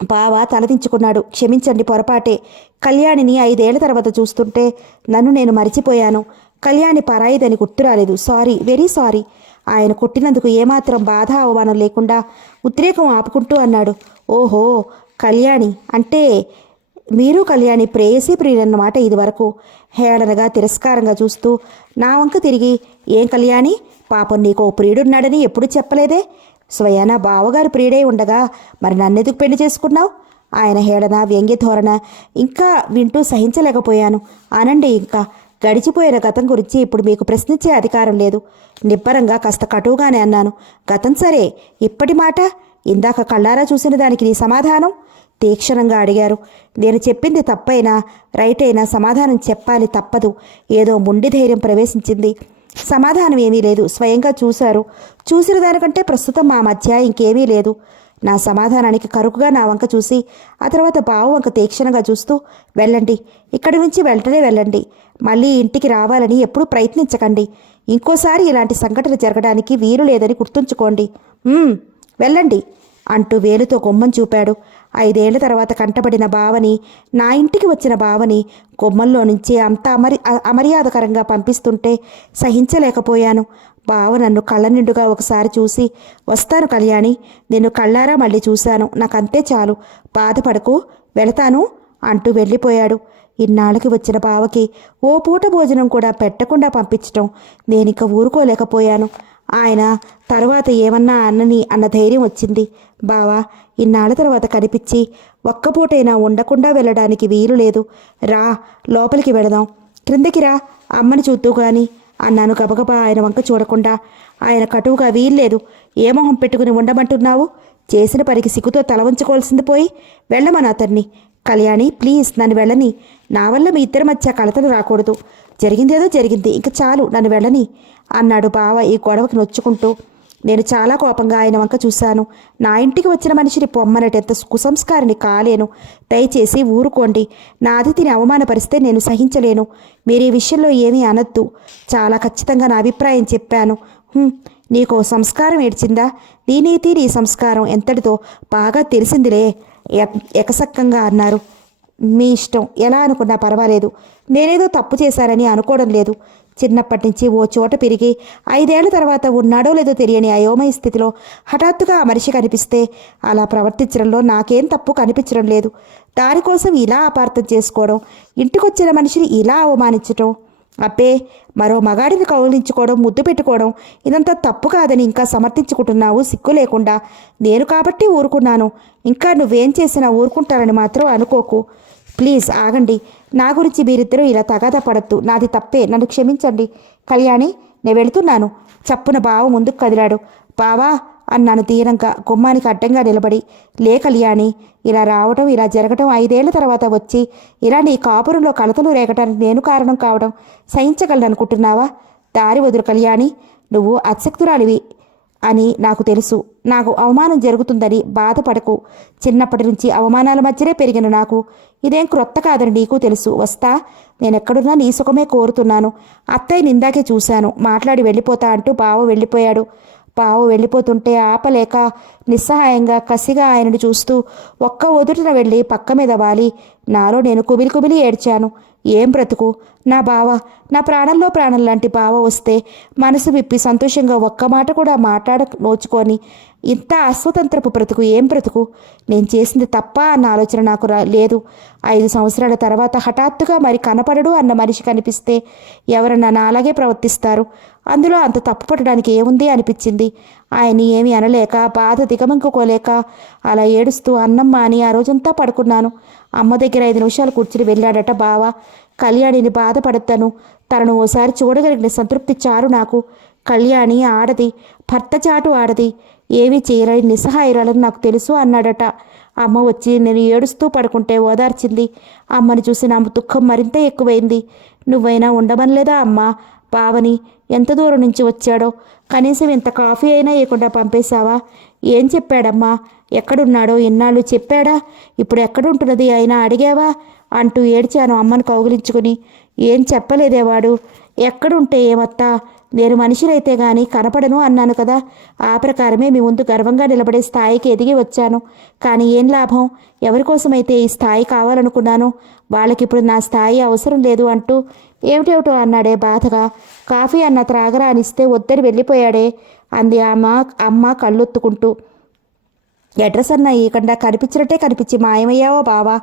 బావ తలదించుకున్నాడు. క్షమించండి, పొరపాటే. కళ్యాణిని 5 ఏళ్ల తర్వాత చూస్తుంటే నన్ను నేను మరిచిపోయాను. కళ్యాణి పరాయిదని గుర్తు రాలేదు. Sorry, very sorry. ఆయన కొట్టినందుకు ఏమాత్రం బాధ అవమానం లేకుండా ఉద్రేకం ఆపుకుంటూ అన్నాడు. ఓహో, కళ్యాణి అంటే మీరు కళ్యాణి ప్రేయసి ప్రియులన్నమాట ఇది వరకు. హేళనగా తిరస్కారంగా చూస్తూ నా వంక తిరిగి, ఏం కళ్యాణి, పాపం నీకో ప్రియుడున్నాడని ఎప్పుడు చెప్పలేదే? స్వయాన బావగారు ప్రియుడై ఉండగా మరి నన్నెందుకు పెళ్లి చేసుకున్నావు? ఆయన హేళన వ్యంగ్య ధోరణ ఇంకా వింటూ సహించలేకపోయాను. అనండి ఇంకా. గడిచిపోయిన గతం గురించి ఇప్పుడు మీకు ప్రశ్నించే అధికారం లేదు. నిబ్బరంగా కాస్త కటువుగానే అన్నాను. గతం సరే, ఇప్పటి మాట? ఇందాక కళ్ళారా చూసిన దానికి నీ సమాధానం? తీక్షణంగా అడిగారు. నేను చెప్పింది తప్పైనా రైట్ అయినా సమాధానం చెప్పాలి, తప్పదు. ఏదో మొండి ధైర్యం ప్రవేశించింది. సమాధానం ఏమీ లేదు. స్వయంగా చూశారు. చూసిన దానికంటే ప్రస్తుతం మా మధ్య ఇంకేమీ లేదు. నా సమాధానానికి కరుకుగా నా వంక చూసి ఆ తర్వాత బావ వంక తీక్షణంగా చూస్తూ, వెళ్ళండి, ఇక్కడి నుంచి వెంటనే వెళ్ళండి. మళ్ళీ ఇంటికి రావాలని ఎప్పుడూ ప్రయత్నించకండి. ఇంకోసారి ఇలాంటి సంఘటన జరగడానికి వీలు లేదని గుర్తుంచుకోండి. వెళ్ళండి అంటూ వేలుతో గుమ్మం చూపాడు. 5 ఏళ్ల తర్వాత కంటబడిన బావని, నా ఇంటికి వచ్చిన బావని గుమ్మంలో నుంచి అంత అమర్యాదకరంగా పంపిస్తుంటే సహించలేకపోయాను. బావ నన్ను కళ్ళ నిండుగా ఒకసారి చూసి, వస్తాను కళ్యాణి, నిన్ను కళ్ళారా మళ్ళీ చూశాను, నాకంతే చాలు, బాధపడకు, వెళతాను అంటూ వెళ్ళిపోయాడు. ఇన్నాళ్ళకి వచ్చిన బావకి ఓ పూట భోజనం కూడా పెట్టకుండా పంపించటం నేనిక ఊరుకోలేకపోయాను. ఆయన తరువాత ఏమన్నా అన్న ధైర్యం వచ్చింది. బావా, ఇన్నాళ్ళ తర్వాత కనిపించి ఒక్కపూటైనా ఉండకుండా వెళ్ళడానికి వీలు లేదు. రా, లోపలికి వెళదాం. క్రిందకి రా, అమ్మని చూద్దు గాని అన్నాను గబగబా ఆయన వంక చూడకుండా. ఆయన కటువుగా, వీల్లేదు, ఏ మొహం పెట్టుకుని ఉండమంటున్నావు? చేసిన పనికి సిగ్గుతో తల వంచుకోవాల్సింది పోయి వెళ్ళమని అతన్ని. కళ్యాణి, ప్లీజ్ నన్ను వెళ్ళని. నా వల్ల మీ ఇద్దరి మధ్య కలతలు రాకూడదు. జరిగిందేదో జరిగింది, ఇంక చాలు, నన్ను వెళ్ళని అన్నాడు బావ ఈ గొడవకి నొచ్చుకుంటూ. నేను చాలా కోపంగా ఆయన వంక చూశాను. నా ఇంటికి వచ్చిన మనిషిని పొమ్మనటెంత కుసంస్కారిని కాలేను. దయచేసి ఊరుకోండి. నా అతిథిని అవమానపరిస్తే నేను సహించలేను. మీరు ఈ విషయంలో ఏమీ అనొద్దు. చాలా ఖచ్చితంగా నా అభిప్రాయం చెప్పాను. నీకో సంస్కారం ఏడ్చిందా? నీ నీతి నీ సంస్కారం ఎంతటితో బాగా తెలిసిందిలే ఎకసక్కంగా అన్నారు. మీ ఇష్టం, ఎలా అనుకున్నా పర్వాలేదు. నేనేదో తప్పు చేశానని అనుకోవడం లేదు. చిన్నప్పటి నుంచి ఓ చోట పెరిగి 5 ఏళ్ల తర్వాత ఉన్నాడో లేదో తెలియని అయోమయ స్థితిలో హఠాత్తుగా ఆ మనిషి కనిపిస్తే అలా ప్రవర్తించడంలో నాకేం తప్పు కనిపించడం లేదు. దానికోసం ఇలా అపార్థం చేసుకోవడం, ఇంటికొచ్చిన మనిషిని ఇలా అవమానించటం, అబ్బే, మరో మగాడిని కౌలించుకోవడం, ముద్దు పెట్టుకోవడం ఇదంతా తప్పు కాదని ఇంకా సమర్థించుకుంటున్నావు సిగ్గు లేకుండా. నేను కాబట్టి ఊరుకున్నాను. ఇంకా నువ్వేం చేసినా ఊరుకుంటారని మాత్రం అనుకోకు. ప్లీజ్ ఆగండి. నా గురించి మీరిద్దరూ ఇలా తగాదా పడద్దు. నాది తప్పే, నన్ను క్షమించండి. కళ్యాణి, నేను వెళుతున్నాను. చప్పున బావ ముందుకు కదిలాడు. బావా అన్నాను దీనంగా గుమ్మానికి అడ్డంగా నిలబడి. లే కళ్యాణి, ఇలా రావడం, ఇలా జరగటం, 5 ఏళ్ల తర్వాత వచ్చి ఇలా నీ కాపురంలో కలతలు రేగటానికి నేను కారణం కావడం సహించగలను అనుకుంటున్నావా? దారి వదులు కళ్యాణి, నువ్వు అశక్తురాలివి అని నాకు తెలుసు. నాకు అవమానం జరుగుతుందని బాధపడకు. చిన్నప్పటి నుంచి అవమానాల మధ్యనే పెరిగిన నాకు ఇదేం క్రొత్త కాదని నీకు తెలుసు. వస్తా, నేనెక్కడున్నా నీ సుఖమే కోరుతున్నాను. అత్తయ్య నిందాకే చూశాను, మాట్లాడి వెళ్ళిపోతా అంటూ బావ వెళ్ళిపోయాడు. బావ వెళ్ళిపోతుంటే ఆపలేక నిస్సహాయంగా కసిగా ఆయనను చూస్తూ ఒక్క ఒదుటిన వెళ్ళి పక్క మీద వాలి నాలో నేను కుమిలి కుమిలి ఏడ్చాను. ఏం బ్రతుకు నా బావ, నా ప్రాణంలో ప్రాణం లాంటి బావ వస్తే మనసు విప్పి సంతోషంగా ఒక్క మాట కూడా నోచుకొని ఇంత అస్వతంత్రపు బ్రతుకు ఏం బ్రతుకు? నేను చేసింది తప్ప అన్న ఆలోచన నాకు లేదు. 5 సంవత్సరాల తర్వాత హఠాత్తుగా మరి కనపడడు అన్న మనిషి కనిపిస్తే ఎవరన్నా నాలాగే ప్రవర్తిస్తారు. అందులో అంత తప్పు పట్టడానికి ఏముంది అనిపించింది. ఆయన్ని ఏమీ అనలేక, బాధ దిగమంకుకోలేక అలా ఏడుస్తూ అన్నం మాని ఆ రోజంతా పడుకున్నాను. అమ్మ దగ్గర 5 నిమిషాలు కూర్చుని వెళ్ళాడట బావ. కళ్యాణిని బాధపడతాను, తనను ఓసారి చూడగలిగిన సంతృప్తి చాలు నాకు. కళ్యాణి ఆడది, భర్త చాటు ఆడది, ఏమీ చేయలేని నిస్సహాయురాలని నాకు తెలుసు అన్నాడట. అమ్మ వచ్చి నేను ఏడుస్తూ పడుకుంటే ఓదార్చింది. అమ్మని చూసి నా దుఃఖం మరింత ఎక్కువైంది. నువ్వైనా ఉండమనలేదా అమ్మా బావని? ఎంత దూరం నుంచి వచ్చాడో, కనీసం ఇంత కాఫీ అయినా ఇవ్వకుండా పంపేశావా? ఏం చెప్పాడమ్మా? ఎక్కడున్నాడో ఇన్నాళ్ళు చెప్పాడా? ఇప్పుడు ఎక్కడుంటున్నది అయినా అడిగావా అంటూ ఏడ్చాను అమ్మను కౌగిలించుకుని. ఏం చెప్పలేదేవాడు. ఎక్కడుంటే ఏమత్తా, నేను మనిషినైతే గాని కనపడను అన్నాను కదా. ఆ ప్రకారమే మీ ముందు గర్వంగా నిలబడే స్థాయికి ఎదిగి వచ్చాను. కానీ ఏం లాభం? ఎవరి కోసమైతే ఈ స్థాయి కావాలనుకున్నానో వాళ్ళకిప్పుడు నా స్థాయి అవసరం లేదు అంటూ ఏమిటేమిటో అన్నాడే బాధగా. కాఫీ అన్న త్రాగరా అనిస్తే వద్దని వెళ్ళిపోయాడే అంది అమ్మ కళ్ళొత్తుకుంటూ. అడ్రస్ అన్న ఇయకుండా కనిపించినట్టే కనిపించి మాయమయ్యావో బావా,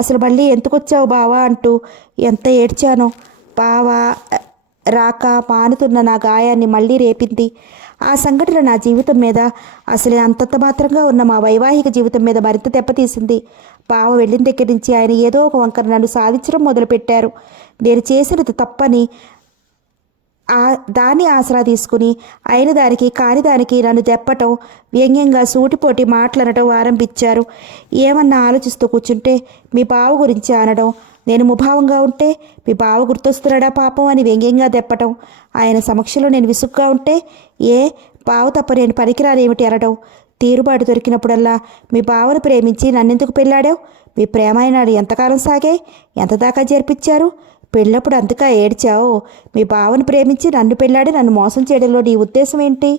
అసలు మళ్ళీ ఎందుకొచ్చావు బావా అంటూ ఎంత ఏడ్చానో. బావా రాక మానుతున్న నా గాయాన్ని మళ్ళీ రేపింది. ఆ సంఘటన నా జీవితం మీద, అసలే అంతంత మాత్రంగా ఉన్న మా వైవాహిక జీవితం మీద మరింత దెబ్బతీసింది. బావ వెళ్ళిన దగ్గర నుంచి ఆయన ఏదో ఒక వంకర నన్ను సాధించడం మొదలుపెట్టారు. నేను చేసినది తప్పని దాన్ని ఆసరా తీసుకుని అయిన దానికి కాని దానికి నన్ను దెప్పటం, వ్యంగ్యంగా సూటిపోటి మాటలనటం ఆరంభించారు. ఏమన్నా ఆలోచిస్తూ కూర్చుంటే మీ బావ గురించి అనడం, నేను ముభావంగా ఉంటే మీ బావ గుర్తొస్తున్నాడా పాపం అని వ్యంగ్యంగా దెప్పటం, ఆయన సమక్షంలో నేను విసుగ్గా ఉంటే ఏ బావ తప్ప నేను పనికిరానేమిటి అనడం, తీరుబాటు దొరికినప్పుడల్లా మీ బావను ప్రేమించి నన్నెందుకు పెళ్ళాడావు, మీ ప్రేమాయణాలు ఎంతకాలం సాగాయి, ఎంత దాకా జరిపించారు, పెళ్ళప్పుడు అంతగా ఏడ్చావు, మీ బావను ప్రేమించి నన్ను పెళ్ళాడి నన్ను మోసం చేయడంలో నీ ఉద్దేశం ఏంటి,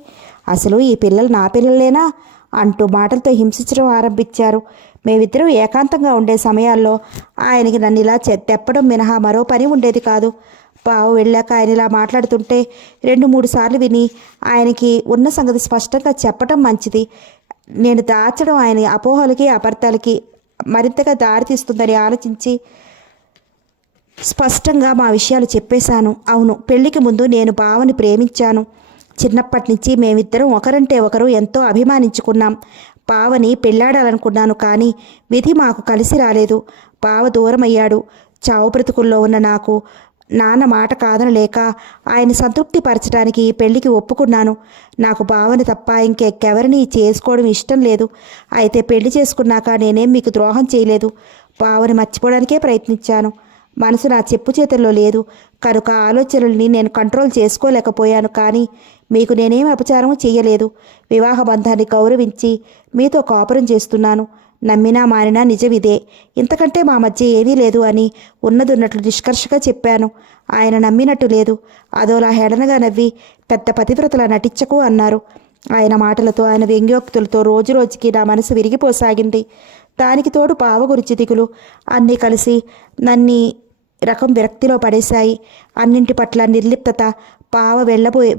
అసలు ఈ పిల్లలు నా పిల్లలేనా అంటూ మాటలతో హింసించడం ఆరంభించారు. మేమిద్దరం ఏకాంతంగా ఉండే సమయాల్లో ఆయనకి నన్ను ఇలా తెప్పడం మినహా మరో పని ఉండేది కాదు. బావ వెళ్ళాక ఆయన ఇలా మాట్లాడుతుంటే 2-3 సార్లు విని ఆయనకి ఉన్న సంగతి స్పష్టంగా చెప్పడం మంచిది. నేను దాచడం ఆయన అపోహలకి అపార్థాలకి మరింతగా దారితీస్తుందని ఆలోచించి స్పష్టంగా మా విషయాలు చెప్పేశాను. అవును, పెళ్లికి ముందు నేను బావని ప్రేమించాను. చిన్నప్పటి నుంచి మేమిద్దరం ఒకరంటే ఒకరు ఎంతో అభిమానించుకున్నాం. బావని పెళ్ళాడాలనుకున్నాను, కానీ విధి మాకు కలిసి రాలేదు. బావ దూరమయ్యాడు. చావు బ్రతుకుల్లో ఉన్న నాకు నాన్న మాట కాదనలేక ఆయన సంతృప్తి పరచడానికి ఈ పెళ్లికి ఒప్పుకున్నాను. నాకు బావని తప్ప ఇంకెవరిని చేసుకోవడం ఇష్టం లేదు. అయితే పెళ్లి చేసుకున్నాక నేనేం మీకు ద్రోహం చేయలేదు. బావని మర్చిపోవడానికే ప్రయత్నించాను. మనసు నా చెప్పు చేతుల్లో లేదు కనుక ఆలోచనల్ని నేను కంట్రోల్ చేసుకోలేకపోయాను. కానీ మీకు నేనేం అపచారం చేయలేదు. వివాహ బంధాన్ని గౌరవించి మీతో కాపురం చేస్తున్నాను. నమ్మినా మానినా నిజమిదే. ఇంతకంటే మా మధ్య ఏమీ లేదు అని ఉన్నదున్నట్లు నిష్కర్షగా చెప్పాను. ఆయన నమ్మినట్టు లేదు. అదోలా హేళనగా నవ్వి పెద్ద పతివ్రతలా నటించకు అన్నారు. ఆయన మాటలతో, ఆయన వ్యంగ్యోక్తులతో రోజురోజుకి నా మనసు విరిగిపోసాగింది. దానికి తోడు బావ గురించి దిగులు అన్నీ కలిసి నన్ని రకం విరక్తిలో పడేశాయి. అన్నింటి పట్ల నిర్లిప్తత. బావ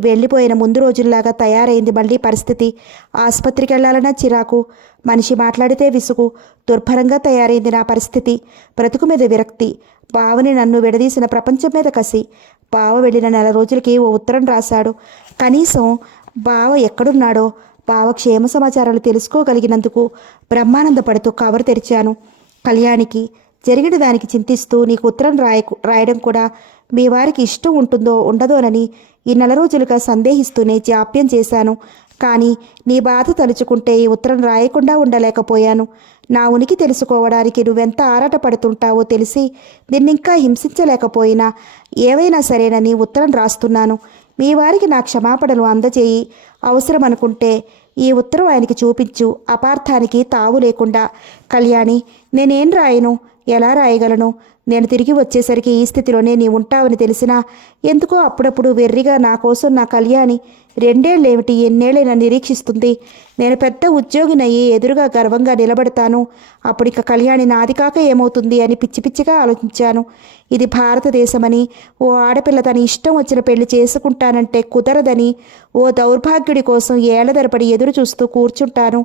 వెళ్ళిపోయిన ముందు రోజుల్లాగా తయారైంది మళ్ళీ పరిస్థితి. ఆసుపత్రికి వెళ్ళాలన్నా చిరాకు, మనిషి మాట్లాడితే విసుగు, దుర్భరంగా తయారైంది నా పరిస్థితి. బ్రతుకు మీద విరక్తి, బావని నన్ను విడదీసిన ప్రపంచం మీద కసి. బావ వెళ్ళిన 4 రోజులకి ఓ ఉత్తరం రాశాడు. కనీసం బావ ఎక్కడున్నాడో, బావ క్షేమ సమాచారాలు తెలుసుకోగలిగినందుకు బ్రహ్మానందపడుతూ కవర్ తెరిచాను. కళ్యాణికి జరిగిన దానికి చింతిస్తూ నీకు ఉత్తరం రాయడం కూడా మీ వారికి ఇష్టం ఉంటుందో ఉండదోనని ఈ 4 రోజులుగా సందేహిస్తూనే జాప్యం చేశాను. కానీ నీ బాధ తలుచుకుంటే ఈ ఉత్తరం రాయకుండా ఉండలేకపోయాను. నా ఉనికి తెలుసుకోవడానికి నువ్వెంత ఆరాటపడుతుంటావో తెలిసి నిన్నింకా హింసించలేకపోయినా ఏవైనా సరేనని ఉత్తరం రాస్తున్నాను. మీ వారికి నా క్షమాపణలు అందజేయి. అవసరం అనుకుంటే ఈ ఉత్తరం ఆయనకి చూపించు. అపార్థానికి తావు లేకుండా. కళ్యాణి, నేనేం రాయను, ఎలా రాయగలను? నేను తిరిగి వచ్చేసరికి ఈ స్థితిలోనే నీ ఉంటావని తెలిసినా ఎందుకో అప్పుడప్పుడు వెర్రిగా నా కోసం నా కళ్యాణి 2 ఏళ్ళేమిటి, ఎన్నేళ్ళైనా నిరీక్షిస్తుంది. నేను పెద్ద ఉద్యోగినయ్యి ఎదురుగా గర్వంగా నిలబడతాను. అప్పుడిక కళ్యాణి నాది కాక ఏమవుతుంది అని పిచ్చి పిచ్చిగా ఆలోచించాను. ఇది భారతదేశమని, ఓ ఆడపిల్ల తన ఇష్టం వచ్చిన పెళ్లి చేసుకుంటానంటే కుదరదని, ఓ దౌర్భాగ్యుడి కోసం ఏళ్ల తరబడి ఎదురు చూస్తూ కూర్చుంటాను.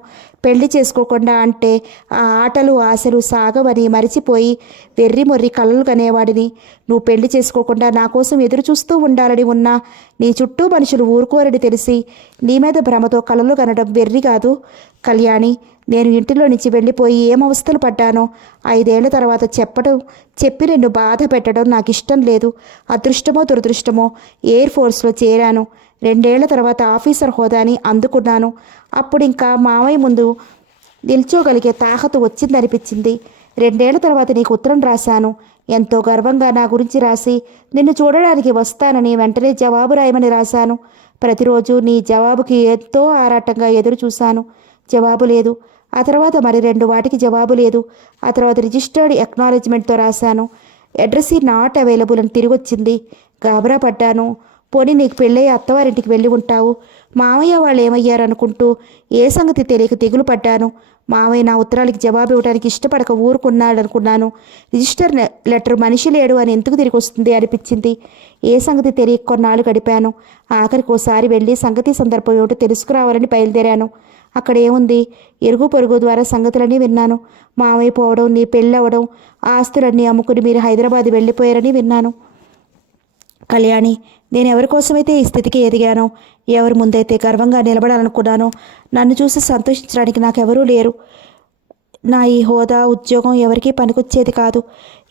పెళ్లి చేసుకోకుండా అంటే ఆ ఆటలు ఆశలు సాగవని మరిచిపోయి వెర్రిమొర్రి కలలు కనేవాడిని. నువ్వు పెళ్లి చేసుకోకుండా నా కోసం ఎదురు చూస్తూ ఉండాలని ఉన్నా నీ చుట్టూ మనుషులు ఊరుకోరని తెలిసి నీ మీద భ్రమతో కలలు కనడం వెర్రి కాదు. కళ్యాణి, నేను ఇంటిలో నుంచి వెళ్ళిపోయి ఏం అవస్థలు పడ్డానో 5 ఏళ్ల తర్వాత చెప్పి నిన్ను బాధ పెట్టడం నాకు ఇష్టం లేదు. అదృష్టమో దురదృష్టమో ఎయిర్ ఫోర్స్లో చేరాను. 2 ఏళ్ల తర్వాత ఆఫీసర్ హోదాని అందుకున్నాను. అప్పుడు ఇంకా మావయ్య ముందు నిల్చోగలిగే తాహతు వచ్చిందనిపించింది. 2 ఏళ్ల తర్వాత నీకు ఉత్తరం రాశాను. ఎంతో గర్వంగా నా గురించి రాసి నిన్ను చూడడానికి వస్తానని వెంటనే జవాబు రాయమని రాశాను. ప్రతిరోజు నీ జవాబుకి ఎంతో ఆరాటంగా ఎదురు చూశాను. జవాబు లేదు. ఆ తర్వాత మరి 2 వాటికి జవాబు లేదు. ఆ తర్వాత రిజిస్టర్డ్ ఎక్నాలెడ్జ్మెంట్తో రాశాను. అడ్రస్ నాట్ అవైలబుల్ అని తిరిగొచ్చింది. గాబరా పడ్డాను. పోనీ నీకు పెళ్ళయి అత్తవారింటికి వెళ్ళి ఉంటావు, మామయ్య వాళ్ళు ఏమయ్యారు అనుకుంటూ ఏ సంగతి తెలియక దిగులు పడ్డాను. మామయ్య నా ఉత్తరాలకి జవాబు ఇవ్వడానికి ఇష్టపడక ఊరుకున్నాడనుకున్నాను. రిజిస్టర్ లెటర్ మనిషి లేడు అని ఎందుకు తిరిగి వస్తుంది అనిపించింది. ఏ సంగతి తెలియక కొన్నాళ్ళు గడిపాను. ఆఖరికి ఓసారి వెళ్ళి సంగతి సందర్భం ఏమిటో తెలుసుకురావాలని బయలుదేరాను. అక్కడ ఏముంది, ఇరుగు పొరుగు ద్వారా సంగతులన్నీ విన్నాను. మామయ్య పోవడం, నీ పెళ్ళవడం, ఆస్తులన్నీ అమ్ముకుని మీరు హైదరాబాద్ వెళ్ళిపోయారని విన్నాను. కళ్యాణి, నేను ఎవరి కోసమైతే ఈ స్థితికి ఎదిగానో, ఎవరి ముందైతే గర్వంగా నిలబడాలనుకున్నానో, నన్ను చూసి సంతోషించడానికి నాకెవరూ లేరు. నా ఈ హోదా, ఉద్యోగం ఎవరికీ పనికొచ్చేది కాదు.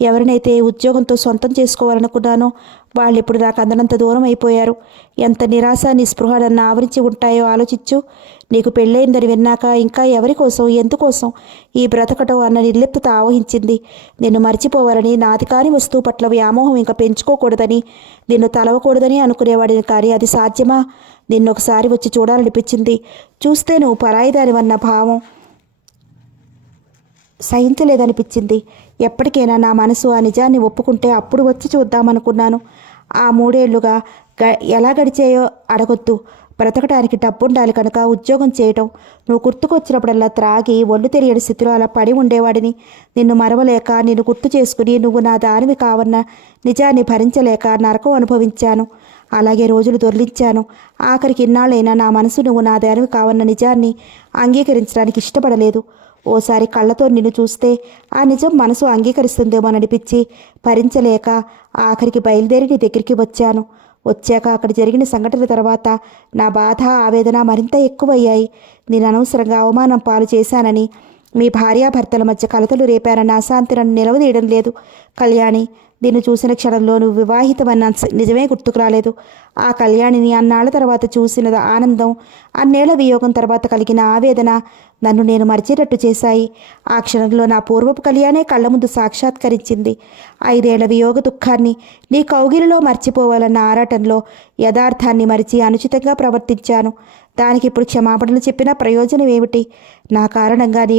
ఎవరినైతే ఉద్యోగంతో సొంతం చేసుకోవాలనుకున్నానో వాళ్ళు ఇప్పుడు నాకు అందనంత దూరం అయిపోయారు. ఎంత నిరాశ, నిస్పృహ నన్ను ఆవరించి ఉంటాయో ఆలోచించు. నీకు పెళ్ళయిందని విన్నాక ఇంకా ఎవరి కోసం, ఎందుకోసం ఈ బ్రతకటం అన్న నిర్లిప్తత ఆవహించింది. నిన్ను మర్చిపోవాలని, నాది కాని వస్తువు పట్ల వ్యామోహం ఇంకా పెంచుకోకూడదని, నిన్ను తలవకూడదని అనుకునేవాడిని. కానీ అది సాధ్యమా? నిన్నొకసారి వచ్చి చూడాలనిపించింది. చూస్తే నువ్వు పరాయిదానివన్న భావం సహించలేదనిపించింది. ఎప్పటికైనా నా మనసు ఆ నిజాన్ని ఒప్పుకుంటే అప్పుడు వచ్చి చూద్దామనుకున్నాను. ఆ 3 ఏళ్లుగా ఎలా గడిచాయో అడగొద్దు. బ్రతకడానికి డబ్బుండాలి కనుక ఉద్యోగం చేయటం. నువ్వు గుర్తుకొచ్చినప్పుడల్లా త్రాగి ఒళ్ళు తెలియని స్థితిలో అలా పడి ఉండేవాడిని. నిన్ను మరవలేక, నిన్ను గుర్తు చేసుకుని నువ్వు నా దానివి కావన్న నిజాన్ని భరించలేక నరకం అనుభవించాను. అలాగే రోజులు దొర్లించాను. ఆఖరికి ఇన్నాళ్ళైనా నా మనసు నువ్వు నా దానివి కావన్న నిజాన్ని అంగీకరించడానికి ఇష్టపడలేదు. ఓసారి కళ్ళతో నిన్ను చూస్తే ఆ నిజం మనసు అంగీకరిస్తుందేమో అనిపించి భరించలేక ఆఖరికి బయలుదేరి నీ దగ్గరికి వచ్చాను. వచ్చాక అక్కడ జరిగిన సంఘటన తర్వాత నా బాధ, ఆవేదన మరింత ఎక్కువయ్యాయి. నేను అనవసరంగా అవమానం పాలు చేశానని, మీ భార్యాభర్తల మధ్య కలతలు రేపారన్న అశాంతి నన్ను నిలవదీయడం లేదు. కళ్యాణి, నిన్ను చూసిన క్షణంలో నువ్వు వివాహితమన్న నిజమే గుర్తుకు రాలేదు. ఆ కళ్యాణిని అన్నాళ్ల తర్వాత చూసిన ఆనందం, అన్నేళ్ల వియోగం తర్వాత కలిగిన ఆవేదన నన్ను నేను మరిచేటట్టు చేశాయి. ఆ క్షణంలో నా పూర్వపు కళ్యాణే కళ్ళ ముందు సాక్షాత్కరించింది. 5 ఏళ్ల వియోగ దుఃఖాన్ని నీ కౌగిలిలో మర్చిపోవాలన్న ఆరాటంలో యథార్థాన్ని మరిచి అనుచితంగా ప్రవర్తించాను. దానికి ఇప్పుడు క్షమాపణలు చెప్పినా ప్రయోజనం ఏమిటి? నా కారణంగా నీ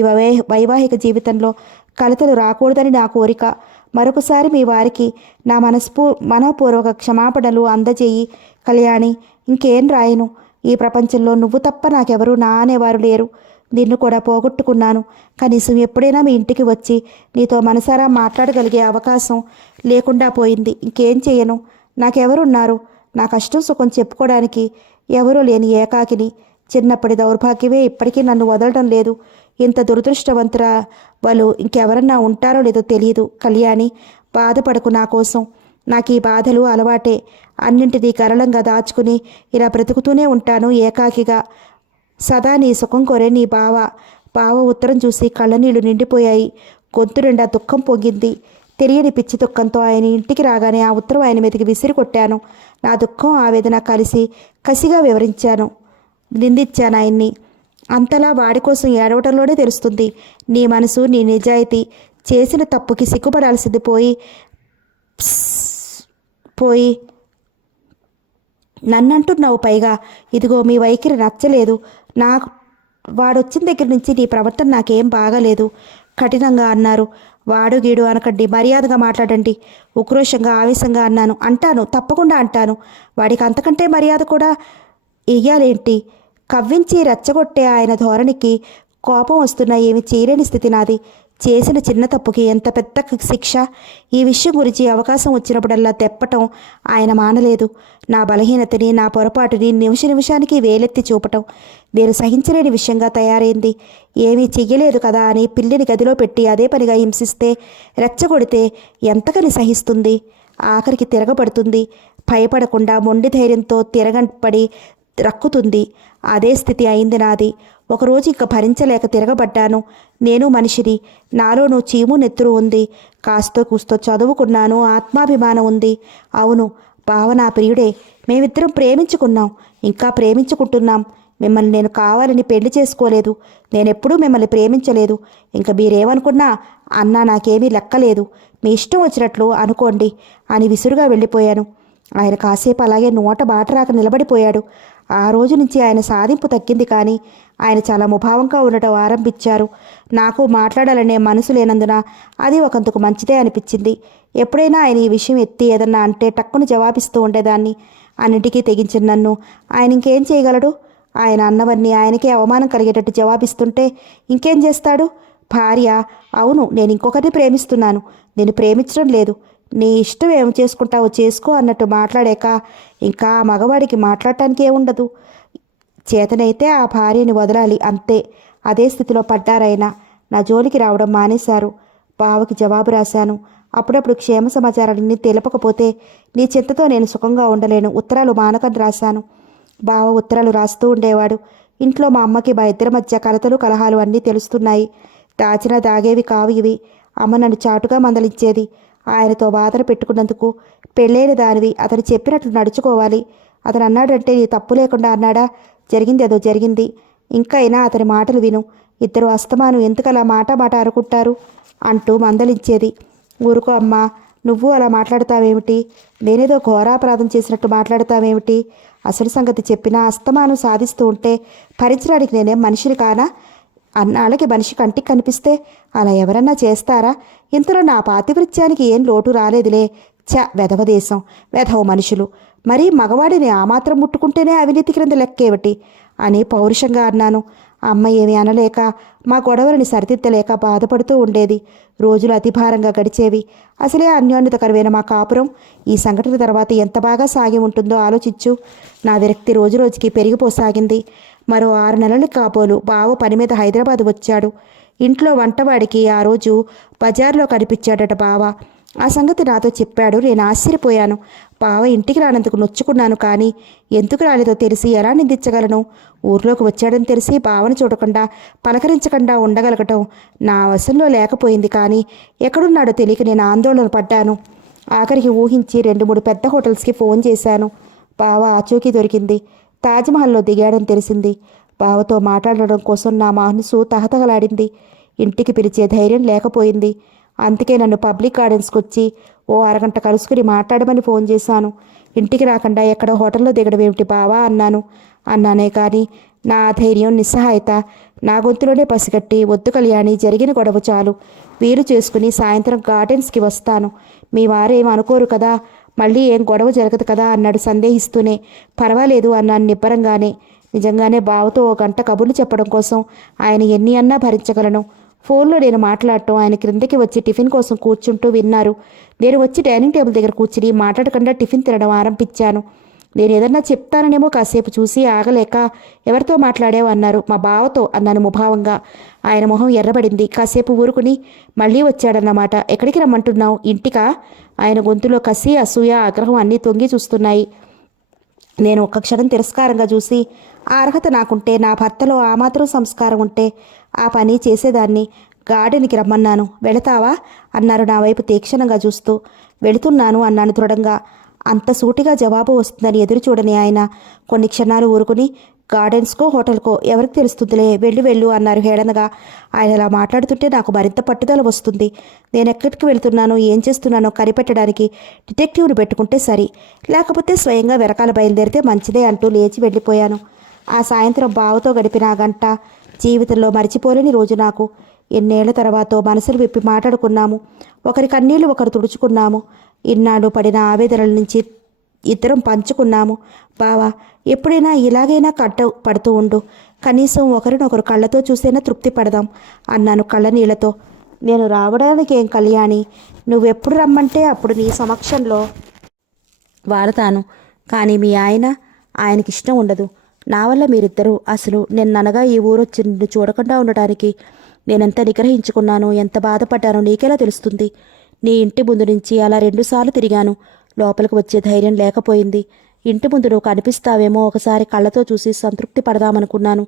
వైవాహిక జీవితంలో కలతలు రాకూడదని నా కోరిక. మరొకసారి మీ వారికి నా మనపూర్వక క్షమాపణలు అందజేయి. కళ్యాణి, ఇంకేం రాయను. ఈ ప్రపంచంలో నువ్వు తప్ప నాకెవరూ నా అనేవారు లేరు. నిన్ను కూడా పోగొట్టుకున్నాను. కనీసం ఎప్పుడైనా మీ ఇంటికి వచ్చి నీతో మనసారా మాట్లాడగలిగే అవకాశం లేకుండా పోయింది. ఇంకేం చేయను. నాకెవరున్నారు? నా కష్టం సుఖం చెప్పుకోవడానికి ఎవరూ లేని ఏకాకిని. చిన్నప్పటి దౌర్భాగ్యమే ఇప్పటికీ నన్ను వదలడం లేదు. ఇంత దురదృష్టవంతుర వాళ్ళు ఇంకెవరన్నా ఉంటారో లేదో తెలియదు. కళ్యాణి, బాధపడకు నా కోసం. నాకు ఈ బాధలు అలవాటే. అన్నింటినీ కరళంగా దాచుకుని ఇలా బ్రతుకుతూనే ఉంటాను ఏకాకిగా. సదా నీ సుఖం కోరే నీ బావ ఉత్తరం చూసి కళ్ళనీళ్లు నిండిపోయాయి. గొంతు నిండా దుఃఖం పొంగింది. తెలియని పిచ్చి దుఃఖంతో ఆయన ఇంటికి రాగానే ఆ ఉత్తరం ఆయన మీదకి విసిరి కొట్టాను. నా దుఃఖం, ఆవేదన కలిసి కసిగా వివరించాను, నిందించాను ఆయన్ని. అంతలా వాడి కోసం ఏడవటంలోనే తెలుస్తుంది నీ మనసు, నీ నిజాయితీ. చేసిన తప్పుకి సిగ్గుపడాల్సింది పోయి నన్నంటున్నావు. పైగా ఇదిగో మీ వైఖరి నచ్చలేదు. నాకు వాడొచ్చిన దగ్గర నుంచి నీ ప్రవర్తన నాకేం బాగాలేదు కఠినంగా అన్నారు. వాడు గీడు అనకండి, మర్యాదగా మాట్లాడండి. ఉక్రోషంగా, ఆవేశంగా అన్నాను. అంటాను, తప్పకుండా అంటాను. వాడికి అంతకంటే మర్యాద కూడా ఇయ్యాలేంటి? కవ్వించి రెచ్చగొట్టే ఆయన ధోరణికి కోపం వస్తున్నా ఏమి చేయలేని స్థితి నాది. చేసిన చిన్న తప్పుకి ఎంత పెద్ద శిక్ష! ఈ విషయం గురించి అవకాశం వచ్చినప్పుడల్లా తెప్పటం ఆయన మానలేదు. నా బలహీనతని, నా పొరపాటుని నిమిషానికి వేలెత్తి చూపటం నేను సహించలేని విషయంగా తయారైంది. ఏమీ చెయ్యలేదు కదా అని పిల్లిని గదిలో పెట్టి అదే పనిగా హింసిస్తే, రెచ్చగొడితే ఎంతకని సహిస్తుంది? ఆఖరికి తిరగబడుతుంది. భయపడకుండా మొండి ధైర్యంతో తిరగబడి రక్కుతుంది. అదే స్థితి అయింది నాది. ఒకరోజు ఇక భరించలేక తిరగబడ్డాను. నేను మనిషిని. నాలోనూ చీము నెత్తురు ఉంది. కాస్తో కూస్తో చదువుకున్నాను. ఆత్మాభిమానం ఉంది. అవును, బావ నా ప్రియుడే. మేమిద్దరం ప్రేమించుకున్నాం, ఇంకా ప్రేమించుకుంటున్నాం. మిమ్మల్ని నేను కావాలని పెళ్లి చేసుకోలేదు. నేనెప్పుడూ మిమ్మల్ని ప్రేమించలేదు. ఇంకా మీరేమనుకున్నా అన్నా నాకేమీ లెక్కలేదు. మీ ఇష్టం వచ్చినట్లు అనుకోండి అని విసురుగా వెళ్ళిపోయాను. ఆయన కాసేపు అలాగే నోట బాట రాక నిలబడిపోయాడు. ఆ రోజు నుంచి ఆయన సాధింపు తగ్గింది, కానీ ఆయన చాలా ముభావంగా ఉండటం ఆరంభించారు. నాకు మాట్లాడాలనే మనసు లేనందున అది ఒకందుకు మంచిదే అనిపించింది. ఎప్పుడైనా ఆయన ఈ విషయం ఎత్తి ఏదన్నా అంటే టక్కును జవాబిస్తూ ఉండేదాన్ని. అన్నిటికీ తెగించిన నన్ను ఆయన ఇంకేం చేయగలడు? ఆయన అన్నవన్నీ ఆయనకే అవమానం కలిగేటట్టు జవాబిస్తుంటే ఇంకేం చేస్తాడు? భార్య, అవును నేను ఇంకొకరిని ప్రేమిస్తున్నాను, నేను ప్రేమించడం లేదు, నీ ఇష్టం ఏం చేసుకుంటావో చేసుకో అన్నట్టు మాట్లాడాక ఇంకా ఆ మగవాడికి మాట్లాడటానికి ఏముండదు. చేతనైతే ఆ భార్యని వదలాలి అంతే. అదే స్థితిలో పడ్డారైనా నా జోలికి రావడం మానేశారు. బావకి జవాబు రాశాను. అప్పుడప్పుడు క్షేమ సమాచారాలన్నీ తెలపకపోతే నీ చింతతో నేను సుఖంగా ఉండలేను. ఉత్తరాలు మానకని రాశాను. బావ ఉత్తరాలు రాస్తూ ఉండేవాడు. ఇంట్లో మా అమ్మకి మా ఇద్దరి మధ్య కలతలు కలహాలు అన్నీ తెలుస్తున్నాయి. దాచినా దాగేవి కావు ఇవి. అమ్మ నన్ను చాటుగా మందలించేది. ఆయనతో వాదన పెట్టుకున్నందుకు పెళ్ళైన దానివి, అతను చెప్పినట్లు నడుచుకోవాలి. అతను అన్నాడంటే నీ తప్పు లేకుండా అన్నాడా? జరిగింది ఏదో జరిగింది. ఇంకైనా అతని మాటలు విను. ఇద్దరు అస్తమాను ఎందుకలా మాట మాట అనుకుంటారు అంటూ మందలించేది. ఊరుకో అమ్మా, నువ్వు అలా మాట్లాడతావేమిటి? నేనేదో ఘోరాపరాధం చేసినట్టు మాట్లాడతావేమిటి? అసలు సంగతి చెప్పినా అస్తమానం సాధిస్తూ ఉంటే భరించడానికి నేనేం మనిషిని కానా? అన్నాళ్ళకి మనిషి కంటికి కనిపిస్తే అలా ఎవరన్నా చేస్తారా? ఇంతలో నా పాతివృత్యానికి ఏం లోటు రాలేదులే. వెధవ దేశం, వెధవ మనుషులు. మరీ మగవాడిని ఆ మాత్రం ముట్టుకుంటేనే అవినీతి క్రింద లెక్కేమిటి అని పౌరుషంగా అన్నాను. అమ్మ ఏమీ అనలేక మా గొడవలని సరిదిద్దలేక బాధపడుతూ ఉండేది. రోజులు అతిభారంగా గడిచేవి. అసలే అన్యోన్యతకరమైన మా కాపురం ఈ సంఘటన తర్వాత ఎంత బాగా సాగి ఉంటుందో ఆలోచించు. నా విరక్తి రోజు రోజుకి పెరిగిపోసాగింది. మరో 6 నెలలు కాబోలు బావ పని మీద హైదరాబాద్ వచ్చాడు. ఇంట్లో వంటవాడికి ఆ రోజు బజార్లో కనిపించాడట బావ. ఆ సంగతి నాతో చెప్పాడు. నేను ఆశ్చర్యపోయాను. బావ ఇంటికి రానందుకు నొచ్చుకున్నాను, కానీ ఎందుకు రాలేదో తెలిసి ఎలా నిందించగలను? ఊర్లోకి వచ్చాడని తెలిసి బావను చూడకుండా పలకరించకుండా ఉండగలగటం నా వశంలో లేకపోయింది. కానీ ఎక్కడున్నాడో తెలియక నేను ఆందోళన పడ్డాను. ఆఖరికి ఊహించి 2-3 పెద్ద హోటల్స్కి ఫోన్ చేశాను. బావ ఆచూకీ దొరికింది. తాజ్మహల్లో దిగాడని తెలిసింది. బావతో మాట్లాడడం కోసం నా మనసు తహతహలాడింది. ఇంటికి పిలిచే ధైర్యం లేకపోయింది. అందుకే నన్ను పబ్లిక్ గార్డెన్స్కి వచ్చి ఓ అరగంట కలుసుకుని మాట్లాడమని ఫోన్ చేశాను. ఇంటికి రాకుండా ఎక్కడో హోటల్లో దిగడం ఏమిటి బావా అన్నానే కానీ నా ధైర్యం నిస్సహాయత నా గొంతులోనే పసిగట్టి, వద్దు కళ్యాణి, జరిగిన గొడవ చాలు, వీలు చేసుకుని సాయంత్రం గార్డెన్స్కి వస్తాను. మీ వారేం అనుకోరు కదా, మళ్ళీ ఏం గొడవ జరగదు కదా అన్నాడు సందేహిస్తూనే. పర్వాలేదు అన్నాను నిబ్బరంగానే. నిజంగానే బావతో 1 గంట కబుర్లు చెప్పడం కోసం ఆయన ఎన్ని అన్నా భరించగలను. ఫోన్లో నేను మాట్లాడటం ఆయన క్రిందకి వచ్చి టిఫిన్ కోసం కూర్చుంటూ విన్నారు. నేను వచ్చి డైనింగ్ టేబుల్ దగ్గర కూర్చుని మాట్లాడకుండా టిఫిన్ తినడం ఆరంభించాను. నేను ఏదన్నా చెప్తాననేమో కాసేపు చూసి ఆగలేక, ఎవరితో మాట్లాడావు అన్నారు. మా బావతో అన్నాను ముభావంగా. ఆయన మొహం ఎర్రబడింది. కాసేపు ఊరుకుని మళ్ళీ వచ్చాడన్నమాట. ఎక్కడికి రమ్మంటున్నావు? ఇంటికా? ఆయన గొంతులో కసి, అసూయ, ఆగ్రహం అన్నీ తొంగి చూస్తున్నాయి. నేను ఒక్క క్షణం తిరస్కారంగా చూసి, ఆ అర్హత నాకుంటే, నా భర్తలో ఆ మాత్రం సంస్కారం ఉంటే ఆ పని చేసేదాన్ని. గార్డెన్కి రమ్మన్నాను. వెళతావా అన్నారు నా వైపు తీక్షణంగా చూస్తూ. వెళుతున్నాను అన్నాను దృఢంగా. అంత సూటిగా జవాబు వస్తుందని ఎదురు చూడని ఆయన కొన్ని క్షణాలు ఊరుకుని, గార్డెన్స్కో హోటల్కో ఎవరికి తెలుస్తుందిలే, వెళ్ళు అన్నారు హేళనగా. ఆయన అలా మాట్లాడుతుంటే నాకు మరింత పట్టుదల వస్తుంది. నేను ఎక్కడికి వెళ్తున్నానో ఏం చేస్తున్నానో కనిపెట్టడానికి డిటెక్టివ్ని పెట్టుకుంటే సరి, లేకపోతే స్వయంగా వెనకాల బయలుదేరితే మంచిదే అంటూ లేచి వెళ్ళిపోయాను. ఆ సాయంత్రం బావతో గడిపిన ఆ గంట జీవితంలో మరిచిపోలేని రోజు నాకు. ఎన్నేళ్ల తర్వాతో మనసులు విప్పి మాట్లాడుకున్నాము. ఒకరి కన్నీళ్లు ఒకరు తుడుచుకున్నాము. ఇన్నాళ్ళు పడిన ఆవేదనల నుంచి ఇద్దరం పంచుకున్నాము. బావా, ఎప్పుడైనా ఇలాగైనా పడుతూ ఉండు, కనీసం ఒకరినొకరు కళ్ళతో చూసైనా తృప్తి పడదాం అన్నాను కళ్ళ నీళ్లతో. నేను రావడానికి ఏం కళ్యాణి, నువ్వెప్పుడు రమ్మంటే అప్పుడు నీ సమక్షంలో వాడతాను. కానీ మీ ఆయనకి ఇష్టం ఉండదు. నా వల్ల మీరిద్దరూ, అసలు నిన్ననగా ఈ ఊరొచ్చి నిన్ను చూడకుండా ఉండటానికి నేనెంత నిగ్రహించుకున్నానో, ఎంత బాధపడ్డానో నీకెలా తెలుస్తుంది? నీ ఇంటి ముందు నుంచి అలా 2 సార్లు తిరిగాను. లోపలికి వచ్చే ధైర్యం లేకపోయింది. ఇంటి ముందు నువ్వు కనిపిస్తావేమో ఒకసారి కళ్ళతో చూసి సంతృప్తి పడదామనుకున్నాను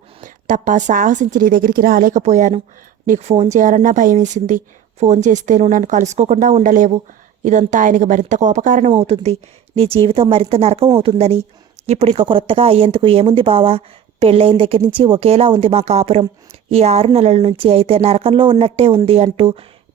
తప్ప సాహసించి నీ దగ్గరికి రాలేకపోయాను. నీకు ఫోన్ చేయాలన్నా భయం వేసింది. ఫోన్ చేస్తే నువ్వు నన్ను కలుసుకోకుండా ఉండలేవు. ఇదంతా ఆయనకు మరింత కోపకారణం అవుతుంది. నీ జీవితం మరింత నరకం అవుతుందని. ఇప్పుడు ఇక కొత్తగా అయ్యేందుకు ఏముంది బావా? పెళ్ళైన దగ్గర నుంచి ఒకేలా ఉంది మా కాపురం. ఈ 6 నెలల నుంచి అయితే నరకంలో ఉన్నట్టే ఉంది అంటూ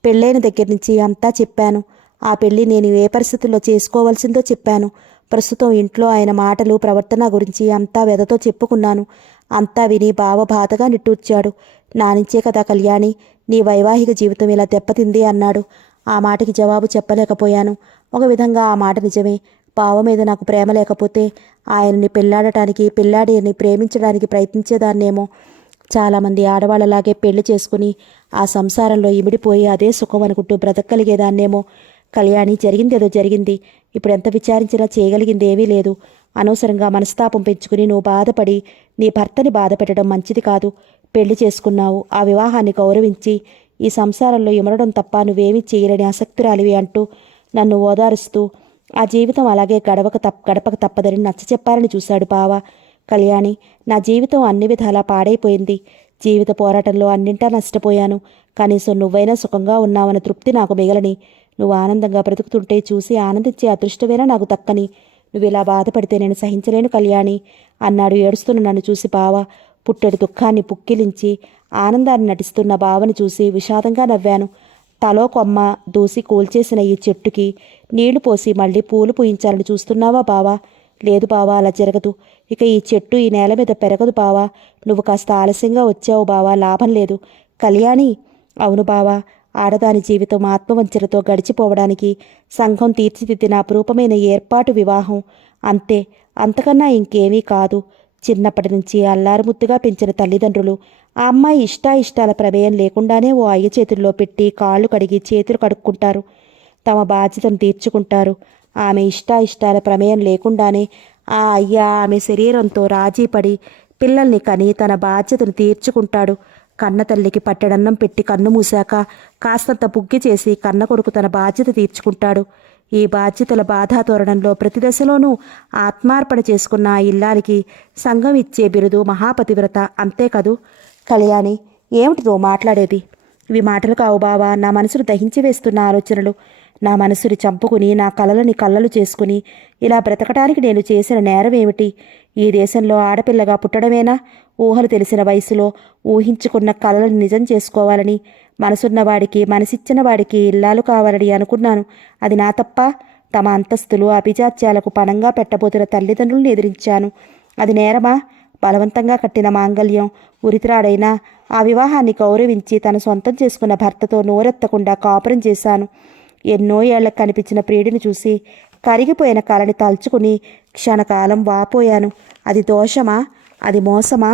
పెళ్ళైన దగ్గర నుంచి అంతా చెప్పాను. ఆ పెళ్ళి నేను ఏ పరిస్థితుల్లో చేసుకోవాల్సిందో చెప్పాను. ప్రస్తుతం ఇంట్లో ఆయన మాటలు ప్రవర్తన గురించి అంతా వెదతో చెప్పుకున్నాను. అంతా విని బావ బాధగా నిట్టూర్చాడు. నా నుంచే కదా కళ్యాణి నీ వైవాహిక జీవితం ఇలా దెబ్బతింది అన్నాడు. ఆ మాటకి జవాబు చెప్పలేకపోయాను. ఒక విధంగా ఆ మాట నిజమే. బావ మీద నాకు ప్రేమ లేకపోతే ఆయన్ని పెళ్లాడటానికి పెళ్లాడిని ప్రేమించడానికి ప్రయత్నించేదాన్నేమో. చాలామంది ఆడవాళ్ళలాగే పెళ్లి చేసుకుని ఆ సంసారంలో ఇమిడిపోయి అదే సుఖం అనుకుంటూ బ్రతకగలిగేదాన్నేమో. కళ్యాణి జరిగిందేదో జరిగింది. ఇప్పుడు ఎంత విచారించినా చేయగలిగింది ఏమీ లేదు. అనవసరంగా మనస్తాపం పెంచుకుని నువ్వు బాధపడి నీ భర్తని బాధ పెట్టడం మంచిది కాదు. పెళ్లి చేసుకున్నావు, ఆ వివాహాన్ని గౌరవించి ఈ సంసారంలో ఇమడడం తప్ప నువ్వేమీ చేయలేని ఆసక్తురాలివి అంటూ నన్ను ఓదారుస్తూ ఆ జీవితం అలాగే గడపక తప్పదని నచ్చచెప్పాలని చూశాడు బావ. కళ్యాణి, నా జీవితం అన్ని విధాలా పాడైపోయింది. జీవిత పోరాటంలో అన్నింటా నష్టపోయాను. కనీసం నువ్వైనా సుఖంగా ఉన్నావన్న తృప్తి నాకు మిగలని. నువ్వు ఆనందంగా బ్రతుకుతుంటే చూసి ఆనందించే అదృష్టమైనా నాకు దక్కని. నువ్వు ఇలా బాధపడితే నేను సహించలేను కళ్యాణి అన్నాడు ఏడుస్తున్న నన్ను చూసి బావ. పుట్టెడు దుఃఖాన్ని పుక్కిలించి ఆనందాన్ని నటిస్తున్న బావని చూసి విషాదంగా నవ్వాను. తలో కొమ్మ దూసి కూల్చేసిన ఈ చెట్టుకి నీళ్లు పోసి మళ్ళీ పూలు పూయించాలని చూస్తున్నావా బావా? లేదు బావా, అలా జరగదు. ఇక ఈ చెట్టు ఈ నేల మీద పెరగదు బావా. నువ్వు కాస్త ఆలస్యంగా వచ్చావు బావా, లాభం లేదు. కళ్యాణి, అవును బావా. ఆడదాని జీవితం ఆత్మవంచనతో గడిచిపోవడానికి సంఘం తీర్చిదిద్దిన అపురూపమైన ఏర్పాటు వివాహం. అంతే, అంతకన్నా ఇంకేమీ కాదు. చిన్నప్పటి నుంచి అల్లారుముద్దుగా పెంచిన తల్లిదండ్రులు ఆ అమ్మాయి ఇష్టాయిష్టాల ప్రమేయం లేకుండానే ఓ అయ్య చేతుల్లో పెట్టి కాళ్ళు కడిగి చేతులు కడుక్కుంటారు. తమ బాధ్యతను తీర్చుకుంటారు. ఆమె ఇష్టాయిష్టాల ప్రమేయం లేకుండానే ఆ అయ్య ఆమె శరీరంతో రాజీపడి పిల్లల్ని కని తన బాధ్యతను తీర్చుకుంటాడు. కన్న తల్లికి పట్టెడన్నం పెట్టి కన్ను మూశాక కాస్తంత బుగ్గి చేసి కన్న కొడుకు తన బాధ్యత తీర్చుకుంటాడు. ఈ బాధ్యతల బాధాతోరణంలో ప్రతి దశలోనూ ఆత్మార్పణ చేసుకున్న ఆ ఇల్లాలికి సంఘం ఇచ్చే బిరుదు మహాపతివ్రత. అంతే కదూ కళ్యాణి? ఏమిటి నువ్వు మాట్లాడేది? ఇవి మాటలు కావు బావా, నా మనసును దహించి వేస్తున్న ఆలోచనలు. నా మనసుని చంపుకుని నా కలలని కళ్ళలు చేసుకుని ఇలా బ్రతకటానికి నేను చేసిన నేరం ఏమిటి? ఈ దేశంలో ఆడపిల్లగా పుట్టడమేనా? ఊహలు తెలిసిన వయసులో ఊహించుకున్న కలలను నిజం చేసుకోవాలని, మనసున్నవాడికి మనసిచ్చిన వాడికి ఇల్లాలు కావాలని అనుకున్నాను. అది నా తప్ప? తమ అంతస్తులు అభిజాత్యాలకు పణంగా పెట్టబోతున్న తల్లిదండ్రులను ఎదిరించాను. అది నేరమా? బలవంతంగా కట్టిన మాంగల్యం ఉరిత్రాడైనా ఆ వివాహాన్ని గౌరవించి తన సొంతం చేసుకున్న భర్తతో నోరెత్తకుండా కాపురం చేశాను. ఎన్నో ఏళ్లకు కనిపించిన ప్రియుడిని చూసి కరిగిపోయిన కలని తలుచుకుని క్షణకాలం వాపోయాను. అది దోషమా? అది మోసమా?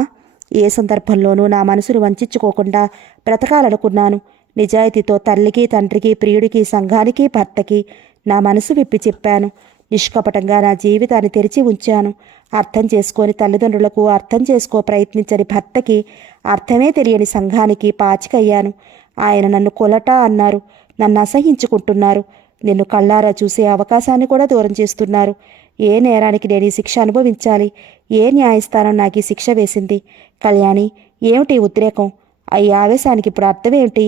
ఏ సందర్భంలోనూ నా మనసును వంచుకోకుండా బ్రతకాలనుకున్నాను. నిజాయితీతో తల్లికి, తండ్రికి, ప్రియుడికి, సంఘానికి, భర్తకి నా మనసు విప్పి చెప్పాను. నిష్కపటంగా నా జీవితాన్ని తెరిచి ఉంచాను. అర్థం చేసుకొని తల్లిదండ్రులకు, అర్థం చేసుకో ప్రయత్నించని భర్తకి, అర్థమే తెలియని సంఘానికి పాచికయ్యాను. ఆయన నన్ను కొలట అన్నారు. నన్ను అసహించుకుంటున్నారు. నిన్ను కళ్ళారా చూసే అవకాశాన్ని కూడా దూరం చేస్తున్నారు. ఏ నేరానికి నేను ఈ శిక్ష అనుభవించాలి? ఏ న్యాయస్థానం నాకు ఈ శిక్ష వేసింది? కళ్యాణి, ఏమిటి ఉద్రేకం? ఈ ఆవేశానికి ఇప్పుడు అర్థమేమిటి?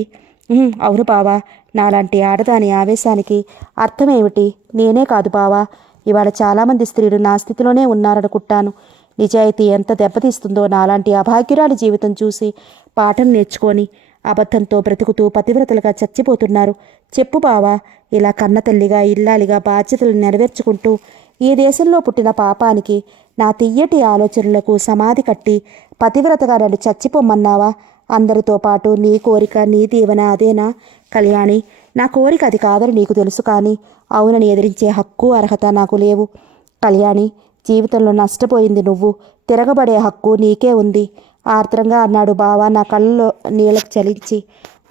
అవును బావా, నాలాంటి ఆడదాని ఆవేశానికి అర్థమేమిటి? నేనే కాదు బావా, ఇవాళ చాలామంది స్త్రీలు నా స్థితిలోనే ఉన్నారనుకుంటాను. నిజాయితీ ఎంత దెబ్బతీస్తుందో నాలాంటి అభాగ్యురాలి జీవితం చూసి పాఠం నేర్చుకొని అబద్ధంతో బ్రతుకుతూ పతివ్రతలుగా చచ్చిపోతున్నారు. చెప్పు బావా, ఇలా కన్నతల్లిగా ఇల్లాలిగా బాధ్యతలు నెరవేర్చుకుంటూ ఈ దేశంలో పుట్టిన పాపానికి నా తియ్యటి ఆలోచనలకు సమాధి కట్టి పతివ్రతగా నన్ను చచ్చిపోమ్మన్నావా? అందరితో పాటు నీ కోరిక, నీ దీవెన అదేనా? కళ్యాణి, నా కోరిక అది కాదని నీకు తెలుసు, కానీ అవునని ఎదిరించే హక్కు, అర్హత నాకు లేవు. కళ్యాణి, జీవితంలో నష్టపోయింది నువ్వు, తిరగబడే హక్కు నీకే ఉంది ఆర్ద్రంగా అన్నాడు బావ నా కళ్ళలో నీళ్ళకు చలించి.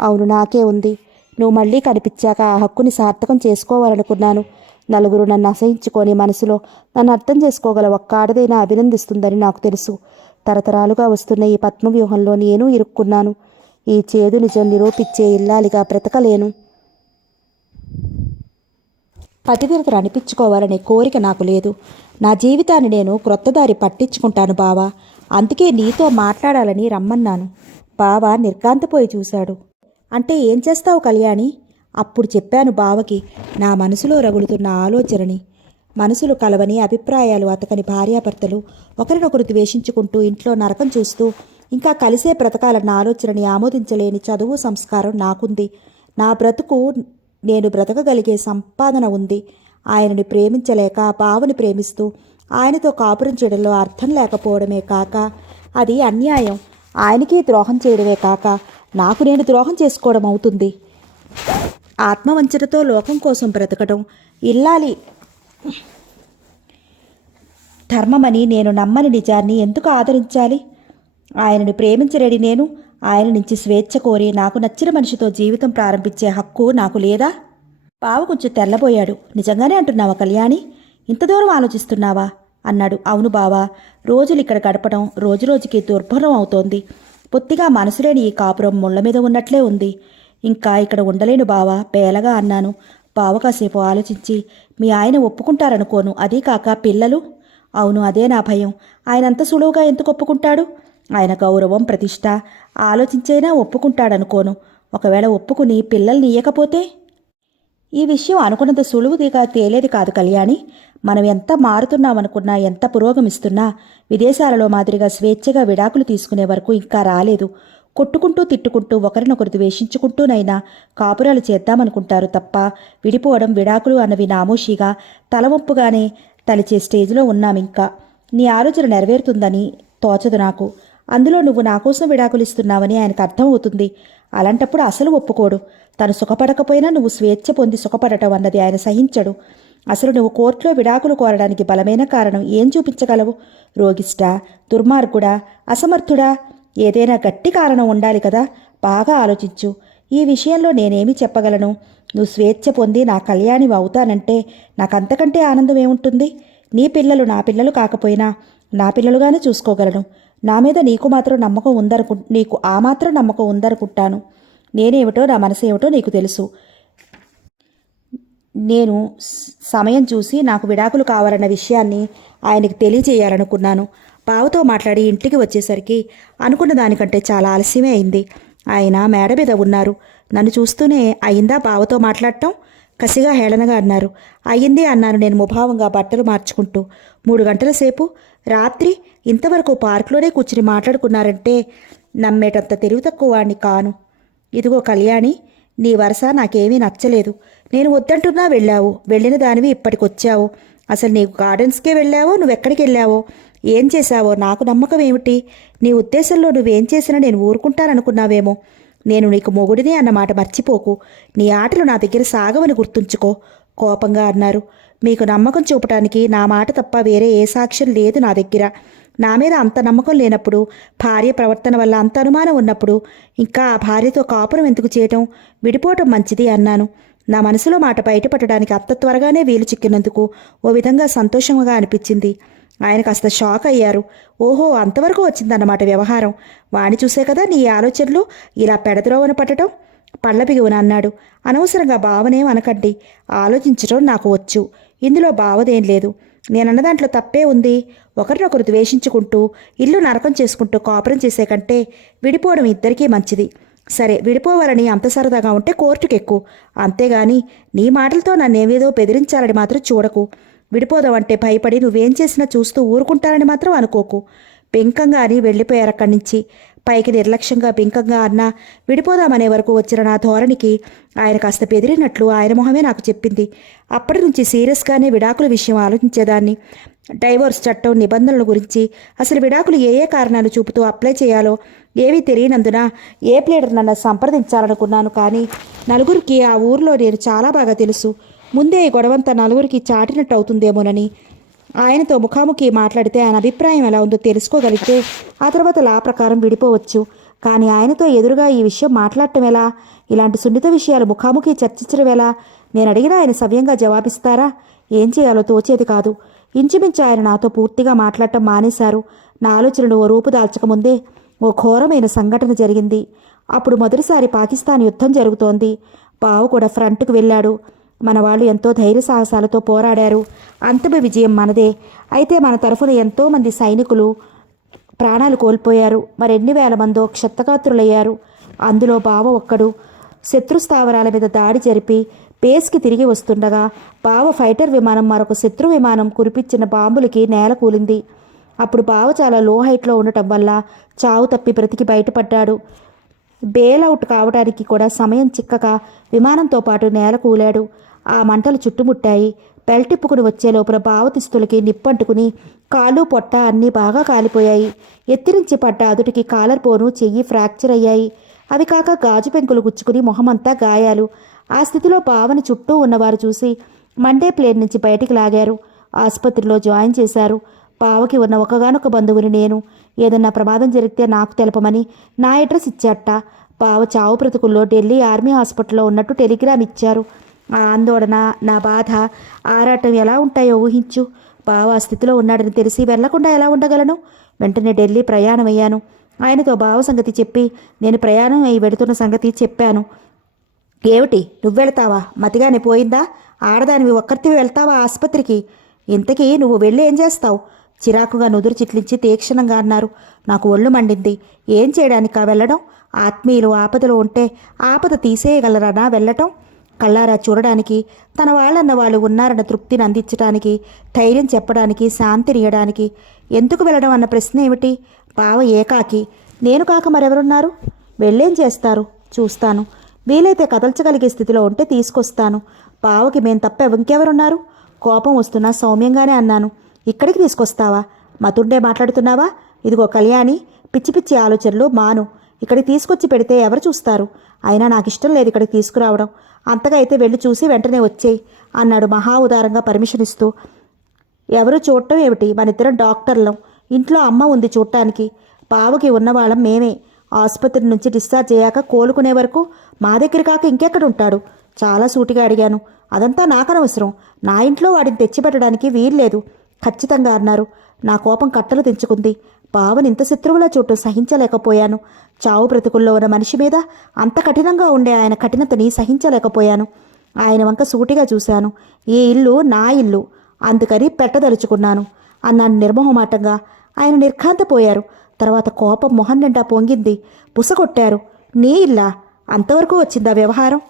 అవును, నాకే ఉంది. నువ్వు మళ్ళీ కనిపించాక ఆ హక్కుని సార్థకం చేసుకోవాలనుకున్నాను. నలుగురు నన్ను అసహించుకొని మనసులో నన్ను అర్థం చేసుకోగల ఒక్క ఆడదైనా అభినందిస్తుందని నాకు తెలుసు. తరతరాలుగా వస్తున్న ఈ పద్మవ్యూహంలో నేను ఇరుక్కున్నాను. ఈ చేదు నిజం నిరూపించే ఇల్లాలిగా బ్రతకలేను. పతివ్రతలు అనిపించుకోవాలనే కోరిక నాకు లేదు. నా జీవితాన్ని నేను క్రొత్త దారి పట్టించుకుంటాను బావా. అందుకే నీతో మాట్లాడాలని రమ్మన్నాను. బావ నిర్ఘాంతపోయి చూశాడు. అంటే ఏం చేస్తావు కళ్యాణి? అప్పుడు చెప్పాను బావకి నా మనసులో రగులుతున్న ఆలోచనని. మనసులు కలవని అభిప్రాయాలు అతకని భార్యాభర్తలు ఒకరినొకరు ద్వేషించుకుంటూ ఇంట్లో నరకం చూస్తూ ఇంకా కలిసే బ్రతకాలన్న ఆలోచనని ఆమోదించలేని చదువు సంస్కారం నాకుంది. నా బ్రతుకు నేను బ్రతకగలిగే సంపాదన ఉంది. ఆయనని ప్రేమించలేక బావని ప్రేమిస్తూ ఆయనతో కాపురం చేయడంలో అర్థం లేకపోవడమే కాక అది అన్యాయం. ఆయనకి ద్రోహం చేయడమే కాక నాకు నేను ద్రోహం చేసుకోవడం అవుతుంది. ఆత్మవంచనతో లోకం కోసం బ్రతకడం ఇల్లాలి ధర్మమని నేను నమ్మని నిజాన్ని ఎందుకు ఆదరించాలి? ఆయనను ప్రేమించలేని నేను ఆయన నుంచి స్వేచ్ఛ కోరి నాకు నచ్చిన మనిషితో జీవితం ప్రారంభించే హక్కు నాకు లేదా? బావ కొంచెం తెల్లబోయాడు. నిజంగానే అంటున్నావా కళ్యాణి? ఇంత దూరం ఆలోచిస్తున్నావా అన్నాడు. అవును బావా, రోజులు ఇక్కడ గడపడం రోజురోజుకి దుర్భరం అవుతోంది. పొత్తిగా మనసులేని ఈ కాపురం ముళ్ళ మీద ఉన్నట్లే ఉంది. ఇంకా ఇక్కడ ఉండలేను బావా పేలగా అన్నాను. బావ కాసేపు ఆలోచించి, మీ ఆయన ఒప్పుకుంటారనుకోను, అదీ కాక పిల్లలు. అవును, అదే నా భయం. ఆయన అంత సులువుగా ఎందుకు ఒప్పుకుంటాడు? ఆయన గౌరవం ప్రతిష్ట ఆలోచించైనా ఒప్పుకుంటాడనుకోను. ఒకవేళ ఒప్పుకుని పిల్లల్ని ఇయ్యకపోతే? ఈ విషయం అనుకున్నంత సులువుదిగా తేలేది కాదు కళ్యాణి. మనం ఎంత మారుతున్నామనుకున్నా, ఎంత పురోగమిస్తున్నా విదేశాలలో మాదిరిగా స్వేచ్ఛగా విడాకులు తీసుకునే వరకు ఇంకా రాలేదు. కొట్టుకుంటూ తిట్టుకుంటూ ఒకరినొకరు ద్వేషించుకుంటూనైనా కాపురాలు చేద్దామనుకుంటారు తప్ప విడిపోవడం విడాకులు అన్నవి నామోషిగా తలవంపుగానే తలిచే స్టేజ్లో ఉన్నామింకా. నీ ఆలోచన నెరవేరుతుందని తోచదు నాకు. అందులో నువ్వు నా కోసం విడాకులు ఇస్తున్నావని ఆయనకు అర్థమవుతుంది. అలాంటప్పుడు అసలు ఒప్పుకోడు. తను సుఖపడకపోయినా నువ్వు స్వేచ్ఛ పొంది సుఖపడటం అన్నది ఆయన సహించడు. అసలు నువ్వు కోర్టులో విడాకులు కోరడానికి బలమైన కారణం ఏం చూపించగలవు? రోగిష్ఠా, దుర్మార్గుడా, అసమర్థుడా? ఏదైనా గట్టి కారణం ఉండాలి కదా. బాగా ఆలోచించు. ఈ విషయంలో నేనేమి చెప్పగలను? నువ్వు స్వేచ్ఛ పొంది నా కళ్యాణివి అవుతానంటే నాకంతకంటే ఆనందం ఏముంటుంది? నీ పిల్లలు నా పిల్లలు కాకపోయినా నా పిల్లలుగానే చూసుకోగలను. నా మీద నీకు ఆ మాత్రం నమ్మకం ఉందనుకుంటాను. నేనేమిటో నా మనసు ఏమిటో నీకు తెలుసు. నేను సమయం చూసి నాకు విడాకులు కావాలన్న విషయాన్ని ఆయనకి తెలియజేయాలనుకున్నాను. బావతో మాట్లాడి ఇంటికి వచ్చేసరికి అనుకున్న దానికంటే చాలా ఆలస్యమే అయింది. ఆయన మేడ మీద ఉన్నారు. నన్ను చూస్తూనే, అయిందా బావతో మాట్లాడటం? కసిగా హేళనగా అన్నారు. అయ్యింది అన్నాను నేను ముభావంగా బట్టలు మార్చుకుంటూ. 3 గంటల సేపు రాత్రి ఇంతవరకు పార్కులోనే కూర్చుని మాట్లాడుకున్నారంటే నమ్మేటంత తెలివి తక్కువ వాడిని కాను. ఇదిగో కళ్యాణి, నీ వరస నాకేమీ నచ్చలేదు. నేను వద్దంటున్నా వెళ్ళావు. వెళ్ళిన దానివి ఇప్పటికొచ్చావు. అసలు నీకు గార్డెన్స్కే వెళ్ళావో నువ్వెక్కడికి వెళ్ళావో ఏం చేశావో నాకు నమ్మకం ఏమిటి? నీ ఉద్దేశంలో నువ్వేం చేసినా నేను ఊరుకుంటాననుకున్నావేమో. నేను నీకు మొగుడినే అన్నమాట మర్చిపోకు. నీ ఆటలు నా దగ్గర సాగవని గుర్తుంచుకో కోపంగా అన్నారు. మీకు నమ్మకం చూపటానికి నా మాట తప్ప వేరే ఏ సాక్ష్యం లేదు నా దగ్గర. నా మీద అంత నమ్మకం లేనప్పుడు, భార్య ప్రవర్తన వల్ల అంత అనుమానం ఉన్నప్పుడు ఇంకా ఆ భార్యతో కాపురం ఎందుకు చేయటం? విడిపోవటం మంచిది అన్నాను. నా మనసులో మాట బయటపడడానికి అంత త్వరగానే వీలు చిక్కినందుకు ఓ విధంగా సంతోషంగా అనిపించింది. ఆయన కాస్త షాక్ అయ్యారు. ఓహో, అంతవరకు వచ్చిందన్నమాట వ్యవహారం. వాణ్ణి చూసే కదా నీ ఆలోచనలు ఇలా పెడద్రోవన పట్టడం? పళ్ళ బిగువన అన్నాడు. అనవసరంగా బావనేం అనకండి. ఆలోచించడం నాకు వచ్చు. ఇందులో బావదేం లేదు. నేనన్న దాంట్లో తప్పే ఉంది. ఒకరినొకరు ద్వేషించుకుంటూ ఇల్లు నరకం చేసుకుంటూ కాపురం చేసే కంటే విడిపోవడం ఇద్దరికీ మంచిది. సరే, విడిపోవాలని అంత సరదాగా ఉంటే కోర్టుకు ఎక్కు. అంతేగాని నీ మాటలతో నన్నేవేదో బెదిరించాలని మాత్రం చూడకు. విడిపోదామంటే భయపడి నువ్వేం చేసినా చూస్తూ ఊరుకుంటారని మాత్రం అనుకోకు. బెంకంగా అని వెళ్ళిపోయారు అక్కడి నుంచి. పైకి నిర్లక్ష్యంగా బెంకంగా అన్నా విడిపోదామనే వరకు వచ్చిన నా ధోరణికి ఆయన కాస్త బెదిరినట్లు ఆయన మొహమే నాకు చెప్పింది. అప్పటి నుంచి సీరియస్గానే విడాకుల విషయం ఆలోచించేదాన్ని. డైవోర్స్ చట్టం నిబంధనల గురించి, అసలు విడాకులు ఏ ఏ కారణాలు చూపుతూ అప్లై చేయాలో ఏమీ తెలియనందున ఏ ప్లేడర్ నన్ను సంప్రదించాలనుకున్నాను. కానీ నలుగురికి ఆ ఊరిలో నేను చాలా బాగా తెలుసు. ముందే ఈ గొడవంతా నలుగురికి చాటినట్టు అవుతుందేమోనని ఆయనతో ముఖాముఖి మాట్లాడితే ఆయన అభిప్రాయం ఎలా ఉందో తెలుసుకోగలిగితే ఆ తర్వాత లా ప్రకారం విడిపోవచ్చు. కానీ ఆయనతో ఎదురుగా ఈ విషయం మాట్లాడటం ఎలా? ఇలాంటి సున్నిత విషయాలు ముఖాముఖి చర్చించడం ఎలా? నేను అడిగినా ఆయన సవ్యంగా జవాబిస్తారా? ఏం చేయాలో తోచేది కాదు. ఇంచుమించు ఆయన నాతో పూర్తిగా మాట్లాడటం మానేశారు. నా ఆలోచనలు ఓ రూపు దాల్చకముందే ఓ ఘోరమైన సంఘటన జరిగింది. అప్పుడు మొదటిసారి పాకిస్తాన్ యుద్ధం జరుగుతోంది. బావ కూడా ఫ్రంట్కు వెళ్ళాడు. మన వాళ్ళు ఎంతో ధైర్య సాహసాలతో పోరాడారు. అంతిమ విజయం మనదే. అయితే మన తరఫున ఎంతోమంది సైనికులు ప్రాణాలు కోల్పోయారు. మరెన్ని వేల మందో క్షతగాత్రులయ్యారు. అందులో బావ ఒక్కడు. శత్రు స్థావరాల మీద దాడి జరిపి బేస్కి తిరిగి వస్తుండగా బావ ఫైటర్ విమానం మరొక శత్రు విమానం కురిపించిన బాంబులకి నేల కూలింది. అప్పుడు బావ చాలా లో హైట్లో ఉండటం వల్ల చావు తప్పి బ్రతికి బయటపడ్డాడు. బెయిల్అవుట్ కావడానికి కూడా సమయం చిక్కక విమానంతో పాటు నేల కూలాడు. ఆ మంటలు చుట్టుముట్టాయి. బెల్ట్ ఇప్పుకుని వచ్చే లోపల బావ తిస్తులకి నిప్పంటుకుని కాలు పొట్ట అన్నీ బాగా కాలిపోయాయి. ఎత్తిరించి పడ్డ అదుటికి కాలర్ పోను చెయ్యి ఫ్రాక్చర్ అయ్యాయి. అవి కాక గాజు పెంకులు గుచ్చుకుని మొహమంతా గాయాలు. ఆ స్థితిలో బావని చుట్టూ ఉన్నవారు చూసి మండే ప్లేన్ నుంచి బయటికి లాగారు. ఆసుపత్రిలో జాయిన్ చేశారు. బావకి ఉన్న ఒకగానొక బంధువుని నేను. ఏదన్నా ప్రమాదం జరిగితే నాకు తెలపమని నా అడ్రస్ ఇచ్చాట. బావ చావు బ్రతుకుల్లో ఢిల్లీ ఆర్మీ హాస్పిటల్లో ఉన్నట్టు టెలిగ్రామ్ ఇచ్చారు. ఆ ఆందోళన, నా బాధ, ఆరాటం ఎలా ఉంటాయో ఊహించు. బావ ఆ స్థితిలో ఉన్నాడని తెలిసి వెళ్లకుండా ఎలా ఉండగలను? వెంటనే ఢిల్లీ ప్రయాణమయ్యాను. ఆయనతో బావ సంగతి చెప్పి నేను ప్రయాణం అయి వెడుతున్న సంగతి చెప్పాను. ఏమిటి నువ్వెళ్తావా? మతిగానే పోయిందా? ఆడదానివి ఒక్కరితివి వెళ్తావా ఆసుపత్రికి? ఇంతకీ నువ్వు వెళ్ళి ఏం చేస్తావు? చిరాకుగా నుదురు చిట్లించి తీక్షణంగా అన్నారు. నాకు ఒళ్ళు మండింది. ఏం చేయడానికా వెళ్ళడం? ఆత్మీయులు ఆపదలో ఉంటే ఆపద తీసేయగలరనా వెళ్ళటం? కళ్ళారా చూడడానికి, తన వాళ్ళన్న వాళ్ళు ఉన్నారన్న తృప్తిని అందించడానికి, ధైర్యం చెప్పడానికి, శాంతినియడానికి. ఎందుకు వెళ్ళడం అన్న ప్రశ్న ఏమిటి? బావ ఏకాకి, నేను కాక మరెవరున్నారు? వెళ్ళేం చేస్తారు? చూస్తాను. వీలైతే కదల్చగలిగే స్థితిలో ఉంటే తీసుకొస్తాను. బావకి మేం తప్ప ఇంకెవరున్నారు? కోపం వస్తున్నా సౌమ్యంగానే అన్నాను. ఇక్కడికి తీసుకొస్తావా? మతుండే మాట్లాడుతున్నావా? ఇదిగో కళ్యాణి, పిచ్చి పిచ్చి ఆలోచనలు మాను. ఇక్కడికి తీసుకొచ్చి పెడితే ఎవరు చూస్తారు? అయినా నాకు ఇష్టం లేదు ఇక్కడికి తీసుకురావడం. అంతగా అయితే వెళ్ళి చూసి వెంటనే వచ్చేయి అన్నాడు మహా ఉదారంగా పర్మిషన్ ఇస్తూ. ఎవరు చూడటం ఏమిటి? మనిద్దరం డాక్టర్లం. ఇంట్లో అమ్మ ఉంది చూడటానికి. బావకి ఉన్నవాళ్ళం మేమే. ఆసుపత్రి నుంచి డిశ్చార్జ్ అయ్యాక కోలుకునే వరకు మా దగ్గర కాక ఇంకెక్కడ ఉంటాడు? చాలా సూటిగా అడిగాను. అదంతా నాకనవసరం. నా ఇంట్లో వాడిని తెచ్చిపెట్టడానికి వీల్లేదు ఖచ్చితంగా అన్నారు. నా కోపం కట్టలు తెంచుకుంది. బావని ఇంత శత్రువులా చూడటం సహించలేకపోయాను. చావు బ్రతుకుల్లో ఉన్న మనిషి మీద అంత కఠినంగా ఉండే ఆయన కఠినతని సహించలేకపోయాను. ఆయన వంక సూటిగా చూశాను. ఈ ఇల్లు నా ఇల్లు, అందుకని పెట్టదలుచుకున్నాను అన్నాను నిర్మోహమాటంగా. ఆయన నిర్ఘాంతపోయారు. తర్వాత కోపం మొహం నిండా పొంగింది. బుసకొట్టారు. నీ ఇల్లా? అంతవరకు వచ్చిందా వ్యవహారం?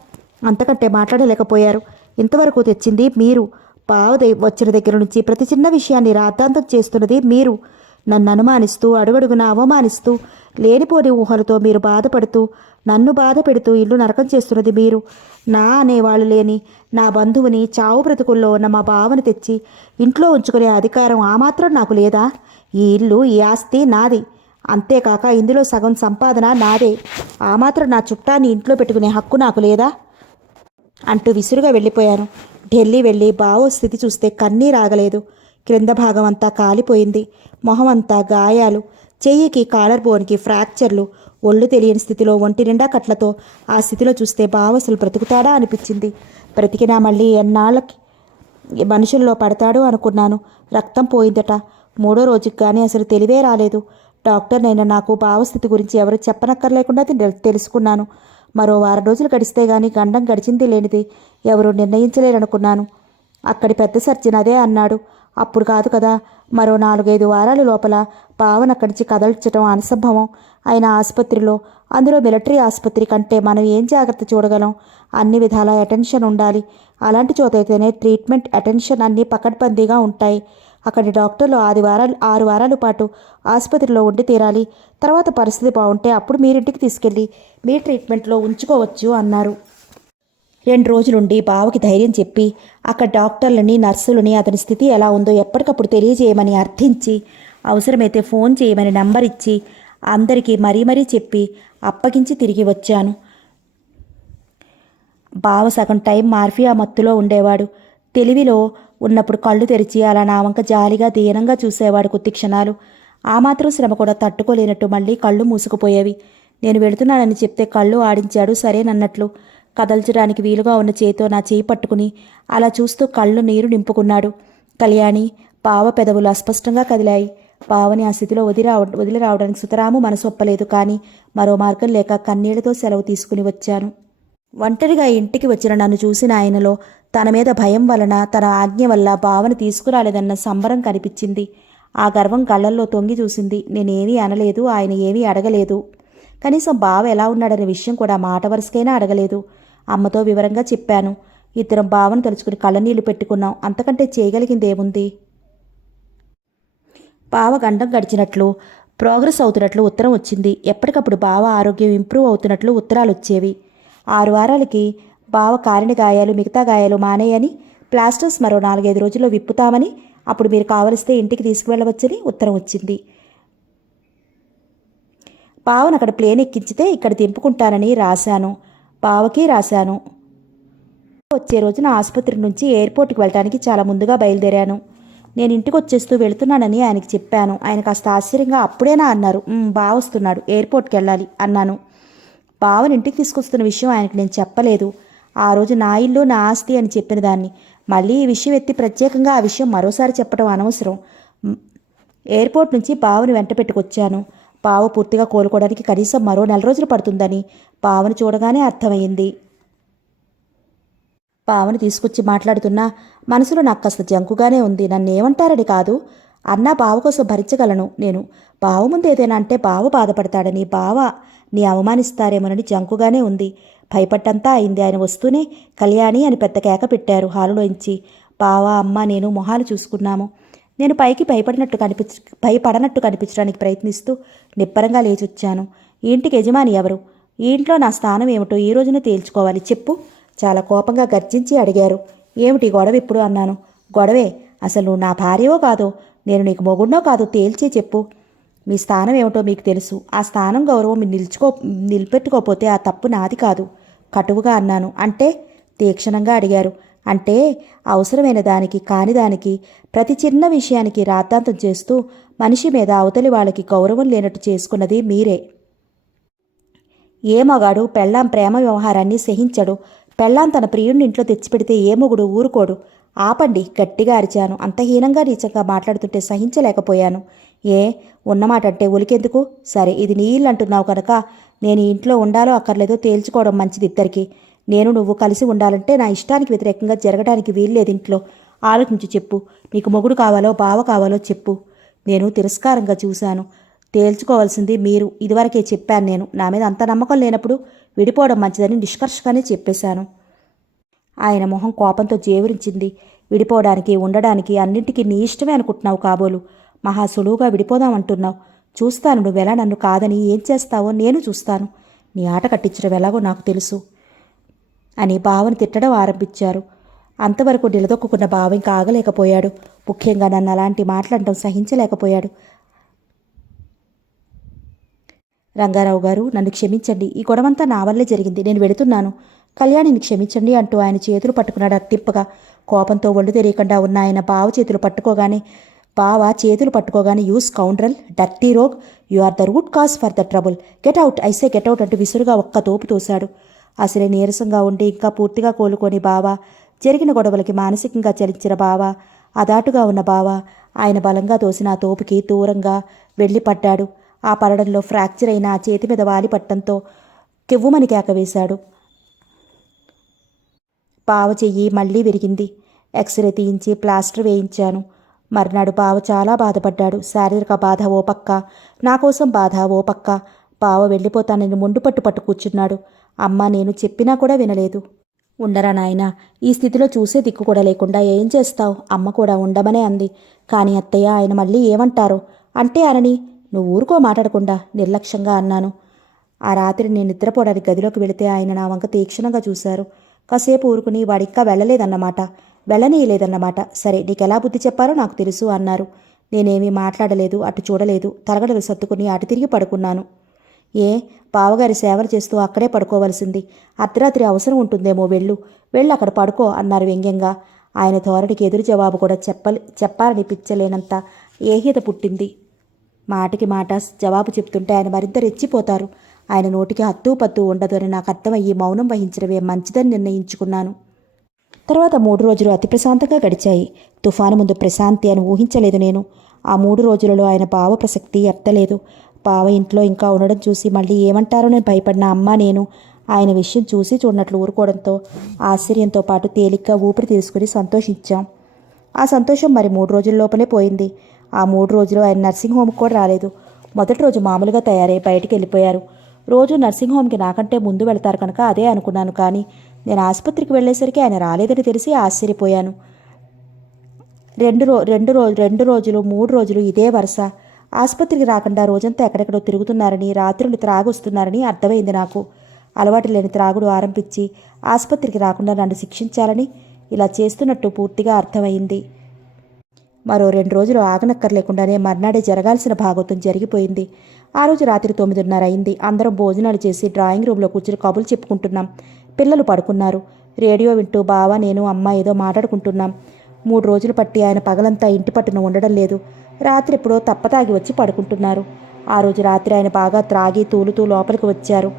అంతకంటే మాట్లాడలేకపోయారు. ఇంతవరకు తెచ్చింది మీరు. బావ వచ్చిన దగ్గర నుంచి ప్రతి చిన్న విషయాన్ని రాద్ధాంతం చేస్తున్నది మీరు. నన్ను అనుమానిస్తూ, అడుగడుగున అవమానిస్తూ, లేనిపోని ఊహలతో మీరు బాధపడుతూ, నన్ను బాధ పెడుతూ ఇల్లు నరకం చేస్తున్నది మీరు. నా అనేవాళ్ళు లేని నా బంధువుని, చావు బ్రతుకుల్లో ఉన్న మా బావని తెచ్చి ఇంట్లో ఉంచుకునే అధికారం ఆ మాత్రం నాకు లేదా? ఈ ఇల్లు, ఈ ఆస్తి నాది. అంతేకాక ఇందులో సగం సంపాదన నాదే. ఆ మాత్రం నా చుట్టాన్ని ఇంట్లో పెట్టుకునే హక్కు నాకు లేదా అంటూ విసురుగా వెళ్ళిపోయాను. ఢిల్లీ వెళ్ళి బావో స్థితి చూస్తే కన్నీరాగలేదు. క్రింద భాగం అంతా కాలిపోయింది. మొహం అంతా గాయాలు. చెయ్యికి, కాలర్ బోన్కి ఫ్రాక్చర్లు. ఒళ్ళు తెలియని స్థితిలో, ఒంటి నిండా కట్లతో ఆ స్థితిలో చూస్తే బావ అసలు బ్రతుకుతాడా అనిపించింది. బ్రతికినా మళ్ళీ ఎన్నాళ్ళకి మనుషుల్లో పడతాడు అనుకున్నాను. రక్తం పోయిందట. 3వ రోజుకి కానీ అసలు తెలివే రాలేదు. డాక్టర్నైనా నాకు భావస్థితి గురించి ఎవరు చెప్పనక్కర్లేకుండా తెలుసుకున్నాను. మరో 1 వారం రోజులు గడిస్తే గానీ గండం గడిచింది లేనిది ఎవరు నిర్ణయించలేరనుకున్నాను. అక్కడి పెద్ద సర్జన్ అదే అన్నాడు. అప్పుడు కాదు కదా, మరో 4-5 వారాల లోపల భావన అక్కడి నుంచి కదల్చడం అసంభవం. ఆయన ఆసుపత్రిలో, అందులో మిలిటరీ ఆసుపత్రి కంటే మనం ఏం జాగ్రత్త చూడగలం? అన్ని విధాల అటెన్షన్ ఉండాలి. అలాంటి చోటైతేనే ట్రీట్మెంట్, అటెన్షన్ అన్నీ పకడ్బందీగా ఉంటాయి. అక్కడి డాక్టర్లు 6 వారాల పాటు ఆసుపత్రిలో ఉండి తీరాలి. తర్వాత పరిస్థితి బాగుంటే అప్పుడు మీరింటికి తీసుకెళ్ళి మీ ట్రీట్మెంట్లో ఉంచుకోవచ్చు అన్నారు. 2 రోజులుండి బావకి ధైర్యం చెప్పి అక్కడ డాక్టర్లని, నర్సులని అతని స్థితి ఎలా ఉందో ఎప్పటికప్పుడు తెలియజేయమని అర్థించి, అవసరమైతే ఫోన్ చేయమని నంబర్ ఇచ్చి అందరికీ మరీ చెప్పి అప్పగించి తిరిగి వచ్చాను. బావ సగం టైం మార్ఫియా మత్తులో ఉండేవాడు. తెలివిలో ఉన్నప్పుడు కళ్ళు తెరిచి అలా నా వంక జాలిగా దీనంగా చూసేవాడు కొద్ది క్షణాలు. ఆ మాత్రం శ్రమ కూడా తట్టుకోలేనట్టు మళ్ళీ కళ్ళు మూసుకుపోయేవి. నేను వెళుతున్నానని చెప్తే కళ్ళు ఆడించాడు సరేనన్నట్లు. కదల్చడానికి వీలుగా ఉన్న చేతితో నా చేయి పట్టుకుని అలా చూస్తూ కళ్ళు నీరు నింపుకున్నాడు. కళ్యాణి, బావ పెదవులు అస్పష్టంగా కదిలాయి. బావని ఆ స్థితిలో వదిలి రావడానికి సుతరాము మనసు ఒప్పలేదు. కానీ మరో మార్గం లేక కన్నీళ్లతో సెలవు తీసుకుని వచ్చాను. ఒంటరిగా ఇంటికి వచ్చిన నన్ను చూసిన ఆయనలో తన మీద భయం వలన, తన ఆజ్ఞ వల్ల బావని తీసుకురాలేదన్న సంబరం కనిపించింది. ఆ గర్వం కళ్ళల్లో తొంగి చూసింది. నేనేమీ అనలేదు, ఆయన ఏమీ అడగలేదు. కనీసం బావ ఎలా ఉన్నాడనే విషయం కూడా మాట వరుసకైనా అడగలేదు. అమ్మతో వివరంగా చెప్పాను. ఇద్దరం బావను తలుచుకుని కళ్ళనీళ్లు పెట్టుకున్నాం. అంతకంటే చేయగలిగిందేముంది? బావ గండం గడిచినట్లు, ప్రోగ్రెస్ అవుతున్నట్లు ఉత్తరం వచ్చింది. ఎప్పటికప్పుడు బావ ఆరోగ్యం ఇంప్రూవ్ అవుతున్నట్లు ఉత్తరాలు వచ్చేవి. 6 వారాలకి బావ కారిన గాయాలు, మిగతా గాయాలు మానేయని ప్లాస్టర్స్ మరో 4-5 రోజుల్లో విప్పుతామని, అప్పుడు మీరు కావలిస్తే ఇంటికి తీసుకువెళ్ళవచ్చని ఉత్తరం వచ్చింది. బావను అక్కడ ప్లేన్ ఎక్కించితే ఇక్కడ దింపుకుంటానని రాశాను. బావకి రాశాను. వచ్చే రోజున ఆసుపత్రి నుంచి ఎయిర్పోర్ట్కి వెళ్ళడానికి చాలా ముందుగా బయలుదేరాను. నేను ఇంటికి వచ్చేస్తూ వెళుతున్నానని ఆయనకి చెప్పాను. ఆయన కాస్త ఆశ్చర్యంగా అప్పుడేనా అన్నారు. బావ వస్తున్నాడు, ఎయిర్పోర్ట్కి వెళ్ళాలి అన్నాను. బావని ఇంటికి తీసుకొస్తున్న విషయం ఆయనకు నేను చెప్పలేదు. ఆ రోజు నా ఇల్లు నా ఆస్తి అని చెప్పిన దాన్ని మళ్ళీ ఈ విషయం ఎత్తి ప్రత్యేకంగా ఆ విషయం మరోసారి చెప్పడం అనవసరం. ఎయిర్పోర్ట్ నుంచి బావని వెంట పెట్టుకొచ్చాను. బావ పూర్తిగా కోలుకోవడానికి కనీసం మరో 4 రోజులు పడుతుందని బావని చూడగానే అర్థమైంది. బావని తీసుకొచ్చి మాట్లాడుతున్నా మనసులో నాకు కాస్త జంకుగానే ఉంది. నన్ను ఏమంటారని కాదు, అన్నా బావ కోసం భరించగలను నేను. బావ ముందు ఏదైనా అంటే బావ బాధపడతాడని, బావ నీ అవమానిస్తారేమోనని జంకుగానే ఉంది. భయపడ్డంతా అయింది. ఆయన వస్తూనే కళ్యాణి అని పెద్ద కేక పెట్టారు హాలులోంచి. బావ, అమ్మ, నేను మొహాలు చూసుకున్నాము. నేను పైకి భయపడనట్టు కనిపించడానికి ప్రయత్నిస్తూ నిబ్బరంగా లేచొచ్చాను. ఈ ఇంటికి యజమాని ఎవరు? ఈ ఇంట్లో నా స్థానం ఏమిటో ఈ రోజునే తేల్చుకోవాలి, చెప్పు. చాలా కోపంగా గర్జించి అడిగారు. ఏమిటి గొడవ ఇప్పుడు అన్నాను. గొడవే. అసలు నువ్వు నా భార్యవో కాదో, నేను నీకు మొగుడ్నో కాదో తేల్చే చెప్పు. మీ స్థానం ఏమిటో మీకు తెలుసు. ఆ స్థానం గౌరవం మీరు నిలబెట్టుకోకపోతే ఆ తప్పు నాది కాదు, కటువుగా అన్నాను. అంటే? తీక్షణంగా అడిగారు. అంటే అవసరమైన దానికి కాని దానికి ప్రతి చిన్న విషయానికి రాద్ధాంతం చేస్తూ మనిషి మీద అవతలి వాళ్ళకి గౌరవం లేనట్టు చేసుకున్నది మీరే. ఏ మగాడు పెళ్ళాం ప్రేమ వ్యవహారాన్ని సహించడు. పెళ్ళాం తన ప్రియుడిని ఇంట్లో తెచ్చిపెడితే ఏ మొగుడు ఊరుకోడు. ఆపండి, గట్టిగా అరిచాను. అంత హీనంగా నీచంగా మాట్లాడుతుంటే సహించలేకపోయాను. ఉన్నమాట అంటే ఒలికెందుకు? సరే, ఇది నీ ఇల్లు అంటున్నావు కనుక నేను ఈ ఇంట్లో ఉండాలో అక్కర్లేదో తేల్చుకోవడం మంచిది ఇద్దరికి. నేను నువ్వు కలిసి ఉండాలంటే నా ఇష్టానికి వ్యతిరేకంగా జరగడానికి వీల్లేదు ఇంట్లో. ఆలోచించి చెప్పు. నీకు మొగుడు కావాలో బావ కావాలో చెప్పు. నేను తిరస్కారంగా చూశాను. తేల్చుకోవాల్సింది మీరు. ఇదివరకే చెప్పాను నేను. నా మీద అంత నమ్మకం లేనప్పుడు విడిపోవడం మంచిదని నిష్కర్షగానే చెప్పేశాను. ఆయన మొహం కోపంతో జేవురించింది. విడిపోవడానికి ఉండడానికి అన్నింటికీ నీ ఇష్టమే అనుకుంటున్నావు కాబోలు. మహా సులువుగా విడిపోదామంటున్నావు. చూస్తాను నువ్వెలా నన్ను కాదని ఏం చేస్తావో నేను చూస్తాను. నీ ఆట కట్టించడం ఎలాగో నాకు తెలుసు అని బావని తిట్టడం ఆరంభించారు. అంతవరకు నిలదొక్కున్న బావ ఇంకా ఆగలేకపోయాడు. ముఖ్యంగా నన్ను అలాంటి మాట్లాడటం సహించలేకపోయాడు. రంగారావు గారు, నన్ను క్షమించండి. ఈ గొడవంతా నా వల్లే జరిగింది. నేను వెళుతున్నాను. కళ్యాణిని క్షమించండి అంటూ ఆయన చేతులు పట్టుకున్నాడు అత్తిప్పగా. కోపంతో ఒళ్ళు తెలియకుండా ఉన్న ఆయన బావ చేతులు పట్టుకోగానే you scoundrel, dirty rogue, you are the root cause for the trouble. Get out, I say get out అంటూ విసురుగా ఒక్క తోపు తోశాడు. అసలే నీరసంగా ఉండి ఇంకా పూర్తిగా కోలుకొని బావ, జరిగిన గొడవలకి మానసికంగా చలించిన బావ, అదాటుగా ఉన్న బావ ఆయన బలంగా తోసిన ఆ తోపుకి దూరంగా వెళ్ళిపడ్డాడు. ఆ పడడంలో ఫ్రాక్చర్ అయిన ఆ చేతి మీద వాలి పట్టడంతో కెవ్వుమని కేక వేశాడు. బావ చెయ్యి మళ్ళీ విరిగింది. ఎక్స్రే తీయించి ప్లాస్టర్ వేయించాను. మర్నాడు బావ చాలా బాధపడ్డాడు. శారీరక బాధ ఓ పక్క, నా కోసం బాధ ఓ పక్క. బావ వెళ్ళిపోతానని పట్టు కూర్చున్నాడు. అమ్మ నేను చెప్పినా కూడా వినలేదు. ఉండరా నాయనా, ఈ స్థితిలో చూసే దిక్కు కూడా లేకుండా ఏం చేస్తావు? అమ్మ కూడా ఉండమనే అంది. కానీ అత్తయ్య, ఆయన మళ్ళీ ఏమంటారో అంటే అనని, నువ్వు ఊరుకో మాట్లాడకుండా నిర్లక్ష్యంగా అన్నాను. ఆ రాత్రి నేను నిద్రపోవడానికి గదిలోకి వెళితే ఆయన నా వంక తీక్షణంగా చూశారు. కాసేపు ఊరుకుని వాడిక్కా వెళ్ళనీయలేదన్నమాట. సరే, నీకెలా బుద్ధి చెప్పారో నాకు తెలుసు అన్నారు. నేనేమీ మాట్లాడలేదు, అటు చూడలేదు. తలగడలు సర్దుకుని అటు తిరిగి పడుకున్నాను. బావగారి సేవలు చేస్తూ అక్కడే పడుకోవలసింది. అర్ధరాత్రి అవసరం ఉంటుందేమో, వెళ్ళు అక్కడ పడుకో అన్నారు వ్యంగ్యంగా. ఆయన ధోరణికి ఎదురు జవాబు కూడా చెప్పాలనిపించలేనంత ఏహ్యత పుట్టింది. మాటికి మాట జవాబు చెప్తుంటే ఆయన మరింత రెచ్చిపోతారు. ఆయన నోటికి హత్తూ పత్తూ ఉండదు అని నాకు అర్థమయ్యి మౌనం వహించడమే మంచిదని నిర్ణయించుకున్నాను. తర్వాత 3 రోజులు అతి ప్రశాంతంగా గడిచాయి. తుఫాను ముందు ప్రశాంతి అని ఊహించలేదు నేను. ఆ 3 రోజులలో ఆయన బావ ప్రసక్తి ఎత్తలేదు. బావ ఇంట్లో ఇంకా ఉండడం చూసి మళ్ళీ ఏమంటారోనని భయపడిన అమ్మ నేను ఆయన విషయం చూసి చూడనట్లు ఊరుకోవడంతో ఆశ్చర్యంతో పాటు తేలిగ్గా ఊపిరి తీసుకుని సంతోషించాం. ఆ సంతోషం మరి 3 రోజుల లోపలే పోయింది. ఆ 3 రోజులు ఆయన నర్సింగ్ హోమ్కి కూడా రాలేదు. మొదటి రోజు మామూలుగా తయారై బయటికి వెళ్ళిపోయారు. రోజు నర్సింగ్ హోమ్కి నాకంటే ముందు వెళ్తారు కనుక అదే అనుకున్నాను. కానీ నేను ఆసుపత్రికి వెళ్ళేసరికి ఆయన రాలేదని తెలిసి ఆశ్చర్యపోయాను. 2 రోజులు 3 రోజులు ఇదే వరుస. ఆసుపత్రికి రాకుండా రోజంతా ఎక్కడెక్కడో తిరుగుతున్నారని, రాత్రులు త్రాగొస్తున్నారని అర్థమైంది నాకు. అలవాటు లేని త్రాగుడు ఆరంభించి ఆసుపత్రికి రాకుండా నన్ను శిక్షించాలని ఇలా చేస్తున్నట్టు పూర్తిగా అర్థమైంది. మరో 2 రోజులు ఆగనక్కర్లేకుండానే మర్నాడే జరగాల్సిన భాగవతం జరిగిపోయింది. ఆ రోజు రాత్రి 9:30 అయింది. అందరం భోజనాలు చేసి డ్రాయింగ్ రూమ్లో కూర్చుని కబుర్లు చెప్పుకుంటున్నాం. పిల్లలు పడుకున్నారు. రేడియో వింటూ బావ, నేను, అమ్మ ఏదో మాట్లాడుకుంటున్నాం. 3 రోజులు పట్టి ఆయన పగలంతా ఇంటి పట్టున ఉండడం లేదు. రాత్రి ఎప్పుడో తప్పతాగి వచ్చి పడుకుంటున్నారు. ఆ రోజు రాత్రి ఆయన బాగా త్రాగి తూలుతూ లోపలికి వచ్చారు.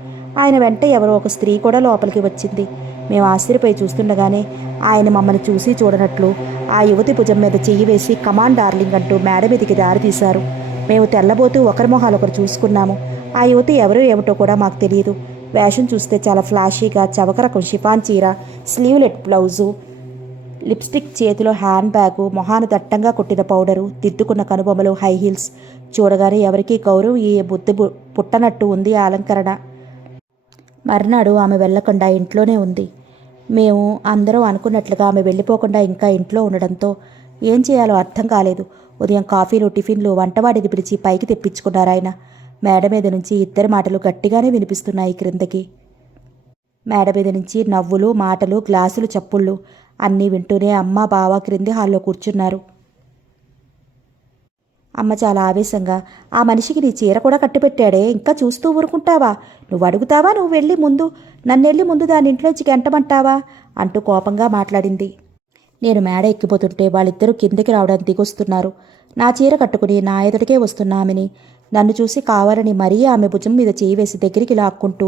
ఆయన వెంట ఎవరో ఒక స్త్రీ కూడా లోపలికి వచ్చింది. మేము ఆశ్చర్యపోయి చూస్తుండగానే ఆయన మమ్మల్ని చూసి చూడనట్లు ఆ యువతి భుజం మీద చెయ్యి వేసి కమాన్ డార్లింగ్ అంటూ మేడ మీదికి దారి తీశారు. మేము తెల్లబోతూ ఒకరి మొహాలు ఒకరు చూసుకున్నాము. ఆ యువతి ఎవరో ఏమిటో కూడా మాకు తెలియదు. వేషం చూస్తే చాలా ఫ్లాషీగా చవక రకం షిఫాన్ చీర, స్లీవ్లెట్ బ్లౌజు, లిప్స్టిక్, చేతిలో హ్యాండ్ బ్యాగు, మొహాన దట్టంగా కొట్టిన పౌడరు, దిద్దుకున్న కనుబొమ్మలు, హై హీల్స్. చూడగానే ఎవరికీ గౌరవం ఈ బుద్ధి పుట్టనట్టు ఉంది ఆ అలంకరణ. మర్నాడు ఆమె వెళ్లకుండా ఇంట్లోనే ఉంది. మేము అందరం అనుకున్నట్లుగా ఆమె వెళ్ళిపోకుండా ఇంకా ఇంట్లో ఉండడంతో ఏం చేయాలో అర్థం కాలేదు. ఉదయం కాఫీలు, టిఫిన్లు వంటవాడిని పిలిచి పైకి తెప్పించుకున్నారు ఆయన. మేడ మీద నుంచి ఇద్దరి మాటలు గట్టిగానే వినిపిస్తున్నాయి క్రిందకి. మేడ మీద నుంచి నవ్వులు, మాటలు, గ్లాసులు, చప్పుళ్ళు అన్నీ వింటూనే అమ్మ, బావ క్రింది హాల్లో కూర్చున్నారు. అమ్మ చాలా ఆవేశంగా, ఆ మనిషికి నీ చీర కూడా కట్టిపెట్టాడే, ఇంకా చూస్తూ ఊరుకుంటావా? నువ్వు అడుగుతావా? నువ్వు వెళ్ళి ముందు నన్నెళ్ళి ముందు దాని ఇంట్లోంచి గెంటమంటావా అంటూ కోపంగా మాట్లాడింది. నేను మేడ ఎక్కిపోతుంటే వాళ్ళిద్దరూ కిందకి రావడానికి దిగొస్తున్నారు. నా చీర కట్టుకుని నా ఎదుటికే వస్తున్న ఆమెని నన్ను చూసి కావాలని మరీ ఆమె భుజం మీద చేయి వేసి దగ్గరికి లాక్కుంటూ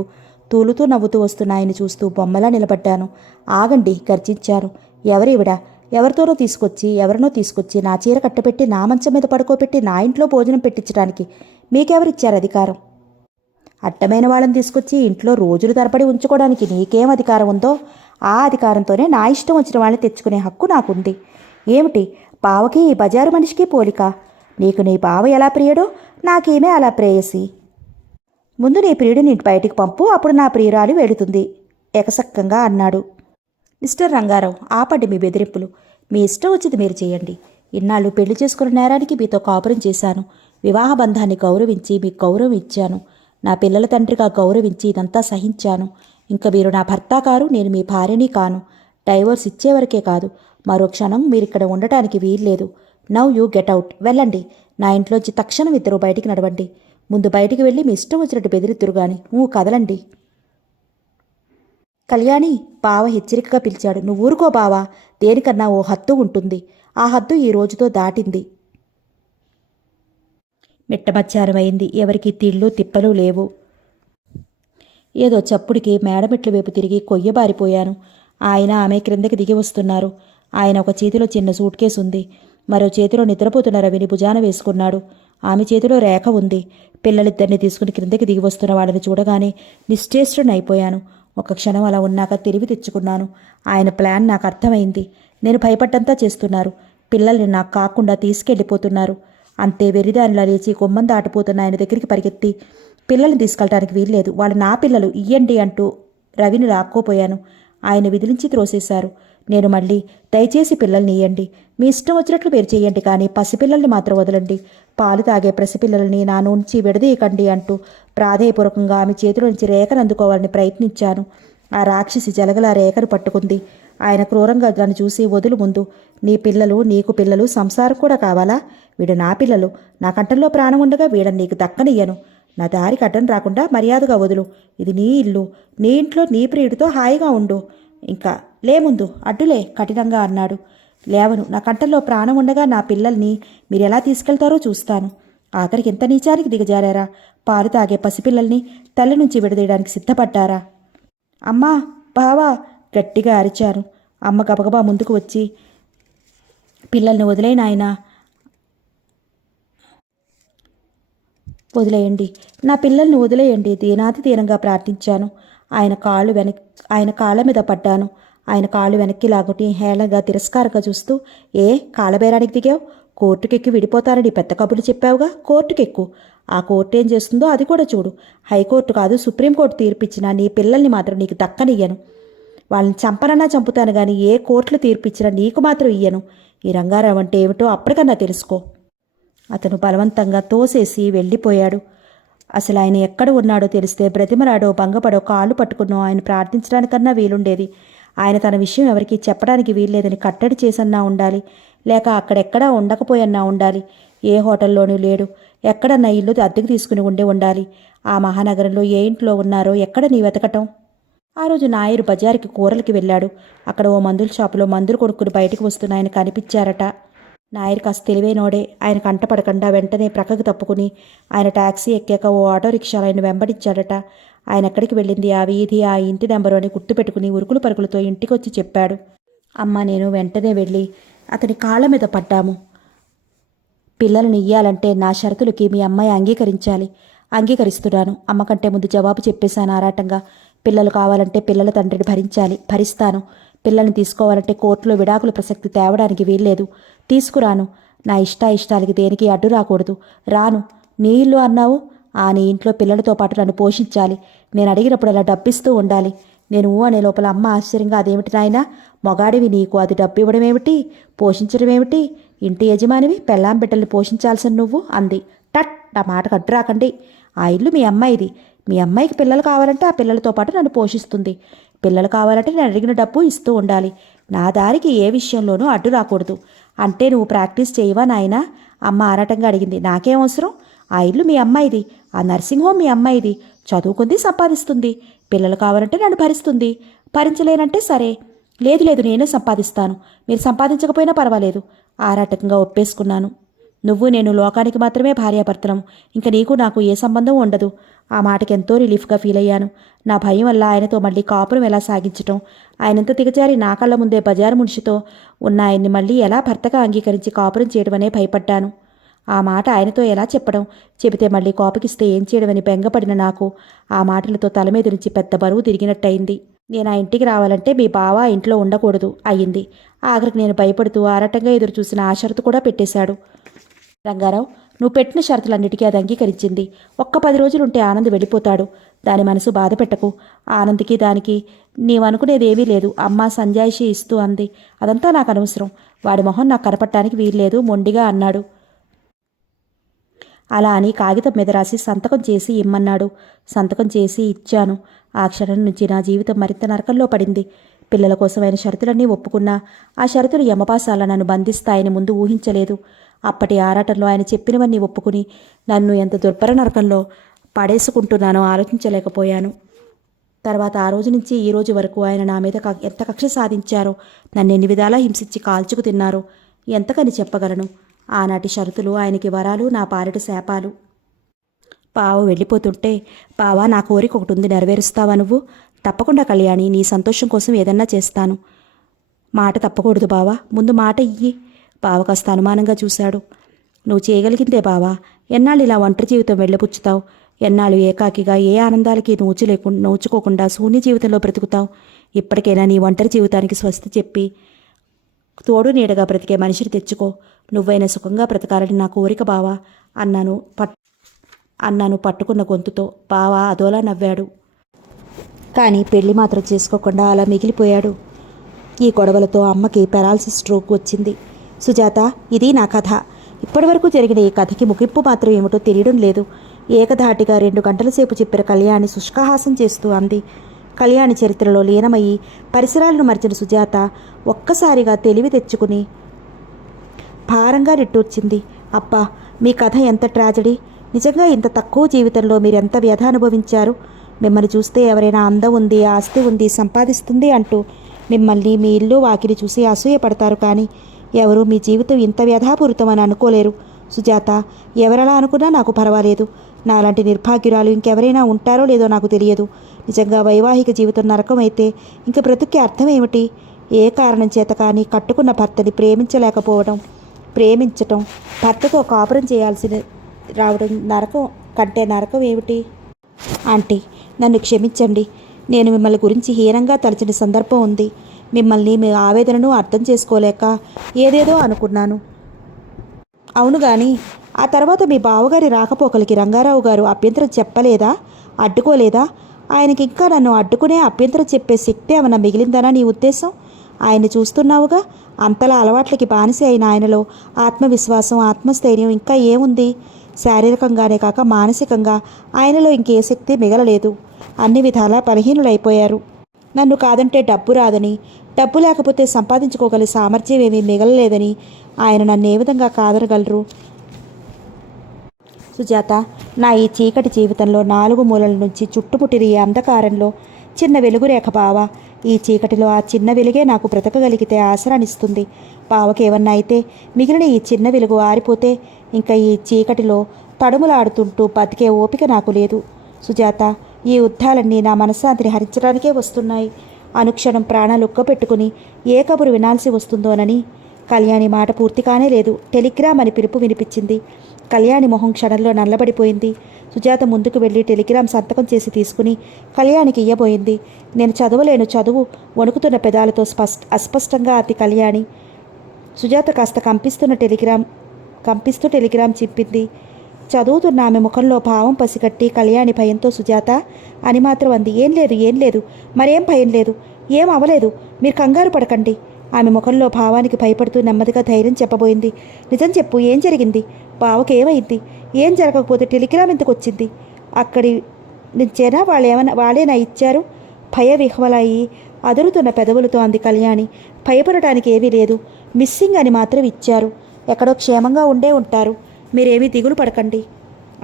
తూలుతూ నవ్వుతూ వస్తున్న ఆయన చూస్తూ బొమ్మలా నిలబడ్డాను. ఆగండి, గర్జించాను. ఎవరివిడా? ఎవరినో తీసుకొచ్చి నా చీర కట్టపెట్టి నా మంచం మీద పడుకోబెట్టి నా ఇంట్లో భోజనం పెట్టించడానికి మీకెవరిచ్చారు అధికారం? అడ్డమైన వాళ్ళని తీసుకొచ్చి ఇంట్లో రోజులు తరబడి ఉంచుకోవడానికి నీకేం అధికారం ఉందో ఆ అధికారంతోనే నా ఇష్టం వచ్చిన వాళ్ళని తెచ్చుకునే హక్కు నాకుంది. ఏమిటి బావకి ఈ బజారు మనిషికి పోలిక? నీకు నీ బావ ఎలా ప్రియుడో నాకేమే అలా ప్రేయసి. ముందు నీ ప్రియుడిని ఇంటి బయటికి పంపు, అప్పుడు నా ప్రియురాలు వెళుతుంది ఎకసక్కంగా అన్నాడు. మిస్టర్ రంగారావు, ఆపండి మీ బెదిరింపులు. మీ ఇష్టం వచ్చింది మీరు చేయండి. ఇన్నాళ్ళు పెళ్లి చేసుకున్న నేరానికి మీతో కాపురం చేశాను. వివాహ బంధాన్ని గౌరవించి మీకు గౌరవం ఇచ్చాను. నా పిల్లల తండ్రిగా గౌరవించి ఇదంతా సహించాను. ఇంకా మీరు నా భర్త కారు, నేను మీ భార్యని కాను. డైవోర్స్ ఇచ్చేవరకే కాదు, మరో క్షణం మీరిక్కడ ఉండటానికి వీల్లేదు. Now you get out. వెళ్ళండి. నా ఇంట్లోంచి తక్షణం ఇద్దరు బయటికి నడవండి. ముందు బయటికి వెళ్ళి మీ ఇష్టం వచ్చినట్టు బెదిరిద్దురు గాని కదలండి. కళ్యాణి, బావ హెచ్చరికగా పిలిచాడు. నువ్వు ఊరుకో బావా, దేనికన్నా ఓ హద్దు ఉంటుంది. ఆ హద్దు ఈ రోజుతో దాటింది. మిట్టమధ్యాహ్నం అయింది. ఎవరికి తిళ్ళు తిప్పలు లేవు. ఏదో చప్పుడికి మేడమెట్ల వైపు తిరిగి కొయ్యబారిపోయాను. ఆయన ఆమె క్రిందకి దిగి వస్తున్నారు. ఆయన ఒక చేతిలో చిన్న సూట్ కేసు ఉంది, మరో చేతిలో నిద్రపోతున్న రవిని భుజాన వేసుకున్నాడు. ఆమె చేతిలో రేఖ ఉంది. పిల్లలిద్దరిని తీసుకుని క్రిందకి దిగి వస్తున్న వాళ్ళని చూడగానే నిశ్చేష్టునైపోయాను. ఒక క్షణం అలా ఉన్నాక తెలివి తెచ్చుకున్నాను. ఆయన ప్లాన్ నాకు అర్థమైంది. నేను భయపడ్డంతా చేస్తున్నారు. పిల్లల్ని నాకు కాకుండా తీసుకెళ్ళిపోతున్నారు. అంతే వెర్రిదానిలా లేచి కొమ్మం దాటిపోతున్న ఆయన దగ్గరికి పరిగెత్తి, పిల్లల్ని తీసుకెళ్ళటానికి వీల్లేదు, వాళ్ళు నా పిల్లలు, ఇయ్యండి అంటూ రవిని లాక్కోపోయాను. ఆయన విదిలించి త్రోసేశారు. నేను మళ్ళీ, దయచేసి పిల్లల్ని ఇయ్యండి, మీ ఇష్టం వచ్చినట్లు మీరు చేయండి, కానీ పసిపిల్లల్ని మాత్రం వదలండి, పాలు తాగే పసిపిల్లల్ని నా నుంచి విడదీయకండి అంటూ ప్రాధేయపూర్వకంగా ఆమె చేతిలో నుంచి రేఖను అందుకోవాలని ప్రయత్నించాను. ఆ రాక్షసి జలగల రేఖను పట్టుకుంది. ఆయన క్రూరంగా దాన్ని చూసి, వదులు ముందు, నీ పిల్లలు, నీకు పిల్లలు, సంసారం కూడా కావాలా? వీడు నా పిల్లలు, నా కంఠంలో ప్రాణం ఉండగా వీడని నీకు దక్కనియ్యను. నా దారికి అడ్డం రాకుండా మర్యాదగా వదులు. ఇది నీ ఇల్లు, నీ ఇంట్లో నీ ప్రియుడితో హాయిగా ఉండు. ఇంకా లే ముందు, అడ్డులే కఠినంగా అన్నాడు. లేవను, నా కంఠంలో ప్రాణం ఉండగా నా పిల్లల్ని మీరు ఎలా తీసుకెళ్తారో చూస్తాను. ఆఖరికి ఎంత నీచానికి దిగజారారా? పాలు తాగే పసిపిల్లల్ని తల్లి నుంచి విడదీయడానికి సిద్ధపడ్డారా? అమ్మా, బావా గట్టిగా అరిచాను. అమ్మ గబగబా ముందుకు వచ్చి, పిల్లల్ని వదిలే నాయనా, వదిలేయండి, నా పిల్లల్ని వదిలేయండి, దీనాతి దీనంగా ప్రార్థించాను. ఆయన కాళ్ళ మీద పడ్డాను. ఆయన కాళ్ళు వెనక్కి లాగుటి హేళనగా తిరస్కారంగా చూస్తూ, ఏ కాళ్ళబేరానికి దిగావు? కోర్టుకెక్కి విడిపోతారని పెద్ద కబుర్లు చెప్పావుగా, కోర్టుకెక్కు. ఆ కోర్టు ఏం చేస్తుందో అది కూడా చూడు. హైకోర్టు కాదు, సుప్రీంకోర్టు తీర్పిచ్చినా నీ పిల్లల్ని మాత్రం నీకు దక్కనియ్యను. వాళ్ళని చంపనన్నా చంపుతాను కానీ ఏ కోర్టులు తీర్పిచ్చినా నీకు మాత్రం ఇయ్యను. ఈ రంగారావు అంటే ఏమిటో అప్పటికన్నా తెలుసుకో. అతను బలవంతంగా తోసేసి వెళ్ళిపోయాడు. అసలు ఆయన ఎక్కడ ఉన్నాడో తెలిస్తే బ్రతిమలాడో భంగపడో కాళ్ళు పట్టుకున్నో ఆయన ప్రార్థించడానికన్నా వీలుండేది. ఆయన తన విషయం ఎవరికీ చెప్పడానికి వీల్లేదని కట్టడి చేసన్నా ఉండాలి, లేక అక్కడెక్కడా ఉండకపోయన్నా ఉండాలి. ఏ హోటల్లోనూ లేడు. ఎక్కడన్నా ఇల్లు అద్దెకు తీసుకుని ఉండాలి. ఆ మహానగరంలో ఏ ఇంట్లో ఉన్నారో ఎక్కడ నీ వెతకటం? ఆ రోజు నాయరు బజారుకి కూరలకి వెళ్ళాడు. అక్కడ ఓ మందుల షాపులో మందులు కొనుక్కుని బయటకు వస్తున్న ఆయన కనిపించారట. నాయర్ కాస్త తెలివైనోడే. ఆయన కంటపడకుండా వెంటనే ప్రక్కకు తప్పుకుని ఆయన టాక్సీ ఎక్కాక ఓ ఆటో రిక్షాలో ఆయన వెంబడించాడట. ఆయన ఎక్కడికి వెళ్ళింది, ఆ వీధి, ఆ ఇంటి నెంబరు అని గుర్తుపెట్టుకుని ఉరుకులు పరుగులతో ఇంటికొచ్చి చెప్పాడు. అమ్మ నేను వెంటనే వెళ్ళి అతని కాళ్ళ మీద పడ్డాము. పిల్లల్ని ఇయ్యాలంటే నా షరతులకి మీ అమ్మాయి అంగీకరించాలి. అంగీకరిస్తున్నాను. అమ్మకంటే ముందు జవాబు చెప్పేశాను ఆరాటంగా. పిల్లలు కావాలంటే పిల్లల తండ్రిని భరిస్తాను. పిల్లల్ని తీసుకోవాలంటే కోర్టులో విడాకుల ప్రసక్తి తేవడానికి వీల్లేదు. తీసుకురాను. నా ఇష్టాలకి దేనికి అడ్డు రాకూడదు. రాను. నీ ఇల్లు అన్నావు. నీ ఇంట్లో పిల్లలతో పాటు నన్ను పోషించాలి. నేను అడిగినప్పుడు అలా డబ్బిస్తూ ఉండాలి. నేను అనే లోపల అమ్మ ఆశ్చర్యంగా, అదేమిటి నాయనా, మొగాడివి నీకు అది డబ్బు ఇవ్వడం ఏమిటి, పోషించడం ఏమిటి, ఇంటి యజమానివి, పెళ్ళాం బిడ్డల్ని పోషించాల్సిన నువ్వు అంది. టట్, నా మాటకు అడ్డు రాకండి. ఆ ఇల్లు మీ అమ్మాయిది. మీ అమ్మాయికి పిల్లలు కావాలంటే ఆ పిల్లలతో పాటు నన్ను పోషిస్తుంది. పిల్లలు కావాలంటే నేను అడిగిన డబ్బు ఇస్తూ ఉండాలి. నా దారికి ఏ విషయంలోనూ అడ్డు రాకూడదు. అంటే నువ్వు ప్రాక్టీస్ చేయవా నాయనా? అమ్మ ఆరాటంగా అడిగింది. నాకేం అవసరం? ఆ ఇల్లు మీ అమ్మాయిది. ఆ నర్సింగ్ హోమ్ మీ అమ్మాయిది. చదువుకుంది, సంపాదిస్తుంది. పిల్లలు కావాలంటే నన్ను భరిస్తుంది. భరించలేనంటే సరే. లేదు నేనే సంపాదిస్తాను. మీరు సంపాదించకపోయినా పర్వాలేదు. ఆరాటకంగా ఒప్పేసుకున్నాను. నువ్వు నేను లోకానికి మాత్రమే భార్యాభర్తలం. ఇంక నీకు నాకు ఏ సంబంధం ఉండదు. ఆ మాటకి ఎంతో రిలీఫ్గా ఫీల్ అయ్యాను. నా భయం వల్ల ఆయనతో మళ్ళీ కాపురం ఎలా సాగించటం, ఆయనంత దిగజారి నా కళ్ళ ముందే బజారు మునిషితో ఉన్న ఆయన్ని మళ్ళీ ఎలా భర్తగా అంగీకరించి కాపురం చేయడమనే భయపడ్డాను. ఆ మాట ఆయనతో ఎలా చెప్పడం, చెబితే మళ్ళీ కోపకిస్తే ఏం చేయడమని బెంగపడిన నాకు ఆ మాటలతో తల మీద నుంచి పెద్ద బరువు తిరిగినట్టయింది. నేను ఆ ఇంటికి రావాలంటే మీ బావ ఇంట్లో ఉండకూడదు అయ్యింది. ఆఖరికి నేను భయపడుతూ ఆరాటంగా ఎదురు చూసిన ఆ షరతు కూడా పెట్టేశాడు. రంగారావు, నువ్వు పెట్టిన షరతులన్నిటికీ అది అంగీకరించింది. ఒక్క 10 రోజులుంటే ఆనంద్ వెళ్ళిపోతాడు. దాని మనసు బాధ పెట్టకు. ఆనంద్కి దానికి నీవనుకునేదేమీ లేదు. అమ్మ సంజాయిషి ఇస్తూ అంది. అదంతా నాకు అనవసరం. వాడి మొహం నాకు కనపడటానికి వీల్లేదు మొండిగా అన్నాడు. అలా అని కాగితం మీద రాసి సంతకం చేసి ఇమ్మన్నాడు. సంతకం చేసి ఇచ్చాను. ఆ క్షణం నుంచి నా జీవితం మరింత నరకంలో పడింది. పిల్లల కోసమైన షరతులన్నీ ఒప్పుకున్నా ఆ షరతులు యమపాసాల నన్ను బంధిస్తాయని ముందు ఊహించలేదు. అప్పటి ఆరాటంలో ఆయన చెప్పినవన్నీ ఒప్పుకుని నన్ను ఎంత దుర్భర నరకంలో పడేసుకుంటున్నానో ఆలోచించలేకపోయాను. తర్వాత ఆ రోజు నుంచి ఈ రోజు వరకు ఆయన నా మీద ఎంత కక్ష సాధించారో, నన్ను ఎన్ని విధాలా హింసించి కాల్చుకు తిన్నారో ఎంతకని చెప్పగలను. ఆనాటి షరతులు ఆయనకి వరాలు, నా పాలిట శాపాలు. బావ వెళ్ళిపోతుంటే, బావా నా కోరిక ఒకటి ఉంది, నెరవేరుస్తావా నువ్వు? తప్పకుండా కళ్యాణి, నీ సంతోషం కోసం ఏదన్నా చేస్తాను. మాట తప్పకూడదు బావా, ముందు మాట ఇయ్యి. బావ కాస్త అనుమానంగా చూశాడు. నువ్వు చేయగలిగిందే బావా. ఎన్నాళ్ళు ఇలా ఒంటరి జీవితం వెళ్ళపుచ్చుతావు? ఎన్నాళ్ళు ఏకాకిగా ఏ ఆనందాలకి నోచుకోకుండా శూన్య జీవితంలో బ్రతుకుతావు? ఇప్పటికైనా నీ ఒంటరి జీవితానికి స్వస్తి చెప్పి తోడు నీడగా బ్రతికే మనిషిని తెచ్చుకో. నువ్వైనా సుఖంగా బ్రతకాలని నా కోరిక బావా అన్నాను పట్టుకున్న గొంతుతో. బావా అదోలా నవ్వాడు. కానీ పెళ్లి మాత్రం చేసుకోకుండా అలా మిగిలిపోయాడు. ఈ గొడవలతో అమ్మకి పెరాలసిస్ స్ట్రోక్ వచ్చింది. సుజాత, ఇది నా కథ. ఇప్పటివరకు జరిగిన ఈ కథకి ముగింపు మాత్రం ఏమిటో తెలియడం లేదు. ఏకధాటిగా 2 గంటల సేపు చెప్పిన కళ్యాణి శుష్కహాసం చేస్తూ అంది. కళ్యాణి చరిత్రలో లీనమయ్యి పరిసరాలను మరిచిన సుజాత ఒక్కసారిగా తెలివి తెచ్చుకుని భారంగా నిట్టూర్చింది. అబ్బా, మీ కథ ఎంత ట్రాజడీ! నిజంగా ఇంత తక్కువ జీవితంలో మీరెంత వ్యధ అనుభవించారు. మిమ్మల్ని చూస్తే ఎవరైనా అందం ఉంది, ఆస్తి ఉంది, సంపాదిస్తుంది అంటూ మిమ్మల్ని మీ ఇల్లు వాకిలి చూసి అసూయపడతారు. కానీ ఎవరు మీ జీవితం ఇంత వ్యధాపూరితమని అనుకోలేరు. సుజాత, ఎవరెలా అనుకున్నా నాకు పర్వాలేదు. నాలాంటి నిర్భాగ్యురాలు ఇంకెవరైనా ఉంటారో లేదో నాకు తెలియదు. నిజంగా వైవాహిక జీవితం నరకం అయితే ఇంక బ్రతుక్కి అర్థం ఏమిటి? ఏ కారణం చేత కానీ కట్టుకున్న భర్తని ప్రేమించటం, భర్తతో కాపురం చేయాల్సి రావడం నరకం కంటే నరకం ఏమిటి? ఆంటీ, నన్ను క్షమించండి. నేను మిమ్మల్ని గురించి హీనంగా తలచిన సందర్భం ఉంది. మిమ్మల్ని మీ ఆవేదనను అర్థం చేసుకోలేక ఏదేదో అనుకున్నాను. అవును కానీ ఆ తర్వాత మీ బావగారి రాకపోకలకి రంగారావు గారు అభ్యంతరం చెప్పలేదా? అడ్డుకోలేదా? ఆయనకి ఇంకా నన్ను అడ్డుకునే అభ్యంతరం చెప్పే శక్తి ఏమైనా మిగిలిందనా నీ ఉద్దేశం? ఆయన్ని చూస్తున్నావుగా. అంతలా అలవాట్లకి బానిస అయిన ఆయనలో ఆత్మవిశ్వాసం, ఆత్మస్థైర్యం ఇంకా ఏముంది? శారీరకంగానే కాక మానసికంగా ఆయనలో ఇంకే శక్తి మిగలలేదు. అన్ని విధాలా బలహీనులైపోయారు. నన్ను కాదంటే డబ్బు రాదని, డబ్బు లేకపోతే సంపాదించుకోగల సామర్థ్యం ఏమీ మిగలలేదని ఆయన నన్ను ఏ విధంగా కాదనగలరు? సుజాత, నా ఈ చీకటి జీవితంలో 4 మూలల నుంచి చుట్టుముట్టిన ఈ అంధకారంలో చిన్న వెలుగురేఖ బావ. ఈ చీకటిలో ఆ చిన్న వెలుగే నాకు బ్రతకగలిగితే ఆసరానిస్తుంది. బావకి ఏమన్నా అయితే మిగిలిన ఈ చిన్న వెలుగు ఆరిపోతే ఇంకా ఈ చీకటిలో తడుములాడుతుంటూ బతికే ఓపిక నాకు లేదు. సుజాత, ఈ యుద్ధాలన్నీ నా మనశ్శాంతిని హరించడానికే వస్తున్నాయి. అనుక్షణం ప్రాణాలు ఉక్కపెట్టుకుని ఏ కబురు వినాల్సి వస్తుందోనని. కళ్యాణి మాట పూర్తిగానే లేదు. టెలిగ్రామ్ అని పిలుపు వినిపించింది. కళ్యాణి మొహం క్షణంలో నల్లబడిపోయింది. సుజాత ముందుకు వెళ్ళి టెలిగ్రామ్ సంతకం చేసి తీసుకుని కళ్యాణికి ఇయ్యబోయింది. నేను చదవలేను, చదువు వణుకుతున్న పెదాలతో అస్పష్టంగా అతి కళ్యాణి. సుజాత కాస్త కంపిస్తూ టెలిగ్రామ్ చింపింది. చదువుతున్న ఆమె ముఖంలో భావం పసిగట్టి కళ్యాణి భయంతో సుజాత అని మాత్రం అంది. ఏం లేదు, మరేం భయం లేదు, ఏం అవలేదు, మీరు కంగారు పడకండి. ఆమె ముఖంలో భావానికి భయపడుతూ నెమ్మదిగా ధైర్యం చెప్పబోయింది. నిజం చెప్పు, ఏం జరిగింది? బావకి ఏమైంది? ఏం జరగకపోతే టెలిగ్రామ్ ఎందుకు వచ్చింది? అక్కడి నుంచేనా వాళ్ళేనా ఇచ్చారు? భయ విహ్వలయ్యి అదురుతున్న పెదవులతో అంది కళ్యాణి. భయపడటానికి ఏమీ లేదు, మిస్సింగ్ అని మాత్రం ఇచ్చారు. ఎక్కడో క్షేమంగా ఉంటారు. మీరేమీ దిగులు పడకండి.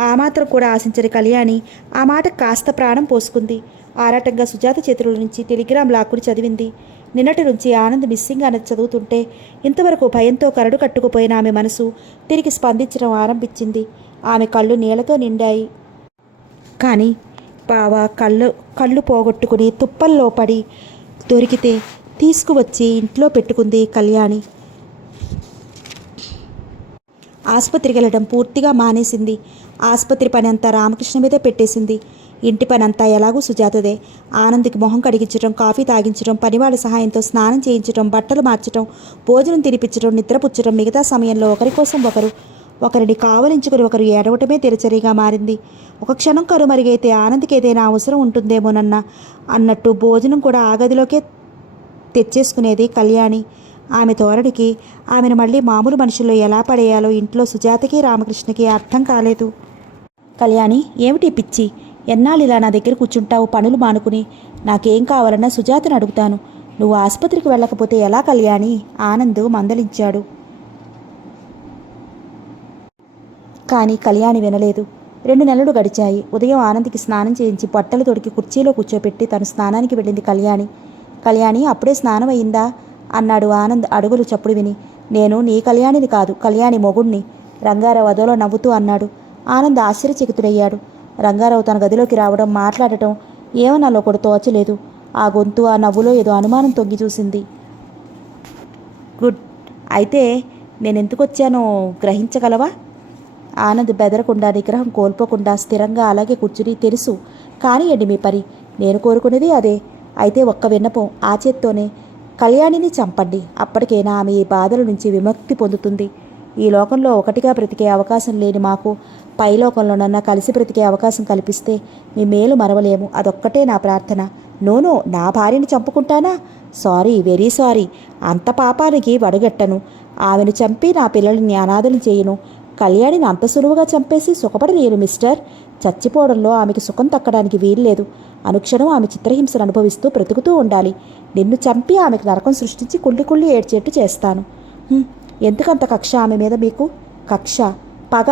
ఆ మాత్రం కూడా ఆశించని కళ్యాణి ఆ మాట కాస్త ప్రాణం పోసుకుంది. ఆరాటంగా సుజాత చేతుల నుంచి టెలిగ్రామ్ లాక్కుని చదివింది. నిన్నటి నుంచి ఆనంద్ మిస్సింగ్ అన్నది చదువుతుంటే ఇంతవరకు భయంతో కరడు కట్టుకుపోయిన ఆమె మనసు తిరిగి స్పందించడం ఆరంభించింది. ఆమె కళ్ళు నీళ్లతో నిండాయి. కానీ బావ కళ్ళు పోగొట్టుకుని తుప్పల్లో పడి దొరికితే తీసుకువచ్చి ఇంట్లో పెట్టుకుంది కళ్యాణి. ఆసుపత్రికి వెళ్ళడం పూర్తిగా మానేసింది. ఆసుపత్రి పని అంతా రామకృష్ణ మీదే పెట్టేసింది. ఇంటి పని అంతా ఎలాగూ సుజాతదే. ఆనంద్కి మొహం కడిగించడం, కాఫీ తాగించడం, పనివాళ్ళ సహాయంతో స్నానం చేయించడం, బట్టలు మార్చడం, భోజనం తినిపించడం, నిద్రపుచ్చడం, మిగతా సమయంలో ఒకరి కోసం ఒకరిని కావలించుకుని ఒకరు ఏడవటమే దినచర్యగా మారింది. ఒక క్షణం కరుమరుగైతే ఆనంద్కి ఏదైనా అవసరం అన్నట్టు భోజనం కూడా ఆ గదిలోకే తెచ్చేసుకునేది కళ్యాణి. ఆమె ధోరణికి ఆమెను మళ్ళీ మామూలు మనుషుల్లో ఎలా పడేయాలో ఇంట్లో సుజాతకి రామకృష్ణకి అర్థం కాలేదు. కళ్యాణి, ఏమిటి పిచ్చి? ఎన్నాళ్ళు ఇలా నా దగ్గర కూర్చుంటావు పనులు మానుకుని? నాకేం కావాలన్నా సుజాతను అడుగుతాను. నువ్వు ఆసుపత్రికి వెళ్ళకపోతే ఎలా కళ్యాణి? ఆనంద్ మందలించాడు. కానీ కళ్యాణి వినలేదు. 2 నెలలు గడిచాయి. ఉదయం ఆనంద్కి స్నానం చేయించి బట్టలు తొడికి కుర్చీలో కూర్చోపెట్టి తను స్నానానికి వెళ్ళింది కళ్యాణి, అప్పుడే స్నానం అయిందా అన్నాడు ఆనంద్ అడుగులు చప్పుడు విని. నేను నీ కళ్యాణిని కాదు, కళ్యాణి మొగుణ్ణి, రంగారావు అదోలో నవ్వుతూ అన్నాడు. ఆనంద్ ఆశ్చర్యచకితుడయ్యాడు. రంగారావు తన గదిలోకి రావడం, మాట్లాడటం ఏమన్నాలో కూడా తోచలేదు. ఆ గొంతు, ఆ నవ్వులో ఏదో అనుమానం తొంగి చూసింది. గుడ్, అయితే నేనెందుకు వచ్చానో గ్రహించగలవా? ఆనంద్ బెదరకుండా, నిగ్రహం కోల్పోకుండా స్థిరంగా అలాగే కూర్చుని, తెలుసు, కానియండి మీ పని, నేను కోరుకునేది అదే. అయితే ఒక్క విన్నపం, ఆ చేత్తోనే కళ్యాణిని చంపండి. అప్పటికైనా ఆమె ఈ బాధల నుంచి విముక్తి పొందుతుంది. ఈ లోకంలో ఒకటిగా బ్రతికే అవకాశం లేని మాకు పై లోకంలోనన్నా కలిసి బ్రతికే అవకాశం కల్పిస్తే మీ మేలు మరవలేము. అదొక్కటే నా ప్రార్థన. నోనో, నా భార్యని చంపుకుంటానా? Sorry, very sorry. అంత పాపానికి వడగట్టను. ఆమెను చంపి నా పిల్లల్ని అనాథలు చేయను. కళ్యాణిని అంత సులువుగా చంపేసి సుఖపడలేను మిస్టర్. చచ్చిపోవడంలో ఆమెకి సుఖం తక్కడానికి వీల్లేదు. అనుక్షణం ఆమె చిత్రహింసను అనుభవిస్తూ బ్రతుకుతూ ఉండాలి. నిన్ను చంపి ఆమెకు నరకం సృష్టించి కుళ్ళి ఏడ్చేట్టు చేస్తాను. ఎందుకంత కక్ష ఆమె మీద మీకు? కక్ష, పగ.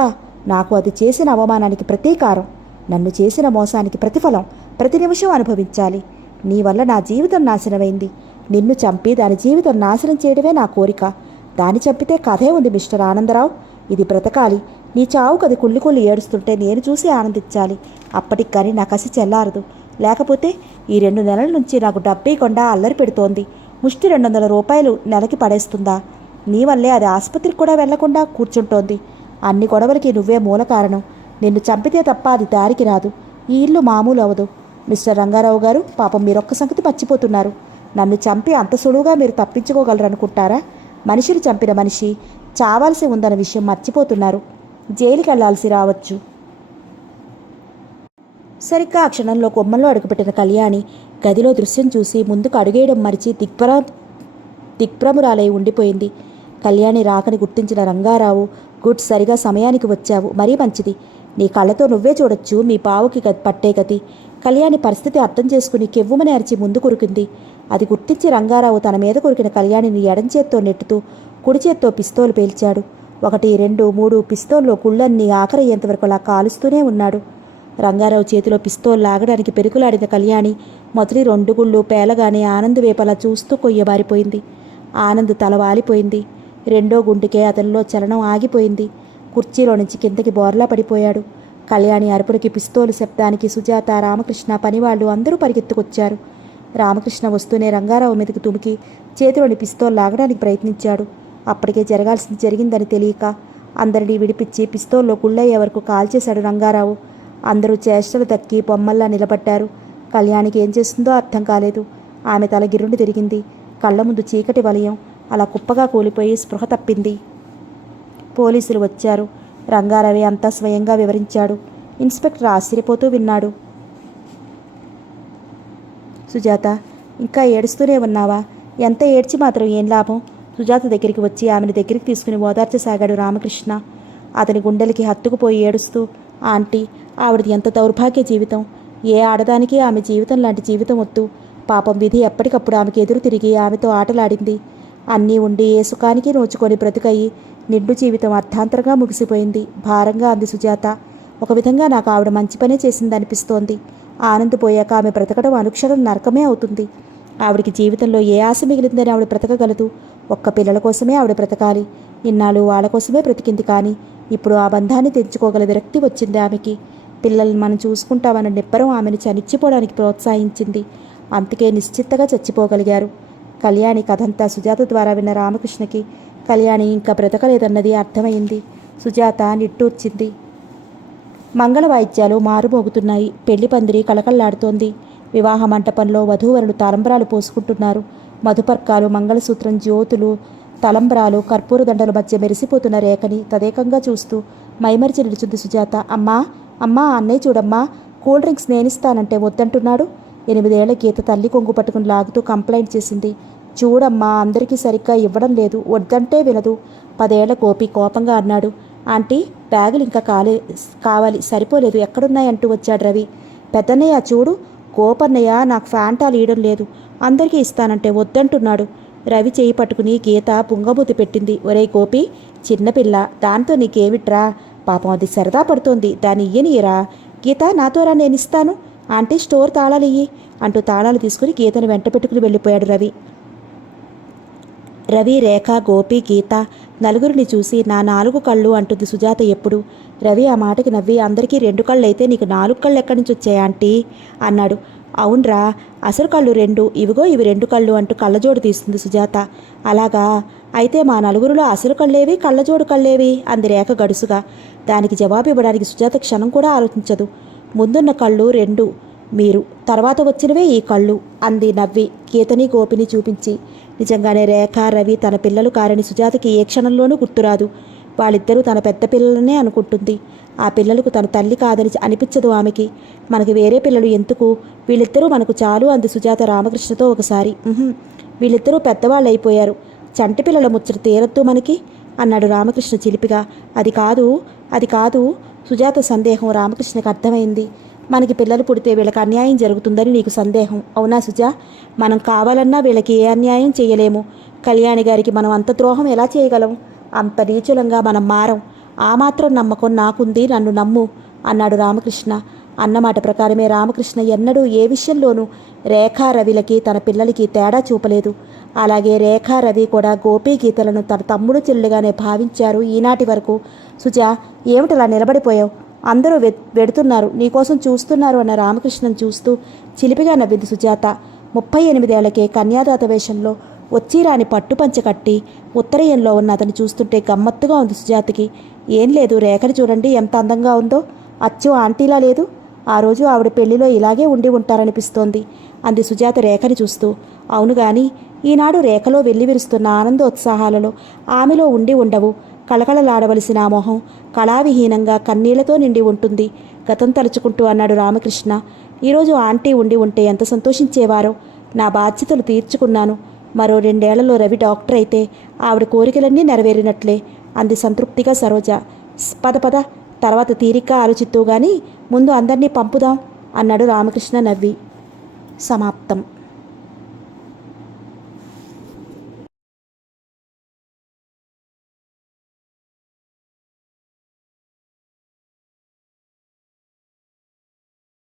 నాకు అది చేసిన అవమానానికి ప్రతీకారం, నన్ను చేసిన మోసానికి ప్రతిఫలం ప్రతి నిమిషం అనుభవించాలి. నీ వల్ల నా జీవితం నాశనమైంది. నిన్ను చంపి దాని జీవితం నాశనం చేయడమే నా కోరిక. దాన్ని చంపితే కథే ఉంది మిస్టర్ ఆనందరావు. ఇది బ్రతకాలి. నీ చావుకు అది కుళ్ళి ఏడుస్తుంటే నేను చూసి ఆనందించాలి. అప్పటికి కానీ నా కసి చెల్లారదు. లేకపోతే ఈ 2 నెలల నుంచి నాకు డబ్బే కొండా అల్లరి పెడుతోంది. ముష్టి 200 రూపాయలు నెలకి పడేస్తుందా? నీ వల్లే అది ఆసుపత్రికి కూడా వెళ్లకుండా కూర్చుంటోంది. అన్ని గొడవలకి నువ్వే మూల కారణం. నిన్ను చంపితే తప్ప అది దారికి రాదు. ఈ ఇల్లు మామూలు అవదు. మిస్టర్ రంగారావు గారు, పాపం మీరొక్క సంగతి మర్చిపోతున్నారు. నన్ను చంపి అంత సులువుగా మీరు తప్పించుకోగలరనుకుంటారా? మనిషిని చంపిన మనిషి చావాల్సి ఉందన్న విషయం మర్చిపోతున్నారు. జైలుకి వెళ్లాల్సి రావచ్చు. సరిగ్గా ఆ క్షణంలో గుమ్మంలో అడుగుపెట్టిన కళ్యాణి గదిలో దృశ్యం చూసి ముందుకు అడుగేయడం మరిచి దిగ్భ్రమురాలై ఉండిపోయింది. కళ్యాణి రాకని గుర్తించిన రంగారావు, గుడ్, సరిగా సమయానికి వచ్చావు, మరీ మంచిది. నీ కళ్ళతో నువ్వే చూడొచ్చు మీ బావుకి పట్టే గతి. కళ్యాణి పరిస్థితి అర్థం చేసుకుని కెవ్వుమని అరిచి ముందు కురికింది. అది గుర్తించి రంగారావు తన మీద కురికిన కళ్యాణిని ఎడం చేత్తో నెట్టుతూ కుడి చేత్తో పిస్తోలు పేల్చాడు. 1, 2, 3 పిస్తోల్లో గుళ్ళన్నీ ఆఖరయ్యేంతవరకు అలా కాలుస్తూనే ఉన్నాడు. రంగారావు చేతిలో పిస్తోల్ లాగడానికి పెరుకులాడిన కళ్యాణి మొదటి 2 గుళ్ళు పేలగానే ఆనంద్ వేపలా చూస్తూ కొయ్యబారిపోయింది. ఆనంద్ తల వాలిపోయింది. 2వ గుండుకే అతనిలో చలనం ఆగిపోయింది. కుర్చీలో నుంచి కిందకి బోర్లా పడిపోయాడు. కళ్యాణి అరుపులకి, పిస్తోలు శబ్దానికి సుజాత, రామకృష్ణ, పనివాళ్ళు అందరూ పరిగెత్తుకొచ్చారు. రామకృష్ణ వస్తూనే రంగారావు మీదకి తుమికి చేతిలోని పిస్తోల్ లాగడానికి ప్రయత్నించాడు. అప్పటికే జరగాల్సింది జరిగిందని తెలియక అందరినీ విడిపించి పిస్తోల్లో గుళ్ళయ్యే వరకు కాల్చేశాడు రంగారావు. అందరూ చేష్టలు దక్కి బొమ్మల్లా నిలబడ్డారు. కళ్యాణికి ఏం చేస్తుందో అర్థం కాలేదు. ఆమె తల గిర్రుండి తిరిగింది. కళ్ళ ముందు చీకటి వలయం అలా కుప్పగా కూలిపోయి స్పృహ తప్పింది. పోలీసులు వచ్చారు. రంగారావే అంతా స్వయంగా వివరించాడు. ఇన్స్పెక్టర్ ఆశ్చర్యపోతూ విన్నాడు. సుజాత, ఇంకా ఏడుస్తూనే ఉన్నావా? ఎంత ఏడ్చి మాత్రం ఏం లాభం? సుజాత దగ్గరికి వచ్చి ఆమెను దగ్గరికి తీసుకుని ఓదార్చసాగాడు రామకృష్ణ. అతని గుండెలకి హత్తుకుపోయి ఏడుస్తూ, ఆంటీ, ఆవిడది ఎంత దౌర్భాగ్య జీవితం. ఏ ఆడదానికి ఆమె జీవితం లాంటి జీవితం వద్దు. పాపం విధి ఎప్పటికప్పుడు ఆమెకి ఎదురు తిరిగి ఆమెతో ఆటలాడింది. అన్నీ ఉండి ఏ సుఖానికి నోచుకొని బ్రతుకయి నిండు జీవితం అర్థాంతరంగా ముగిసిపోయింది. భారంగా అంది సుజాత. ఒక విధంగా నాకు ఆవిడ మంచి పనే చేసిందనిపిస్తోంది. ఆనంద్ పోయాక ఆమె బ్రతకడం అనుక్షణం నరకమే అవుతుంది. ఆవిడికి జీవితంలో ఏ ఆశ మిగిలిందని ఆవిడ బ్రతకగలదు? ఒక్క పిల్లల కోసమే ఆవిడ బ్రతకాలి. ఇన్నాళ్ళు వాళ్ళ కోసమే బ్రతికింది. కానీ ఇప్పుడు ఆ బంధాన్ని తెంచుకోగల విరక్తి వచ్చింది ఆమెకి. పిల్లల్ని మనం చూసుకుంటామన్న నిబ్బరం ఆమెను చనిచ్చిపోవడానికి ప్రోత్సహించింది. అందుకే నిశ్చిత్తగా చచ్చిపోగలిగారు. కళ్యాణి కథంతా సుజాత ద్వారా విన్న రామకృష్ణకి కళ్యాణి ఇంకా బ్రతకలేదన్నది అర్థమైంది. సుజాత నిట్టూర్చింది. మంగళ వాయిద్యాలు మారుమోగుతున్నాయి. పెళ్లి పందిరి కళకళ్లాడుతోంది. వివాహ మంటపంలో వధూవరులు తలంబ్రాలు పోసుకుంటున్నారు. మధుపర్కాలు, మంగళసూత్రం, జ్యోతులు, తలంబ్రాలు, కర్పూర దండల మధ్య మెరిసిపోతున్న రేఖని తదేకంగా చూస్తూ మైమరిచి నిలుచుంది సుజాత. అమ్మా, అమ్మా, అన్నయ్య చూడమ్మా, కూల్ డ్రింక్స్ నేనిస్తానంటే వద్దంటున్నాడు. 8 ఏళ్ల గీత తల్లి కొంగు పట్టుకుని లాగుతూ కంప్లైంట్ చేసింది. చూడమ్మా, అందరికీ సరిగ్గా ఇవ్వడం లేదు, వద్దంటే వినదు. 10 ఏళ్ల గోపి కోపంగా అన్నాడు. ఆంటీ, బ్యాగులు ఇంకా కావాలి, సరిపోలేదు, ఎక్కడున్నాయంటూ వచ్చాడు రవి. పెద్దన్నయ్య చూడు, గోపన్నయ్య నాకు ఫ్యాంటా లీయడం లేదు, అందరికీ ఇస్తానంటే వద్దంటున్నాడు. రవి చేయి పట్టుకుని గీత పుంగమూతి పెట్టింది. ఒరే గోపి, చిన్నపిల్ల, దాంతో నీకేమిట్రా? పాపం అది సరదా పడుతోంది, దాన్ని ఇయ్యనియరా? గీత, నాతోరా, నేనిస్తాను. ఆంటీ, స్టోర్ తాళాలు ఇయ్యి అంటూ తాళాలు తీసుకుని గీతను వెంట పెట్టుకుని వెళ్ళిపోయాడు రవి. రవి, రేఖ, గోపి, గీత నలుగురిని చూసి నా 4 కళ్ళు అంటుంది సుజాత ఎప్పుడు. రవి ఆ మాటకి నవ్వి, అందరికీ 2 కళ్ళు అయితే నీకు 4 కళ్ళు ఎక్కడి నుంచి వచ్చాయి ఆంటీ అన్నాడు. అవునరా, అసలు కళ్ళు 2, ఇవిగో ఇవి 2 కళ్ళు అంటూ కళ్ళజోడు తీస్తుంది సుజాత. అలాగా, అయితే మా నలుగురిలో అసలు కళ్ళేవి, కళ్ళజోడు కళ్ళేవి అంది రేఖ గడుసుగా. దానికి జవాబు ఇవ్వడానికి సుజాత క్షణం కూడా ఆలోచించదు. ముందున్న కళ్ళు 2 మీరు, తర్వాత వచ్చినవే ఈ కళ్ళు అంది నవ్వి గీతని గోపిని చూపించి. నిజంగానే రేఖ, రవి తన పిల్లలు కారని సుజాతకి ఏ క్షణంలోనూ గుర్తురాదు. వాళ్ళిద్దరూ తన పెద్ద పిల్లలనే అనుకుంటుంది. ఆ పిల్లలకు తన తల్లి కాదని అనిపించదు ఆమెకి. మనకి వేరే పిల్లలు ఎందుకు, వీళ్ళిద్దరూ మనకు చాలు అంది సుజాత రామకృష్ణతో ఒకసారి. వీళ్ళిద్దరూ పెద్దవాళ్ళు అయిపోయారు, చంటి పిల్లల ముచ్చట తీరద్దు మనకి అన్నాడు రామకృష్ణ చిలిపిగా. అది కాదు సుజాత సందేహం రామకృష్ణకు అర్థమైంది. మనకి పిల్లలు పుడితే వీళ్ళకి అన్యాయం జరుగుతుందని నీకు సందేహం, అవునా సుజా? మనం కావాలన్నా వీళ్ళకి ఏ అన్యాయం చేయలేము. కళ్యాణి గారికి మనం అంత ద్రోహం ఎలా చేయగలం? అంత నీచులంగా మనం మారం. ఆ మాత్రం నమ్మకం నాకుంది, నన్ను నమ్ము అన్నాడు రామకృష్ణ. అన్నమాట ప్రకారమే రామకృష్ణ ఎన్నడూ ఏ విషయంలోనూ రేఖా రవిలకి తన పిల్లలకి తేడా చూపలేదు. అలాగే రేఖా రవి కూడా గోపీ గీతలను తన తమ్ముడు చెల్లిగానే భావించారు ఈనాటి వరకు. సుజా, ఏమిటలా నిలబడిపోయావు? అందరూ వెడుతున్నారు, నీకోసం చూస్తున్నారు అన్న రామకృష్ణను చూస్తూ చిలిపిగా నవ్వింది సుజాత. 38 ఏళ్లకే కన్యాదాత వేషంలో వచ్చిరాని పట్టుపంచ కట్టి ఉత్తరయంలో ఉన్న అతను చూస్తుంటే గమ్మత్తుగా ఉంది సుజాతకి. ఏం లేదు, రేఖని చూడండి ఎంత అందంగా ఉందో, అచ్చు ఆంటీలా లేదు. ఆ రోజు ఆవిడ పెళ్లిలో ఇలాగే ఉండి ఉంటారనిపిస్తోంది అంది సుజాత రేఖని చూస్తూ. అవును గాని ఈనాడు రేఖలో వెల్లివిరుస్తున్న ఆనందోత్సాహాలలో ఆమెలో ఉండి ఉండవు. కళకళలాడవలసిన ఆ మొహం కళావిహీనంగా కన్నీళ్లతో నిండి ఉంటుంది. గతం తలుచుకుంటూ అన్నాడు రామకృష్ణ. ఈరోజు ఆంటీ ఉండి ఉంటే ఎంత సంతోషించేవారో. నా బాధ్యతలు తీర్చుకున్నాను. మరో 2 ఏళ్లలో రవి డాక్టర్ అయితే ఆవిడ కోరికలన్నీ నెరవేరినట్లే అంది సంతృప్తిగా సరోజ. పద తర్వాత తీరిగ్గా ఆలోచిస్తూ గాని ముందు అందరినీ పంపుదాం అన్నాడు రామకృష్ణ నవ్వి. సమాప్తం.